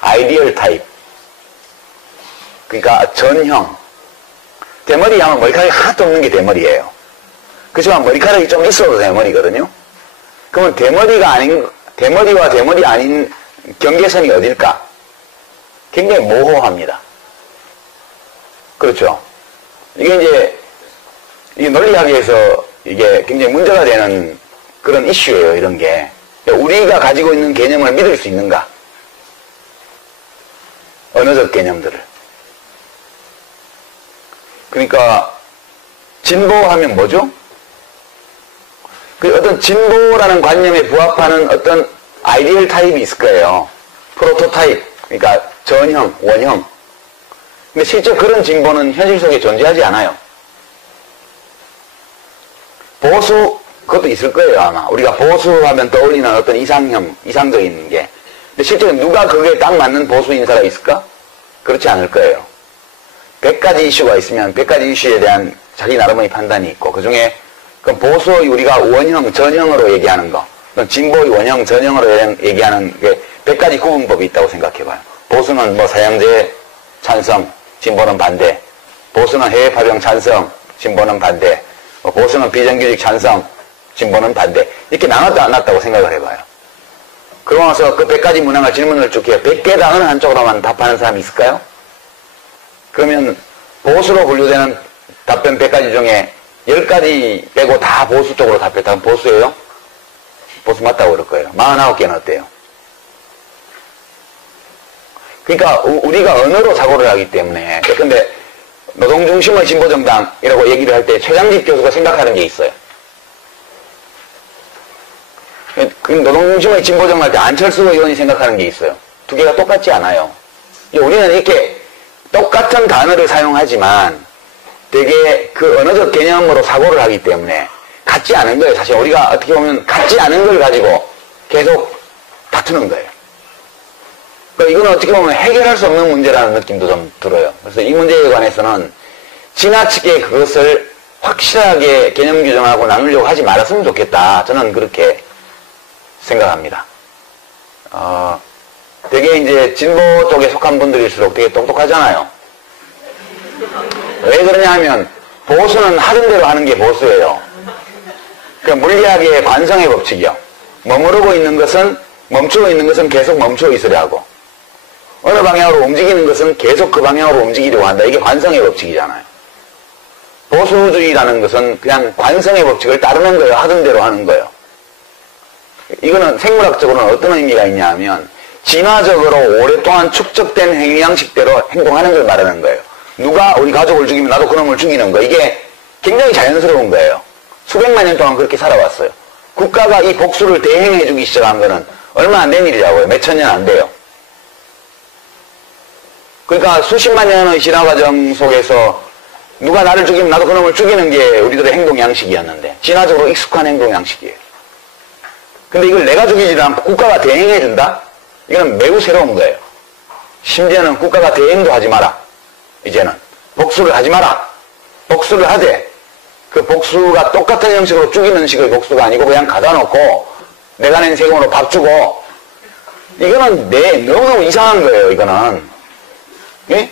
아이디얼 타입. 그러니까 전형. 대머리 하면 머리카락이 하나도 없는 게 대머리예요. 그렇지만 머리카락이 좀 있어도 대머리거든요. 그러면 대머리와 대머리 아닌 경계선이 어딜까? 굉장히 모호합니다. 그렇죠. 이게 논리학에서 이게 굉장히 문제가 되는 그런 이슈예요, 이런 게. 우리가 가지고 있는 개념을 믿을 수 있는가? 언어적 개념들을. 그러니까, 진보하면 뭐죠? 그 어떤 진보라는 관념에 부합하는 어떤 아이디얼 타입이 있을 거예요. 프로토타입. 그러니까 전형, 원형. 근데 실제 그런 진보는 현실 속에 존재하지 않아요. 보수, 그것도 있을 거예요, 아마. 우리가 보수하면 떠올리는 어떤 이상형, 이상적인 게. 근데 실제로 누가 그게 딱 맞는 보수 인사가 있을까? 그렇지 않을 거예요. 100가지 이슈가 있으면 100가지 이슈에 대한 자기 나름의 판단이 있고, 그 중에 그 보수의 우리가 원형, 전형으로 얘기하는 거, 진보의 원형, 전형으로 얘기하는 게 100가지 구분법이 있다고 생각해봐요. 보수는 뭐 사형제 찬성, 진보는 반대. 보수는 해외 파병 찬성, 진보는 반대. 보수는 비정규직 찬성, 진보는 반대. 이렇게 나눴다 안 났다고 생각을 해봐요. 그러고 나서 그 100가지 문항을 질문을 쭉 해요. 100개 다 어느 한쪽으로만 답하는 사람이 있을까요? 그러면 보수로 분류되는 답변 100가지 중에 10가지 빼고 다 보수 쪽으로 답했다면 보수예요? 보수 맞다고 그럴 거예요. 49개는 어때요? 그러니까 우리가 언어로 사고를 하기 때문에. 근데 노동중심의 진보정당이라고 얘기를 할 때 최장집 교수가 생각하는 게 있어요. 그 노동중심의 진보정당 할 때 안철수 의원이 생각하는 게 있어요. 두 개가 똑같지 않아요. 우리는 이렇게 똑같은 단어를 사용하지만 되게 그 언어적 개념으로 사고를 하기 때문에 같지 않은 거예요. 사실 우리가 어떻게 보면 같지 않은 걸 가지고 계속 다투는 거예요. 그러니까 이거는 어떻게 보면 해결할 수 없는 문제라는 느낌도 좀 들어요. 그래서 이 문제에 관해서는 지나치게 그것을 확실하게 개념 규정하고 나누려고 하지 말았으면 좋겠다. 저는 그렇게 생각합니다. 되게 이제 진보 쪽에 속한 분들일수록 되게 똑똑하잖아요. 왜 그러냐 하면 보수는 하던 대로 하는 게 보수예요. 그러니까 물리학의 관성의 법칙이요. 머무르고 있는 것은, 멈추고 있는 것은 계속 멈추어 있으려 하고, 어느 방향으로 움직이는 것은 계속 그 방향으로 움직이려고 한다. 이게 관성의 법칙이잖아요. 보수주의라는 것은 그냥 관성의 법칙을 따르는 거예요. 하던 대로 하는 거예요. 이거는 생물학적으로는 어떤 의미가 있냐 하면 진화적으로 오랫동안 축적된 행위 양식대로 행동하는 걸 말하는 거예요. 누가 우리 가족을 죽이면 나도 그놈을 죽이는 거. 이게 굉장히 자연스러운 거예요. 수백만 년 동안 그렇게 살아왔어요. 국가가 이 복수를 대행해주기 시작한 거는 얼마 안 된 일이라고요. 몇천 년 안 돼요. 그러니까 수십만 년의 진화 과정 속에서 누가 나를 죽이면 나도 그놈을 죽이는 게 우리들의 행동 양식이었는데 진화적으로 익숙한 행동 양식이에요. 근데 이걸 내가 죽이지도 않고 국가가 대행해준다? 이건 매우 새로운 거예요. 심지어는 국가가 대행도 하지 마라. 이제는 복수를 하지 마라. 복수를 하되 그 복수가 똑같은 형식으로 죽이는 식의 복수가 아니고 그냥 가다 놓고 내가 낸 세금으로 밥 주고, 이거는 너무너무 이상한 거예요. 이거는 예?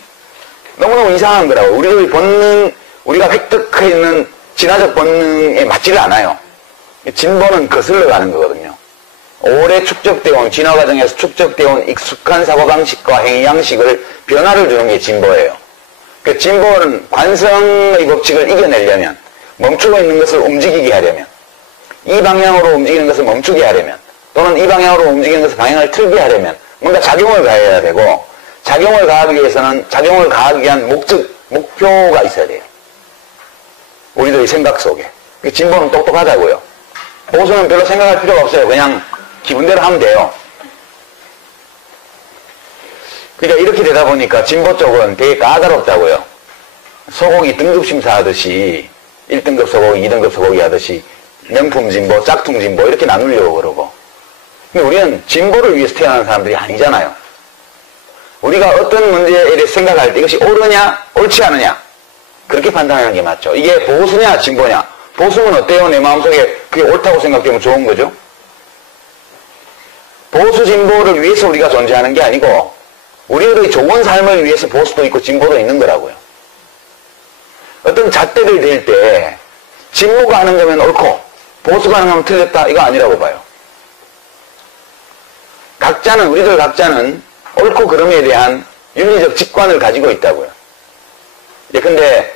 너무너무 이상한 거라고. 우리의 본능, 우리가 획득해 있는 진화적 본능에 맞지를 않아요. 진보는 거슬러 가는 거거든요. 오래 축적되어 온, 진화 과정에서 축적되어 온 익숙한 사고방식과 행위 양식을 변화를 주는 게 진보예요. 그 진보는 관성의 법칙을 이겨내려면, 멈추고 있는 것을 움직이게 하려면, 이 방향으로 움직이는 것을 멈추게 하려면, 또는 이 방향으로 움직이는 것을 방향을 틀게 하려면 뭔가 작용을 가해야 되고, 작용을 가하기 위해서는 작용을 가하기 위한 목표가 있어야 돼요. 우리들의 생각 속에. 진보는 똑똑하다고요. 보수는 별로 생각할 필요가 없어요. 그냥 기분대로 하면 돼요. 그러니까 이렇게 되다 보니까 진보 쪽은 되게 까다롭다고요. 소고기 등급 심사하듯이 1등급 소고기, 2등급 소고기 하듯이 명품 진보, 짝퉁 진보 이렇게 나누려고 그러고. 근데 우리는 진보를 위해서 태어난 사람들이 아니잖아요. 우리가 어떤 문제에 대해 생각할 때 이것이 옳으냐, 옳지 않으냐 그렇게 판단하는 게 맞죠. 이게 보수냐, 진보냐. 보수는 어때요? 내 마음속에 그게 옳다고 생각되면 좋은 거죠. 보수 진보를 위해서 우리가 존재하는 게 아니고 우리들의 좋은 삶을 위해서 보수도 있고 진보도 있는 거라고요. 어떤 잣대를 댈 때 진보가 하는 거면 옳고 보수가 하는 거면 틀렸다 이거 아니라고 봐요. 우리들 각자는 옳고 그름에 대한 윤리적 직관을 가지고 있다고요. 근데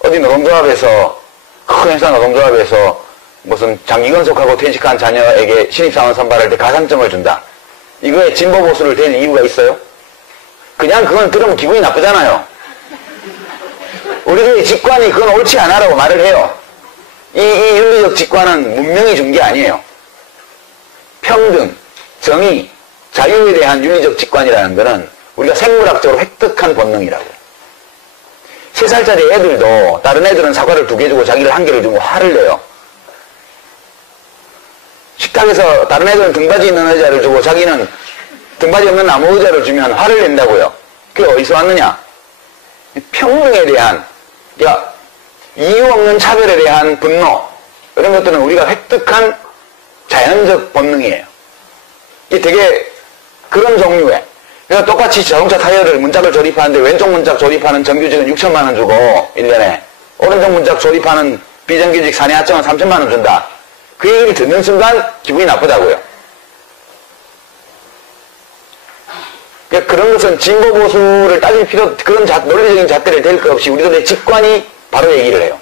어디 노동조합에서 큰 회사 노동조합에서 무슨 장기건속하고 퇴직한 자녀에게 신입사원 선발할 때 가산점을 준다. 이거에 진보 보수를 댈 이유가 있어요? 그냥 그건 들으면 기분이 나쁘잖아요. 우리들의 직관이 그건 옳지 않아라고 말을 해요. 이 윤리적 직관은 문명이 준 게 아니에요. 평등, 정의, 자유에 대한 윤리적 직관이라는 것은 우리가 생물학적으로 획득한 본능이라고요. 3살짜리 애들도 다른 애들은 사과를 2개 주고 자기를 1개를 주고 화를 내요. 식탁에서 다른 애들은 등받이 있는 의자를 주고 자기는 등받이 없는 나무 의자를 주면 화를 낸다고요. 그게 어디서 왔느냐? 평등에 대한, 그러니까 이유 없는 차별에 대한 분노, 이런 것들은 우리가 획득한 자연적 본능이에요. 이게 되게 그런 종류의, 그러니까 똑같이 자동차 타이어를 문짝을 조립하는데 왼쪽 문짝 조립하는 정규직은 6천만 원 주고 1년에 오른쪽 문짝 조립하는 비정규직 사내 하청은 3천만 원 준다. 그 얘기를 듣는 순간 기분이 나쁘다고요. 그러니까 그런 것은 진보 보수를 따질 필요, 그런 논리적인 잣대를 댈 것 없이 우리들의 직관이 바로 얘기를 해요.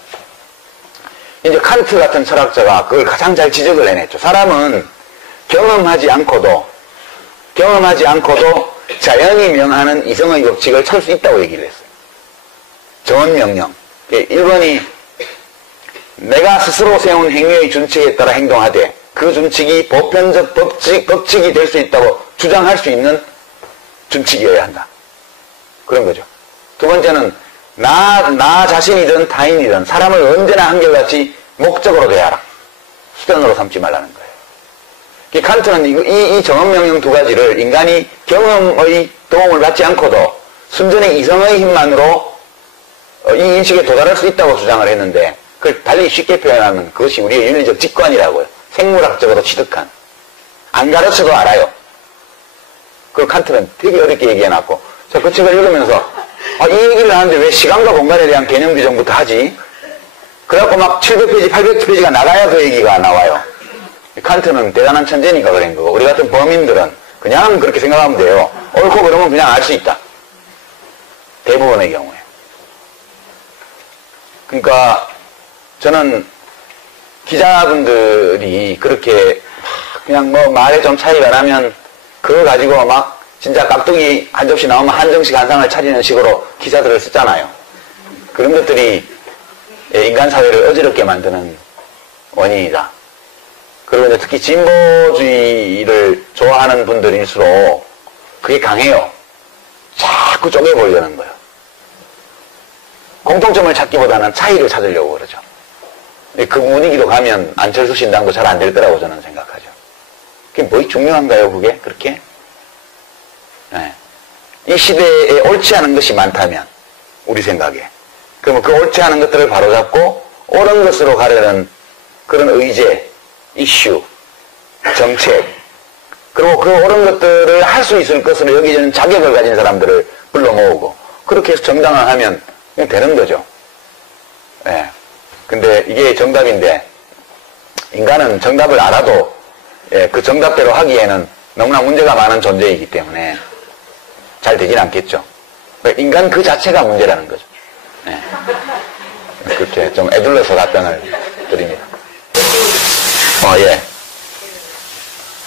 이제 칸트 같은 철학자가 그걸 가장 잘 지적을 해냈죠. 사람은 경험하지 않고도 자연이 명하는 이성의 법칙을 찾을 수 있다고 얘기를 했어요. 정언명령. 1번이 내가 스스로 세운 행위의 준칙에 따라 행동하되 그 준칙이 보편적 법칙이 될 수 있다고 주장할 수 있는 준칙이어야 한다. 그런 거죠. 두 번째는 나 자신이든 타인이든 사람을 언제나 한결같이 목적으로 대하라. 수단으로 삼지 말라는 거예요. 칸트는 이 정언명령 두 가지를 인간이 경험의 도움을 받지 않고도 순전히 이성의 힘만으로 이 인식에 도달할 수 있다고 주장을 했는데 그걸 달리 쉽게 표현하면 그것이 우리의 윤리적 직관이라고요. 생물학적으로 취득한. 안 가르쳐도 알아요. 그걸 칸트는 되게 어렵게 얘기해놨고 그 책을 읽으면서 이 얘기를 하는데 왜 시간과 공간에 대한 개념 규정부터 하지? 그래갖고 막 700페이지, 800페이지가 나가야 그 얘기가 나와요. 칸트는 대단한 천재니까 그런 거고 우리 같은 범인들은 그냥 그렇게 생각하면 돼요. 옳고 그러면 그냥 알 수 있다. 대부분의 경우에. 그러니까 저는 기자분들이 그렇게 그냥 뭐 말에 좀 차이가 나면 그거 가지고 막 진짜 깍두기 한 접시 나오면 한정식 한 상을 차리는 식으로 기사들을 쓰잖아요. 그런 것들이 인간 사회를 어지럽게 만드는 원인이다. 그리고 이제 특히 진보주의를 좋아하는 분들일수록 그게 강해요. 자꾸 쪼개보려는 거예요. 공통점을 찾기보다는 차이를 찾으려고 그러죠. 그 분위기로 가면 안철수 신당도 잘 안 될 거라고 저는 생각하죠. 그게 뭐 중요한가요, 그게? 그렇게? 네. 이 시대에 옳지 않은 것이 많다면, 우리 생각에. 그러면 그 옳지 않은 것들을 바로잡고, 옳은 것으로 가려는 그런 의제, 이슈, 정책, 그리고 그 옳은 것들을 할 수 있을 것으로 여기지는 자격을 가진 사람들을 불러 모으고, 그렇게 해서 정당을 하면 그냥 되는 거죠. 예. 네. 근데 이게 정답인데, 인간은 정답을 알아도, 예, 그 정답대로 하기에는 너무나 문제가 많은 존재이기 때문에 잘 되진 않겠죠. 인간 그 자체가 문제라는 거죠. 예. 그렇게 좀 애둘러서 답변을 드립니다. 예.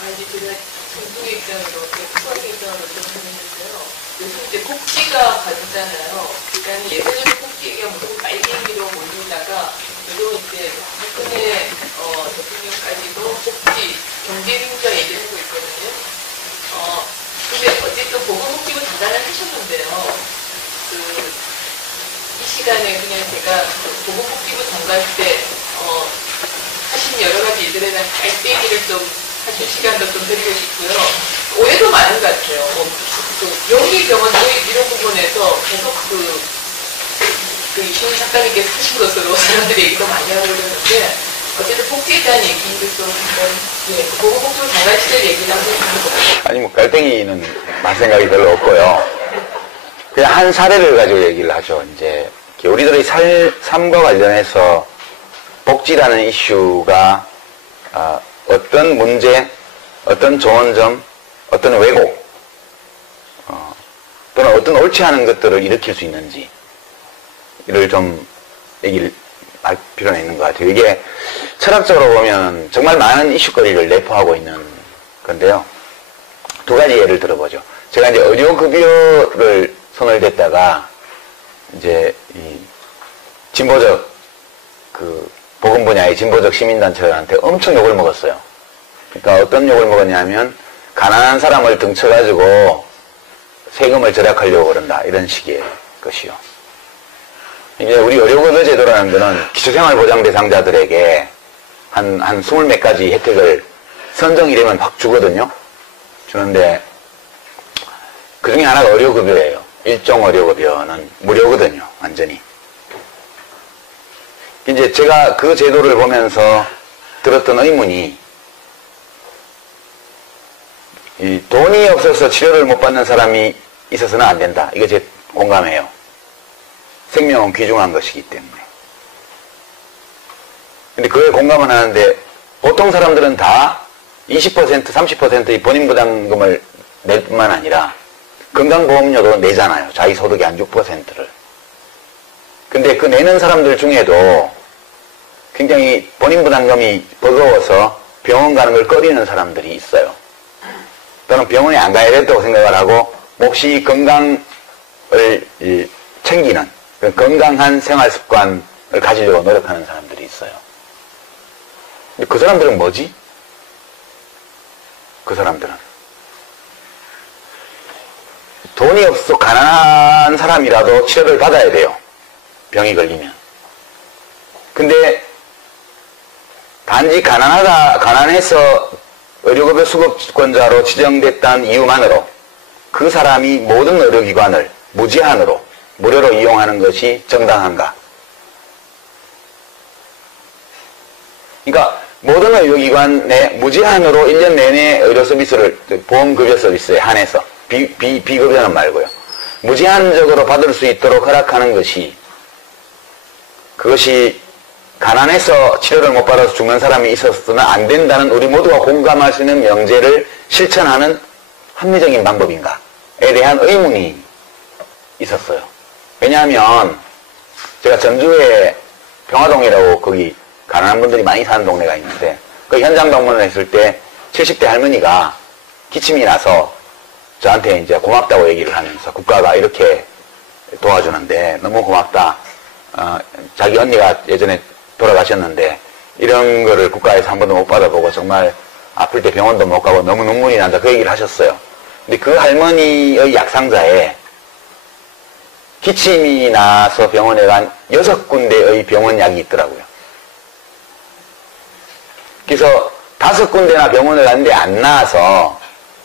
제가 정부의 입장으로, 국가의 입장으로 좀 보는데요. 요즘 이제 복지가 가지잖아요. 그러니까 예전에는 복지가 무슨 빨갱이로 몰리다가 요즘 이제 박근혜 대통령까지도 복지, 경제민주화 얘기하는 거 있거든요. 근데 어쨌든 보건복지부 장관을 하셨는데요. 이 시간에 그냥 제가 보건복지부 장관 때 하신 여러 가지 일들에 대한 깔때기를 좀 하실 시간도 좀 드리고 싶고요. 오해도 많은 것 같아요. 영리병원 이런 부분에서 계속 이시훈 작가님께서 하신 것으로 사람들이 얘기도 많이 하고 그러는데 어쨌든 복지에 대한 얘기를 좀 한번 보건복지부 장관 시절 얘기를 한번 해보세요. 아니 뭐 깔땡이는 말 생각이 별로 없고요. 그냥 한 사례를 가지고 얘기를 하죠. 이제 우리들의 삶과 관련해서 복지라는 이슈가 어떤 문제, 어떤 좋은 점, 어떤 왜곡, 또는 어떤 옳지 않은 것들을 일으킬 수 있는지 이를 좀 얘기를 할 필요가 있는 것 같아요. 이게 철학적으로 보면 정말 많은 이슈거리를 내포하고 있는 건데요. 두 가지 예를 들어보죠. 제가 이제 의료급여를 손을 댔다가 이제 이 진보적 보건 분야의 진보적 시민단체들한테 엄청 욕을 먹었어요. 그러니까 어떤 욕을 먹었냐면 가난한 사람을 등쳐가지고 세금을 절약하려고 그런다 이런 식의 것이요. 이제 우리 의료급여 제도라는 거는 기초생활보장 대상자들에게 한 20몇 가지 혜택을 선정이 되면 확 주거든요. 주는데 그 중에 하나가 의료급여예요. 일종 의료급여는 무료거든요, 완전히. 이제 제가 그 제도를 보면서 들었던 의문이, 이 돈이 없어서 치료를 못 받는 사람이 있어서는 안 된다. 이거 제 공감해요. 생명은 귀중한 것이기 때문에. 근데 그에 공감은 하는데, 보통 사람들은 다 20%, 30%의 본인 부담금을 낼 뿐만 아니라 건강보험료도 내잖아요. 자기 소득의 한 6%를. 근데 그 내는 사람들 중에도 굉장히 본인 부담금이 버거워서 병원 가는 걸 꺼리는 사람들이 있어요. 또는 병원에 안 가야 된다고 생각을 하고 몹시 건강을 챙기는 건강한 생활 습관을 가지려고 노력하는 사람들이 있어요. 근데 그 사람들은 뭐지? 그 사람들은 돈이 없어 가난한 사람이라도 치료를 받아야 돼요. 병이 걸리면. 근데 단지 가난해서 의료급여 수급권자로 지정됐다는 이유만으로 그 사람이 모든 의료기관을 무제한으로 무료로 이용하는 것이 정당한가? 그러니까 모든 의료기관 내 무제한으로 1년 내내 의료 서비스를, 보험급여 서비스에 한해서 비급여는 말고요, 무제한적으로 받을 수 있도록 허락하는 것이, 그것이 가난해서 치료를 못 받아서 죽는 사람이 있었으면 안 된다는 우리 모두가 공감할 수 있는 명제를 실천하는 합리적인 방법인가에 대한 의문이 있었어요. 왜냐하면 제가 전주에 평화동이라고 거기 가난한 분들이 많이 사는 동네가 있는데, 그 현장 방문을 했을 때 70대 할머니가 기침이 나서 저한테 이제 고맙다고 얘기를 하면서, 국가가 이렇게 도와주는데 너무 고맙다. 자기 언니가 예전에 돌아가셨는데 이런 거를 국가에서 한 번도 못 받아보고 정말 아플 때 병원도 못 가고 너무 눈물이 난다, 그 얘기를 하셨어요. 근데 그 할머니의 약상자에 기침이 나서 병원에 간 6군데의 병원 약이 있더라고요. 그래서 5군데나 병원을 갔는데 안 나와서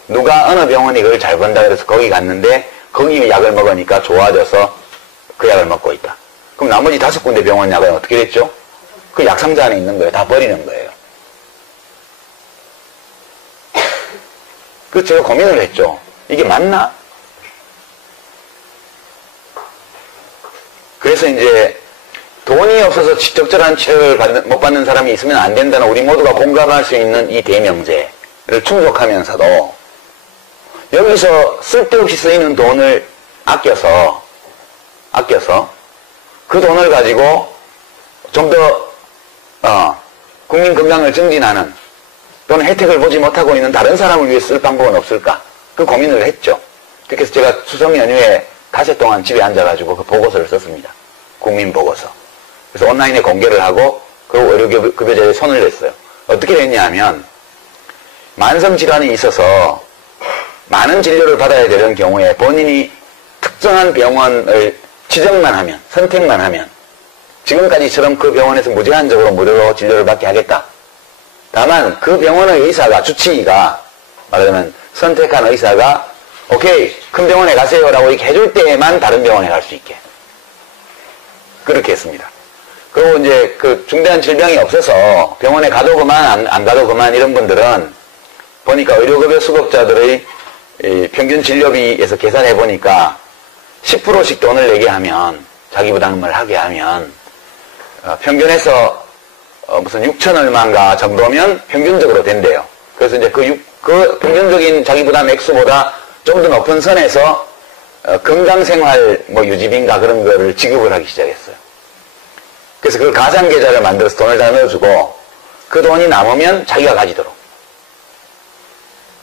누가 어느 병원이 그걸 잘 본다 그래서 거기 갔는데 거기 약을 먹으니까 좋아져서 그 약을 먹고 있다. 그럼 나머지 5군데 병원 약은 어떻게 됐죠? 그 약상자 안에 있는 거예요. 다 버리는 거예요. 그래서 제가 고민을 했죠. 이게 맞나? 그래서 이제 돈이 없어서 적절한 치료를 못 받는 사람이 있으면 안 된다는 우리 모두가 공감할 수 있는 이 대명제를 충족하면서도 여기서 쓸데없이 쓰이는 돈을 아껴서 그 돈을 가지고 좀 더 국민 건강을 증진하는, 또는 혜택을 보지 못하고 있는 다른 사람을 위해 쓸 방법은 없을까? 그 고민을 했죠. 그래서 제가 추석 연휴에 닷새 동안 집에 앉아가지고 그 보고서를 썼습니다. 국민보고서. 그래서 온라인에 공개를 하고 그 의료급여제에 손을 냈어요. 어떻게 됐냐 하면, 만성질환이 있어서 많은 진료를 받아야 되는 경우에 본인이 특정한 병원을 지정만 하면, 선택만 하면 지금까지처럼 그 병원에서 무제한적으로 무료로 진료를 받게 하겠다. 다만 그 병원의 의사가, 주치의가, 말하자면 선택한 의사가 오케이 큰 병원에 가세요라고 이렇게 해줄 때에만 다른 병원에 갈 수 있게 그렇게 했습니다. 그리고 이제 그 중대한 질병이 없어서 병원에 가도 그만 안 가도 그만 이런 분들은 보니까 의료급여 수급자들의 평균 진료비에서 계산해 보니까 10%씩 돈을 내게 하면, 자기 부담을 하게 하면 평균에서 무슨 6천 얼마인가 정도면 평균적으로 된대요. 그래서 이제 그 평균적인 자기 부담 액수보다 좀 더 높은 선에서 건강생활 유지비인가 그런 거를 지급을 하기 시작했어요. 그래서 그 가상계좌를 만들어서 돈을 다 넣어주고 그 돈이 남으면 자기가 가지도록.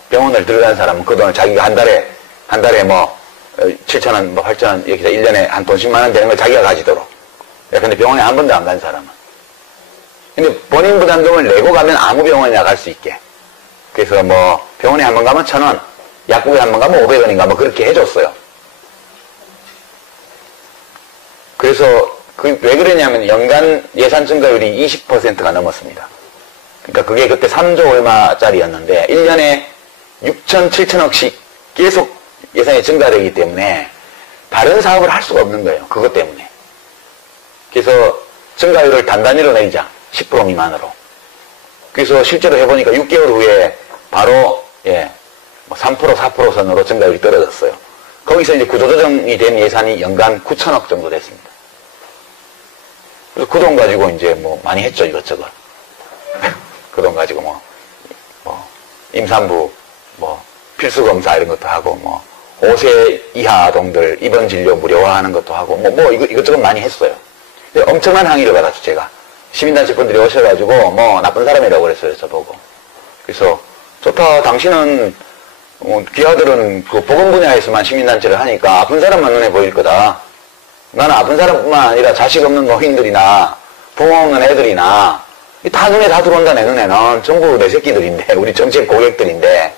병원을 들어간 사람은 그 돈을 자기가 한 달에 7,000원, 8,000원 이렇게 해서 1년에 한 돈 10만 원 되는 걸 자기가 가지도록. 근데 병원에 한 번도 안 간 사람은. 근데 본인 부담금을 내고 가면 아무 병원이나 갈 수 있게. 그래서 병원에 한 번 가면 1,000원, 약국에 한 번 가면 500원인가 그렇게 해줬어요. 그래서 왜 그러냐면 연간 예산 증가율이 20%가 넘었습니다. 그러니까 그게 그때 3조 얼마짜리였는데 1년에 6천, 7천억씩 계속 예산이 증가되기 때문에 다른 사업을 할 수가 없는 거예요. 그것 때문에. 그래서 증가율을 단단히로 내리자. 10% 미만으로. 그래서 실제로 해보니까 6개월 후에 바로 3% 4% 선으로 증가율이 떨어졌어요. 거기서 이제 구조조정이 된 예산이 연간 9천억 정도 됐습니다. 그래서 그 돈 가지고 이제 뭐 많이 했죠, 이것저것. 그 돈 가지고 뭐 임산부 필수검사 이런 것도 하고 5세 이하 아동들 입원 진료 무료화하는 것도 하고 이것저것 많이 했어요. 엄청난 항의를 받았죠, 제가. 시민단체 분들이 오셔가지고 나쁜 사람이라고 그랬어요, 저보고. 그래서 좋다, 당신은 기아들은 그 보건 분야에서만 시민단체를 하니까 아픈 사람만 눈에 보일 거다. 나는 아픈 사람뿐만 아니라 자식 없는 노인들이나 부모 없는 애들이나 다 눈에 다 들어온다. 내 눈에는 전부 내 새끼들인데, 우리 정책 고객들인데,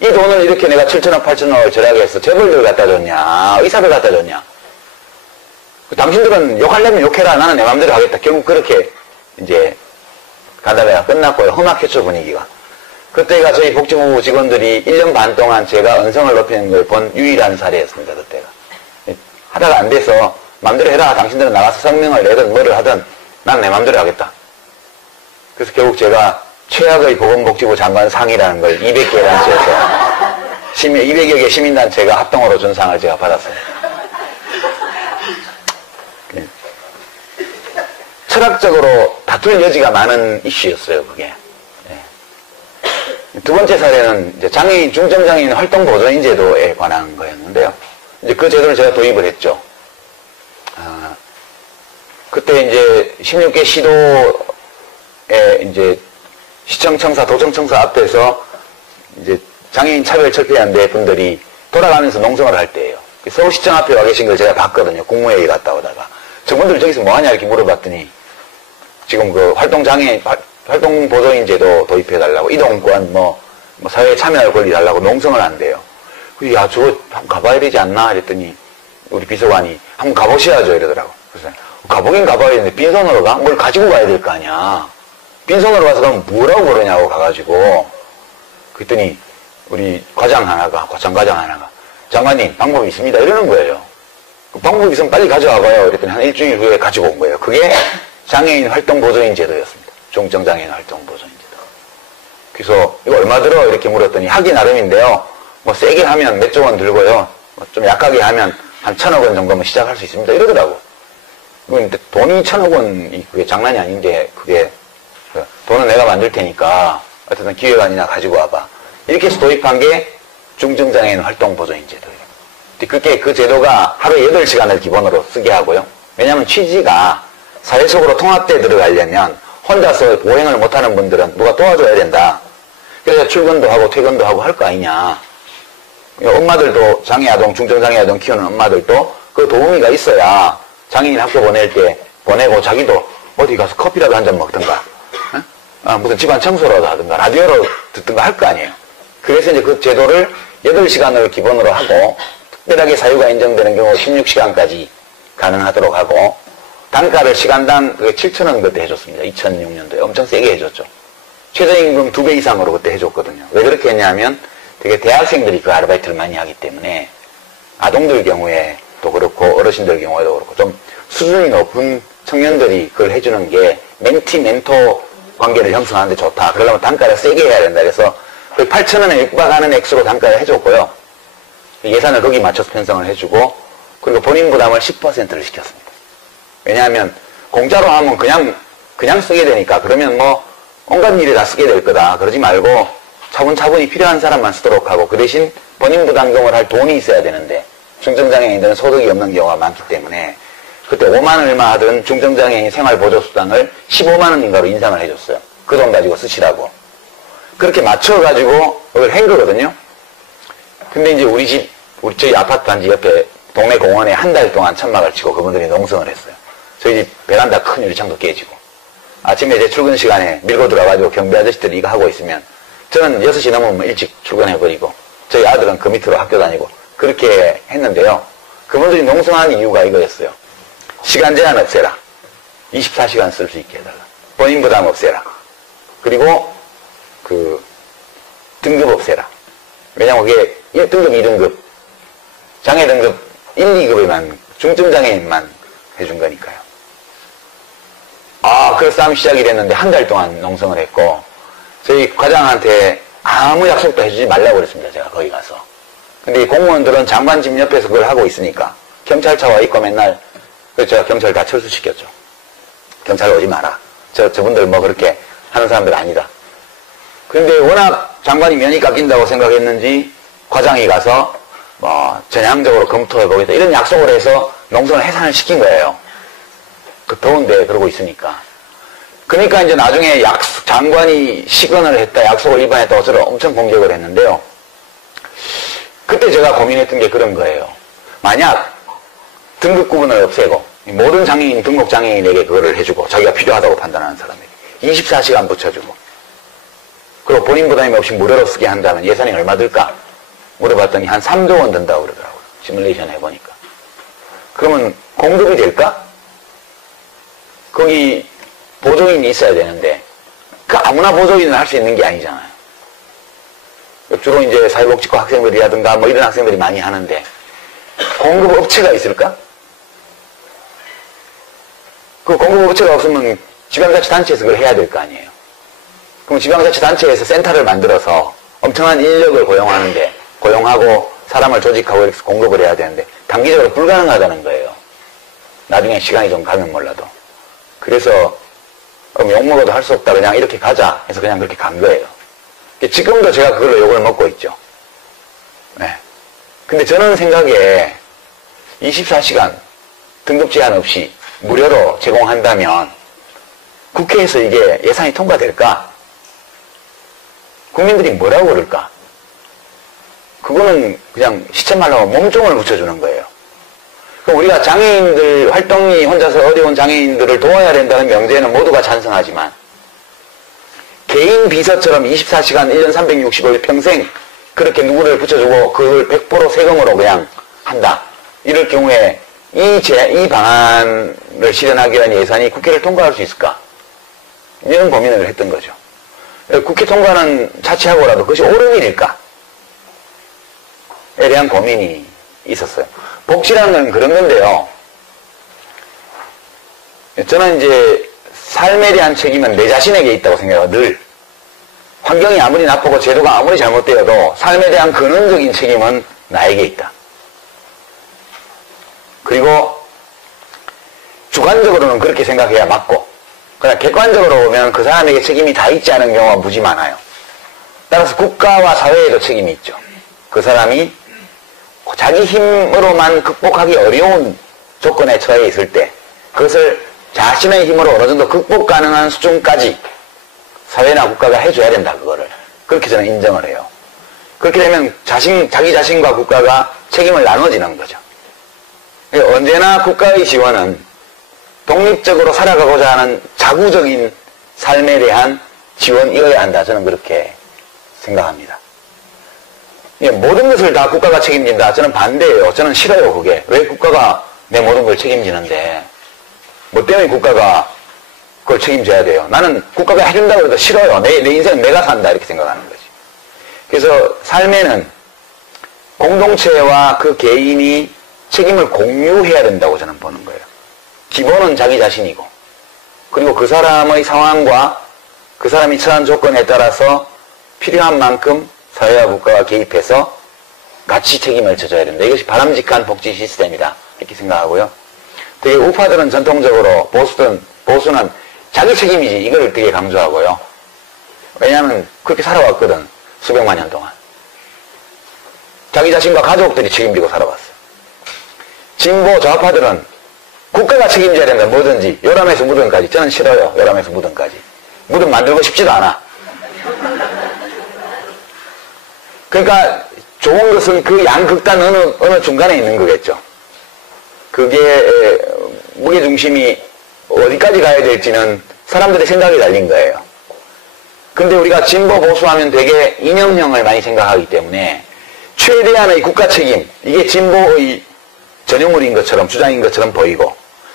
이 돈을 이렇게 내가 7천억 8천억을 절약해서 재벌들 갖다 줬냐, 의사들 갖다 줬냐. 당신들은 욕하려면 욕해라. 나는 내 마음대로 하겠다. 결국 그렇게 이제 간담회가 끝났고요. 험악했죠, 분위기가. 그때가 저희 복지부 직원들이 1년 반 동안 제가 언성을 높이는 걸 본 유일한 사례였습니다. 그때가. 하다가 안 돼서 마음대로 해라. 당신들은 나가서 성명을 내든 뭐를 하든 난 내 마음대로 하겠다. 그래서 결국 제가 최악의 보건복지부 장관 상이라는 걸 200개 단체에서 200여 개 시민단체가 합동으로 준 상을 제가 받았어요. 철학적으로 다툴 여지가 많은 이슈였어요, 그게. 두 번째 사례는 이제 장애인, 중증장애인 활동보조인 제도에 관한 거였는데요. 이제 그 제도를 제가 도입을 했죠. 그때 이제 16개 시도에 이제 시청청사, 도청청사 앞에서 이제 장애인 차별철폐연대 분들이 돌아가면서 농성을 할 때예요. 서울시청 앞에 와 계신 걸 제가 봤거든요. 국무회의 갔다 오다가. 저분들 저기서 뭐 하냐 이렇게 물어봤더니 지금 그 활동보조인 제도 도입해달라고, 이동권, 사회에 참여할 권리 달라고 농성을 한대요. 야, 저거 한번 가봐야 되지 않나? 이랬더니, 우리 비서관이, 한번 가보셔야죠. 이러더라고. 그래서, 가보긴 가봐야 되는데, 빈손으로 가? 뭘 가지고 가야 될 거 아니야. 빈손으로 가서 그럼 뭐라고 그러냐고 가가지고, 그랬더니, 우리 과장 하나가, 장관님, 방법이 있습니다. 이러는 거예요. 그 방법이 있으면 빨리 가져와봐요. 이랬더니 한 일주일 후에 가지고 온 거예요. 그게 장애인 활동보조인 제도였습니다. 중증장애인 활동보조인 제도. 그래서 이거 얼마 들어? 이렇게 물었더니 하기 나름인데요. 세게 하면 몇 조 원 들고요. 좀 약하게 하면 한 1,000억 원 정도면 시작할 수 있습니다. 이러더라고. 근데 돈이 1,000억 원이 그게 장난이 아닌데, 그게 돈은 내가 만들 테니까 어쨌든 기획안이나 가지고 와봐. 이렇게 해서 도입한 게 중증장애인 활동보조인 제도예요. 근데 그 제도가 하루에 8시간을 기본으로 쓰게 하고요. 왜냐하면 취지가 사회 속으로 통합돼 들어가려면 혼자서 보행을 못하는 분들은 누가 도와줘야 된다. 그래서 출근도 하고 퇴근도 하고 할 거 아니냐. 엄마들도 장애아동, 중증장애아동 키우는 엄마들도 그 도우미가 있어야 장애인 학교 보낼 때 보내고 자기도 어디 가서 커피라도 한 잔 먹든가, 무슨 집안 청소라도 하든가, 라디오로 듣든가 할 거 아니에요. 그래서 이제 그 제도를 8시간을 기본으로 하고, 특별하게 사유가 인정되는 경우 16시간까지 가능하도록 하고, 단가를 시간당 7,000원 그때 해줬습니다. 2006년도에. 엄청 세게 해줬죠. 최저임금 2배 이상으로 그때 해줬거든요. 왜 그렇게 했냐면 되게 대학생들이 그 아르바이트를 많이 하기 때문에 아동들 경우에도 그렇고 어르신들 경우에도 그렇고 좀 수준이 높은 청년들이 그걸 해주는 게 멘티, 멘토 관계를 형성하는 데 좋다. 그러려면 단가를 세게 해야 된다. 그래서 8,000원에 육박하는 액수로 단가를 해줬고요. 예산을 거기 맞춰서 편성을 해주고, 그리고 본인 부담을 10%를 시켰습니다. 왜냐하면 공짜로 하면 그냥 쓰게 되니까, 그러면 온갖 일에 다 쓰게 될 거다. 그러지 말고 차분차분히 필요한 사람만 쓰도록 하고, 그 대신 본인 부담금을 할 돈이 있어야 되는데 중증장애인들은 소득이 없는 경우가 많기 때문에 그때 5만 얼마 하던 중증장애인 생활보조수당을 15만 원인가로 인상을 해줬어요. 그 돈 가지고 쓰시라고. 그렇게 맞춰가지고 그걸 한 거거든요. 근데 이제 저희 아파트 단지 옆에 동네 공원에 한 달 동안 천막을 치고 그분들이 농성을 했어요. 저희 집 베란다 큰 유리창도 깨지고. 아침에 이제 출근 시간에 밀고 들어가지고 경비 아저씨들이 이거 하고 있으면 저는 6시 넘으면 일찍 출근해버리고 저희 아들은 그 밑으로 학교 다니고 그렇게 했는데요. 그분들이 농성한 이유가 이거였어요. 시간 제한 없애라. 24시간 쓸 수 있게 해달라. 본인 부담 없애라. 그리고 등급 없애라. 왜냐면 그게 1등급, 2등급, 장애 등급 1, 2급에만 중증장애인만 해준 거니까요. 그래서 싸움 시작이 됐는데 한 달 동안 농성을 했고 저희 과장한테 아무 약속도 해주지 말라고 그랬습니다. 제가 거기 가서. 근데 이 공무원들은 장관 집 옆에서 그걸 하고 있으니까 경찰차와 있고 맨날 그래서 제가 경찰 다 철수시켰죠. 경찰 오지 마라. 저분들 뭐 그렇게 하는 사람들 아니다. 그런데 워낙 장관이 면이 깎인다고 생각했는지 과장이 가서 뭐 전향적으로 검토해보겠다 이런 약속을 해서 농성을 해산을 시킨 거예요. 그 더운데 그러고 있으니까. 그러니까 이제 나중에 장관이 시건을 했다, 약속을 위반했다고 저를 엄청 공격을 했는데요. 그때 제가 고민했던 게 그런 거예요. 만약 등급 구분을 없애고 모든 장애인, 등록 장애인에게 그거를 해주고 자기가 필요하다고 판단하는 사람에게 24시간 붙여주고 그리고 본인 부담이 없이 무료로 쓰게 한다면 예산이 얼마 들까? 물어봤더니 한 3조 원 든다고 그러더라고요. 시뮬레이션 해보니까. 그러면 공급이 될까? 거기 보조인이 있어야 되는데 그 아무나 보조인을 할 수 있는 게 아니잖아요. 주로 이제 사회복지과 학생들이라든가 뭐 이런 학생들이 많이 하는데 공급 업체가 있을까? 그 공급 업체가 없으면 지방자치단체에서 그걸 해야 될 거 아니에요. 그럼 지방자치단체에서 센터를 만들어서 엄청난 인력을 고용하고 사람을 조직하고 이렇게 공급을 해야 되는데 단기적으로 불가능하다는 거예요. 나중에 시간이 좀 가면 몰라도. 그래서 욕먹어도 할 수 없다 그냥 이렇게 가자 해서 그냥 그렇게 간 거예요. 지금도 제가 그걸로 욕을 먹고 있죠. 네. 근데 저는 생각에 24시간 등급 제한 없이 무료로 제공한다면 국회에서 이게 예산이 통과될까? 국민들이 뭐라고 그럴까? 그거는 그냥 시체말로 몸종을 붙여주는 거예요. 그럼 우리가 장애인들 활동이 혼자서 어려운 장애인들을 도와야 된다는 명제에는 모두가 찬성하지만 개인 비서처럼 24시간 1년 365일 평생 그렇게 누구를 붙여주고 그걸 100% 세금으로 그냥 한다. 이럴 경우에 이 방안을 실현하기 위한 예산이 국회를 통과할 수 있을까? 이런 고민을 했던 거죠. 국회 통과는 자치하고라도 그것이 옳은 일일까? 에 대한 고민이 있었어요. 복지라는 건 그런 건데요. 저는 이제 삶에 대한 책임은 내 자신에게 있다고 생각해요. 늘. 환경이 아무리 나쁘고 제도가 아무리 잘못되어도 삶에 대한 근원적인 책임은 나에게 있다. 그리고 주관적으로는 그렇게 생각해야 맞고 그러나 객관적으로 보면 그 사람에게 책임이 다 있지 않은 경우가 무지 많아요. 따라서 국가와 사회에도 책임이 있죠. 그 사람이 자기 힘으로만 극복하기 어려운 조건에 처해 있을 때 그것을 자신의 힘으로 어느 정도 극복 가능한 수준까지 사회나 국가가 해줘야 된다. 그거를. 그렇게 저는 인정을 해요. 그렇게 되면 자기 자신과 국가가 책임을 나눠지는 거죠. 언제나 국가의 지원은 독립적으로 살아가고자 하는 자구적인 삶에 대한 지원이어야 한다. 저는 그렇게 생각합니다. 모든 것을 다 국가가 책임진다. 저는 반대예요. 저는 싫어요. 그게. 왜 국가가 내 모든 걸 책임지는데 뭐 때문에 국가가 그걸 책임져야 돼요. 나는 국가가 해준다고 해도 싫어요. 내 인생은 내가 산다. 이렇게 생각하는 거지. 그래서 삶에는 공동체와 그 개인이 책임을 공유해야 된다고 저는 보는 거예요. 기본은 자기 자신이고 그리고 그 사람의 상황과 그 사람이 처한 조건에 따라서 필요한 만큼 사회와 국가가 개입해서 같이 책임을 져줘야 된다. 이것이 바람직한 복지 시스템이다. 이렇게 생각하고요. 되게 우파들은 전통적으로 보수는 자기 책임이지 이걸 되게 강조하고요. 왜냐하면 그렇게 살아왔거든. 수백만 년 동안. 자기 자신과 가족들이 책임지고 살아왔어요. 진보 좌파들은 국가가 책임져야 된다. 뭐든지. 요람에서 무덤까지. 저는 싫어요. 요람에서 무덤까지. 무덤 만들고 싶지도 않아. 그러니까 좋은 것은 그 양극단 어느 중간에 있는 거겠죠. 그게 무게중심이 어디까지 가야 될지는 사람들의 생각이 달린 거예요. 근데 우리가 진보 보수하면 되게 이념형을 많이 생각하기 때문에 최대한의 국가 책임, 이게 진보의 전유물인 것처럼 주장인 것처럼 보이고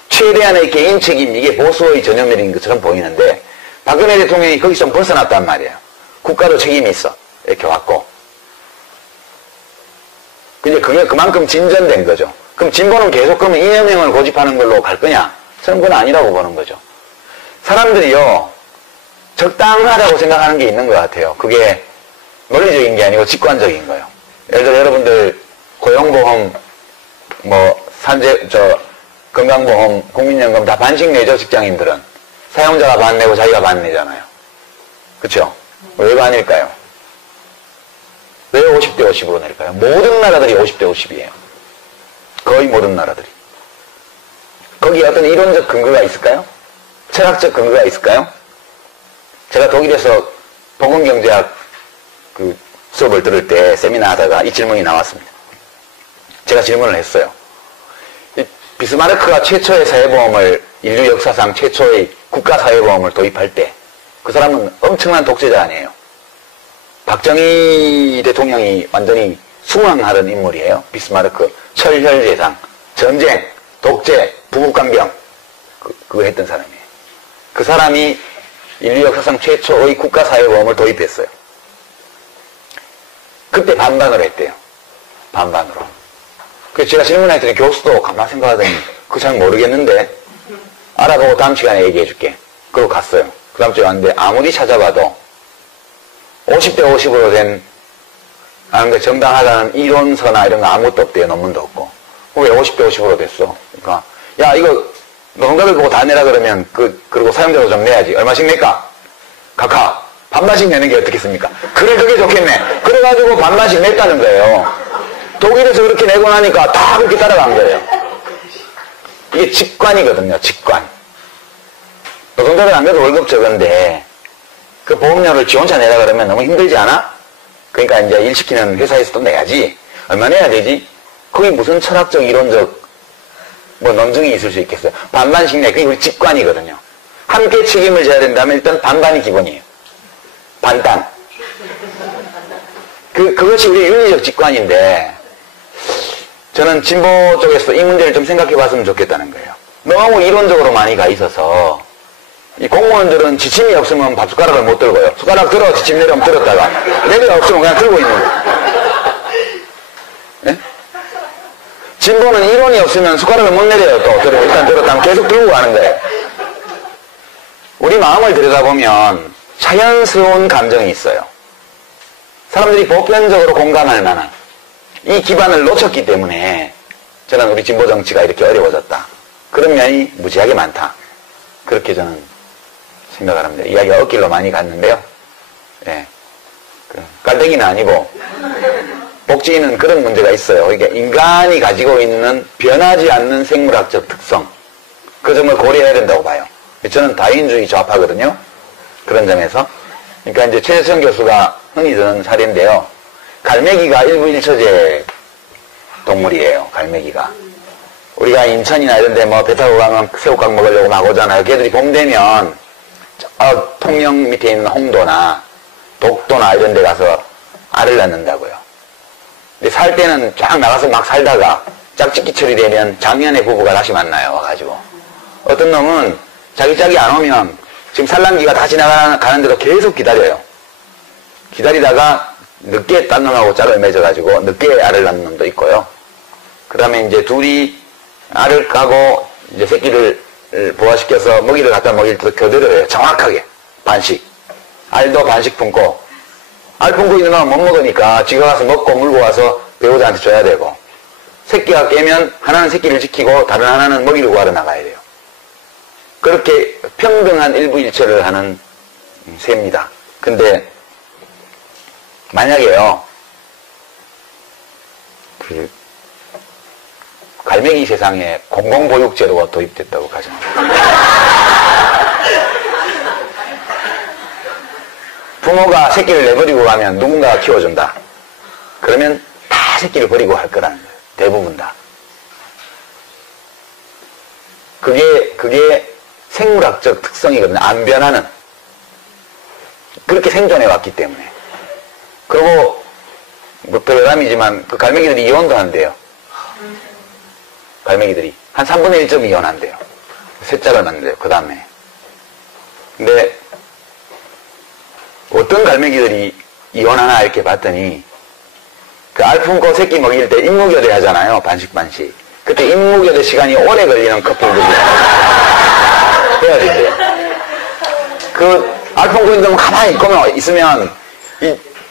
최대한의 개인 책임, 이게 보수의 전유물인 것처럼 보이는데 박근혜 대통령이 거기서 좀 벗어났단 말이에요. 국가도 책임이 있어. 이렇게 왔고. 근데 그게 그만큼 진전된 거죠. 그럼 진보는 계속 그러면 이념형을 고집하는 걸로 갈 거냐? 저는 그건 아니라고 보는 거죠. 사람들이요, 적당하다고 생각하는 게 있는 것 같아요. 그게 논리적인 게 아니고 직관적인 거예요. 예를 들어 여러분들 고용보험, 건강보험, 국민연금 다 반씩 내죠, 직장인들은. 사용자가 반 내고 자기가 반 내잖아요. 그쵸? 왜 반일까요? 왜 50대 50으로 낼까요? 모든 나라들이 50대 50이에요. 거의 모든 나라들이. 거기에 어떤 이론적 근거가 있을까요? 철학적 근거가 있을까요? 제가 독일에서 보건경제학 수업을 들을 때 세미나 하다가 이 질문이 나왔습니다. 제가 질문을 했어요. 비스마르크가 최초의 사회보험을, 인류 역사상 최초의 국가사회보험을 도입할 때 그 사람은 엄청난 독재자 아니에요. 박정희 대통령이 완전히 숭앙하던 인물이에요. 비스마르크, 철혈제상, 전쟁, 독재, 부국간병 그거 했던 사람이에요. 그 사람이 인류 역사상 최초의 국가사회보험을 도입했어요. 그때 반반으로 했대요. 반반으로. 그래서 제가 질문했더니 교수도 가만 생각하더니 그거 잘 모르겠는데 알아보고 다음 시간에 얘기해 줄게. 그러고 갔어요. 그 다음 주에 왔는데 아무리 찾아봐도 50대 50으로 된 정당하다는 이론서나 이런 거 아무것도 없대요. 논문도 없고. 왜 50대 50으로 됐어? 그러니까 야 이거 노동자들 보고 다 내라 그러면 그리고 사용자도 좀 내야지. 얼마씩 낼까? 각하 반반씩 내는 게 어떻겠습니까? 그래 그게 좋겠네. 그래가지고 반반씩 냈다는 거예요. 독일에서 그렇게 내고 나니까 다 그렇게 따라간 거예요. 이게 직관이거든요. 직관. 노동자들 안 그래도 월급 적은데 그 보험료를 지 혼자 내라 그러면 너무 힘들지 않아? 그러니까 이제 일 시키는 회사에서도 내야지. 얼마 내야 되지? 거기 무슨 철학적 이론적 논증이 있을 수 있겠어요. 반반씩 내. 그게 우리 직관이거든요. 함께 책임을 져야 된다면 일단 반반이 기본이에요. 반땅. 그것이 우리 윤리적 직관인데 저는 진보 쪽에서 이 문제를 좀 생각해 봤으면 좋겠다는 거예요. 너무 이론적으로 많이 가 있어서 이 공무원들은 지침이 없으면 밥숟가락을 못 들고요. 숟가락 들어 지침 내려면 들었다가 내려 없으면 그냥 들고 있는 거예요. 네? 진보는 이론이 없으면 숟가락을 못 내려요. 또 일단 들었다면 계속 들고 가는 거예요. 우리 마음을 들여다보면 자연스러운 감정이 있어요. 사람들이 보편적으로 공감할 만한 이 기반을 놓쳤기 때문에 저는 우리 진보 정치가 이렇게 어려워졌다. 그런 면이 무지하게 많다. 그렇게 저는 생각을 합니다. 이야기가 엇길로 많이 갔는데요. 예. 깔때기는 아니고 복지는 그런 문제가 있어요. 그러니까 인간이 가지고 있는 변하지 않는 생물학적 특성 그 점을 고려해야 된다고 봐요. 저는 다인주의 좌파거든요. 그런 점에서 그러니까 이제 최재성 교수가 흔히 드는 사례인데요. 갈매기가 일부일처제 동물이에요. 갈매기가. 우리가 인천이나 이런 데 배 타고 가면 새우깡 먹으려고 막 오잖아요. 걔들이 봄 되면 통영 밑에 있는 홍도나 독도나 이런 데 가서 알을 낳는다고요. 근데 살 때는 쫙 나가서 막 살다가 짝짓기철이 되면 작년에 부부가 다시 만나요. 와가지고. 어떤 놈은 자기 짝이 안 오면 지금 산란기가 다 지나가는데도 계속 기다려요. 기다리다가 늦게 딴 놈하고 짝을 맺어가지고 늦게 알을 낳는 놈도 있고요. 그 다음에 이제 둘이 알을 까고 이제 새끼를 부화시켜서 먹이를 갖다 먹일 때도 교대로 해요. 정확하게. 반씩. 알도 반씩 품고. 알 품고 있는 놈은 못 먹으니까 지가 가서 먹고 물고 와서 배우자한테 줘야 되고. 새끼가 깨면 하나는 새끼를 지키고 다른 하나는 먹이를 구하러 나가야 돼요. 그렇게 평등한 일부일처를 하는 새입니다. 근데 만약에요. 갈매기 세상에 공공보육제도가 도입됐다고 가정합니다. 부모가 새끼를 내버리고 가면 누군가가 키워준다. 그러면 다 새끼를 버리고 할 거라는 거예요. 대부분 다. 그게 생물학적 특성이거든요. 안 변하는. 그렇게 생존해 왔기 때문에. 그리고 별남이지만 그 갈매기들이 이혼도 한대요. 갈매기들이 한 3분의 1점 이혼한대요. 새 짝을 낳는데요. 그 다음에. 근데 어떤 갈매기들이 이혼하나 이렇게 봤더니 그 알 품고 새끼 먹일 때 임무교대 하잖아요. 반씩. 그때 임무교대 시간이 오래 걸리는 커플들이 해야 된대요. 그 알콩고인들 가만히 있으면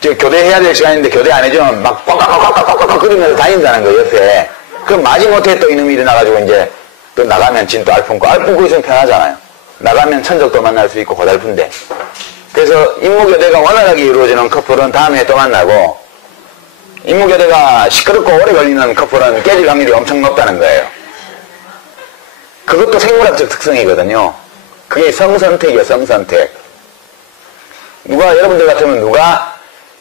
교대해야 될 시간인데 교대 안 해주면 막 꽉꽉꽉꽉꽉꽉 끓이면서 다닌다는 거예요, 옆에. 그럼 마지못해 또 이놈이 일어나가지고 이제 또 나가면 진 또 알콩고 있으면 편하잖아요. 나가면 천적도 만날 수 있고 고달픈데. 그래서 임무교대가 원활하게 이루어지는 커플은 다음 해에 또 만나고, 임무교대가 시끄럽고 오래 걸리는 커플은 깨질 확률이 엄청 높다는 거예요. 그것도 생물학적 특성이거든요. 그게 성선택이에요, 성선택. 여러분들 같으면 누가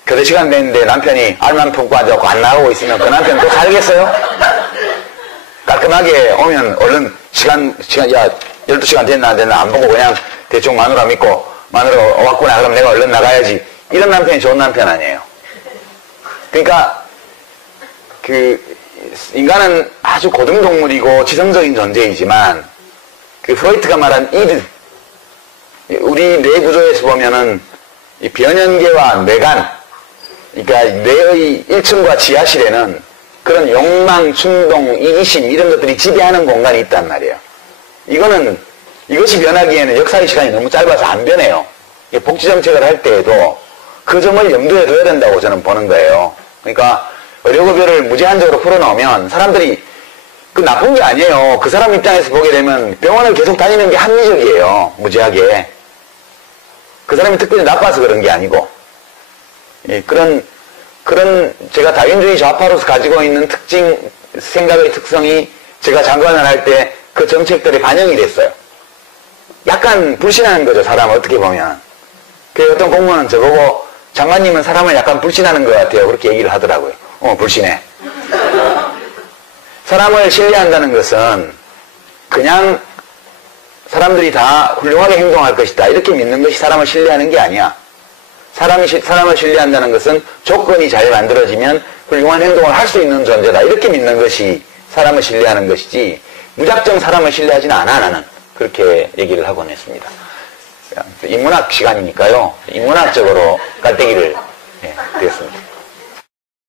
교대 시간 됐는데 남편이 알만 품고 앉아서 안 나가고 있으면 그 남편 또 살겠어요? 깔끔하게 오면 얼른 야, 12시간 됐나 안 됐나 안 보고 그냥 대충 마누라 믿고 마누라 왔구나 그럼 내가 얼른 나가야지. 이런 남편이 좋은 남편 아니에요. 그러니까 인간은 아주 고등동물이고 지성적인 존재이지만 프로이트가 말한 이드, 우리 뇌 구조에서 보면은 이 변연계와 뇌간, 그러니까 뇌의 1층과 지하실에는 그런 욕망, 충동, 이기심 이런 것들이 지배하는 공간이 있단 말이에요. 이것이 변하기에는 역사의 시간이 너무 짧아서 안 변해요. 복지정책을 할 때에도 그 점을 염두에 둬야 된다고 저는 보는 거예요. 그러니까 의료급여를 무제한적으로 풀어놓으면 사람들이 그 나쁜 게 아니에요. 그 사람 입장에서 보게 되면 병원을 계속 다니는 게 합리적이에요. 무제하게. 그 사람이 특별히 나빠서 그런 게 아니고. 예, 그런 제가 다윈주의 좌파로서 가지고 있는 생각의 특성이 제가 장관을 할 때 그 정책들이 반영이 됐어요. 약간 불신하는 거죠, 사람을 어떻게 보면. 그 어떤 공무원은 저보고 장관님은 사람을 약간 불신하는 것 같아요. 그렇게 얘기를 하더라고요. 불신해. 사람을 신뢰한다는 것은 그냥 사람들이 다 훌륭하게 행동할 것이다. 이렇게 믿는 것이 사람을 신뢰하는 게 아니야. 사람을 신뢰한다는 것은 조건이 잘 만들어지면 훌륭한 행동을 할 수 있는 존재다. 이렇게 믿는 것이 사람을 신뢰하는 것이지 무작정 사람을 신뢰하지는 않아 나는. 그렇게 얘기를 하곤 했습니다. 인문학 시간이니까요. 인문학적으로 깔때기를 드렸습니다.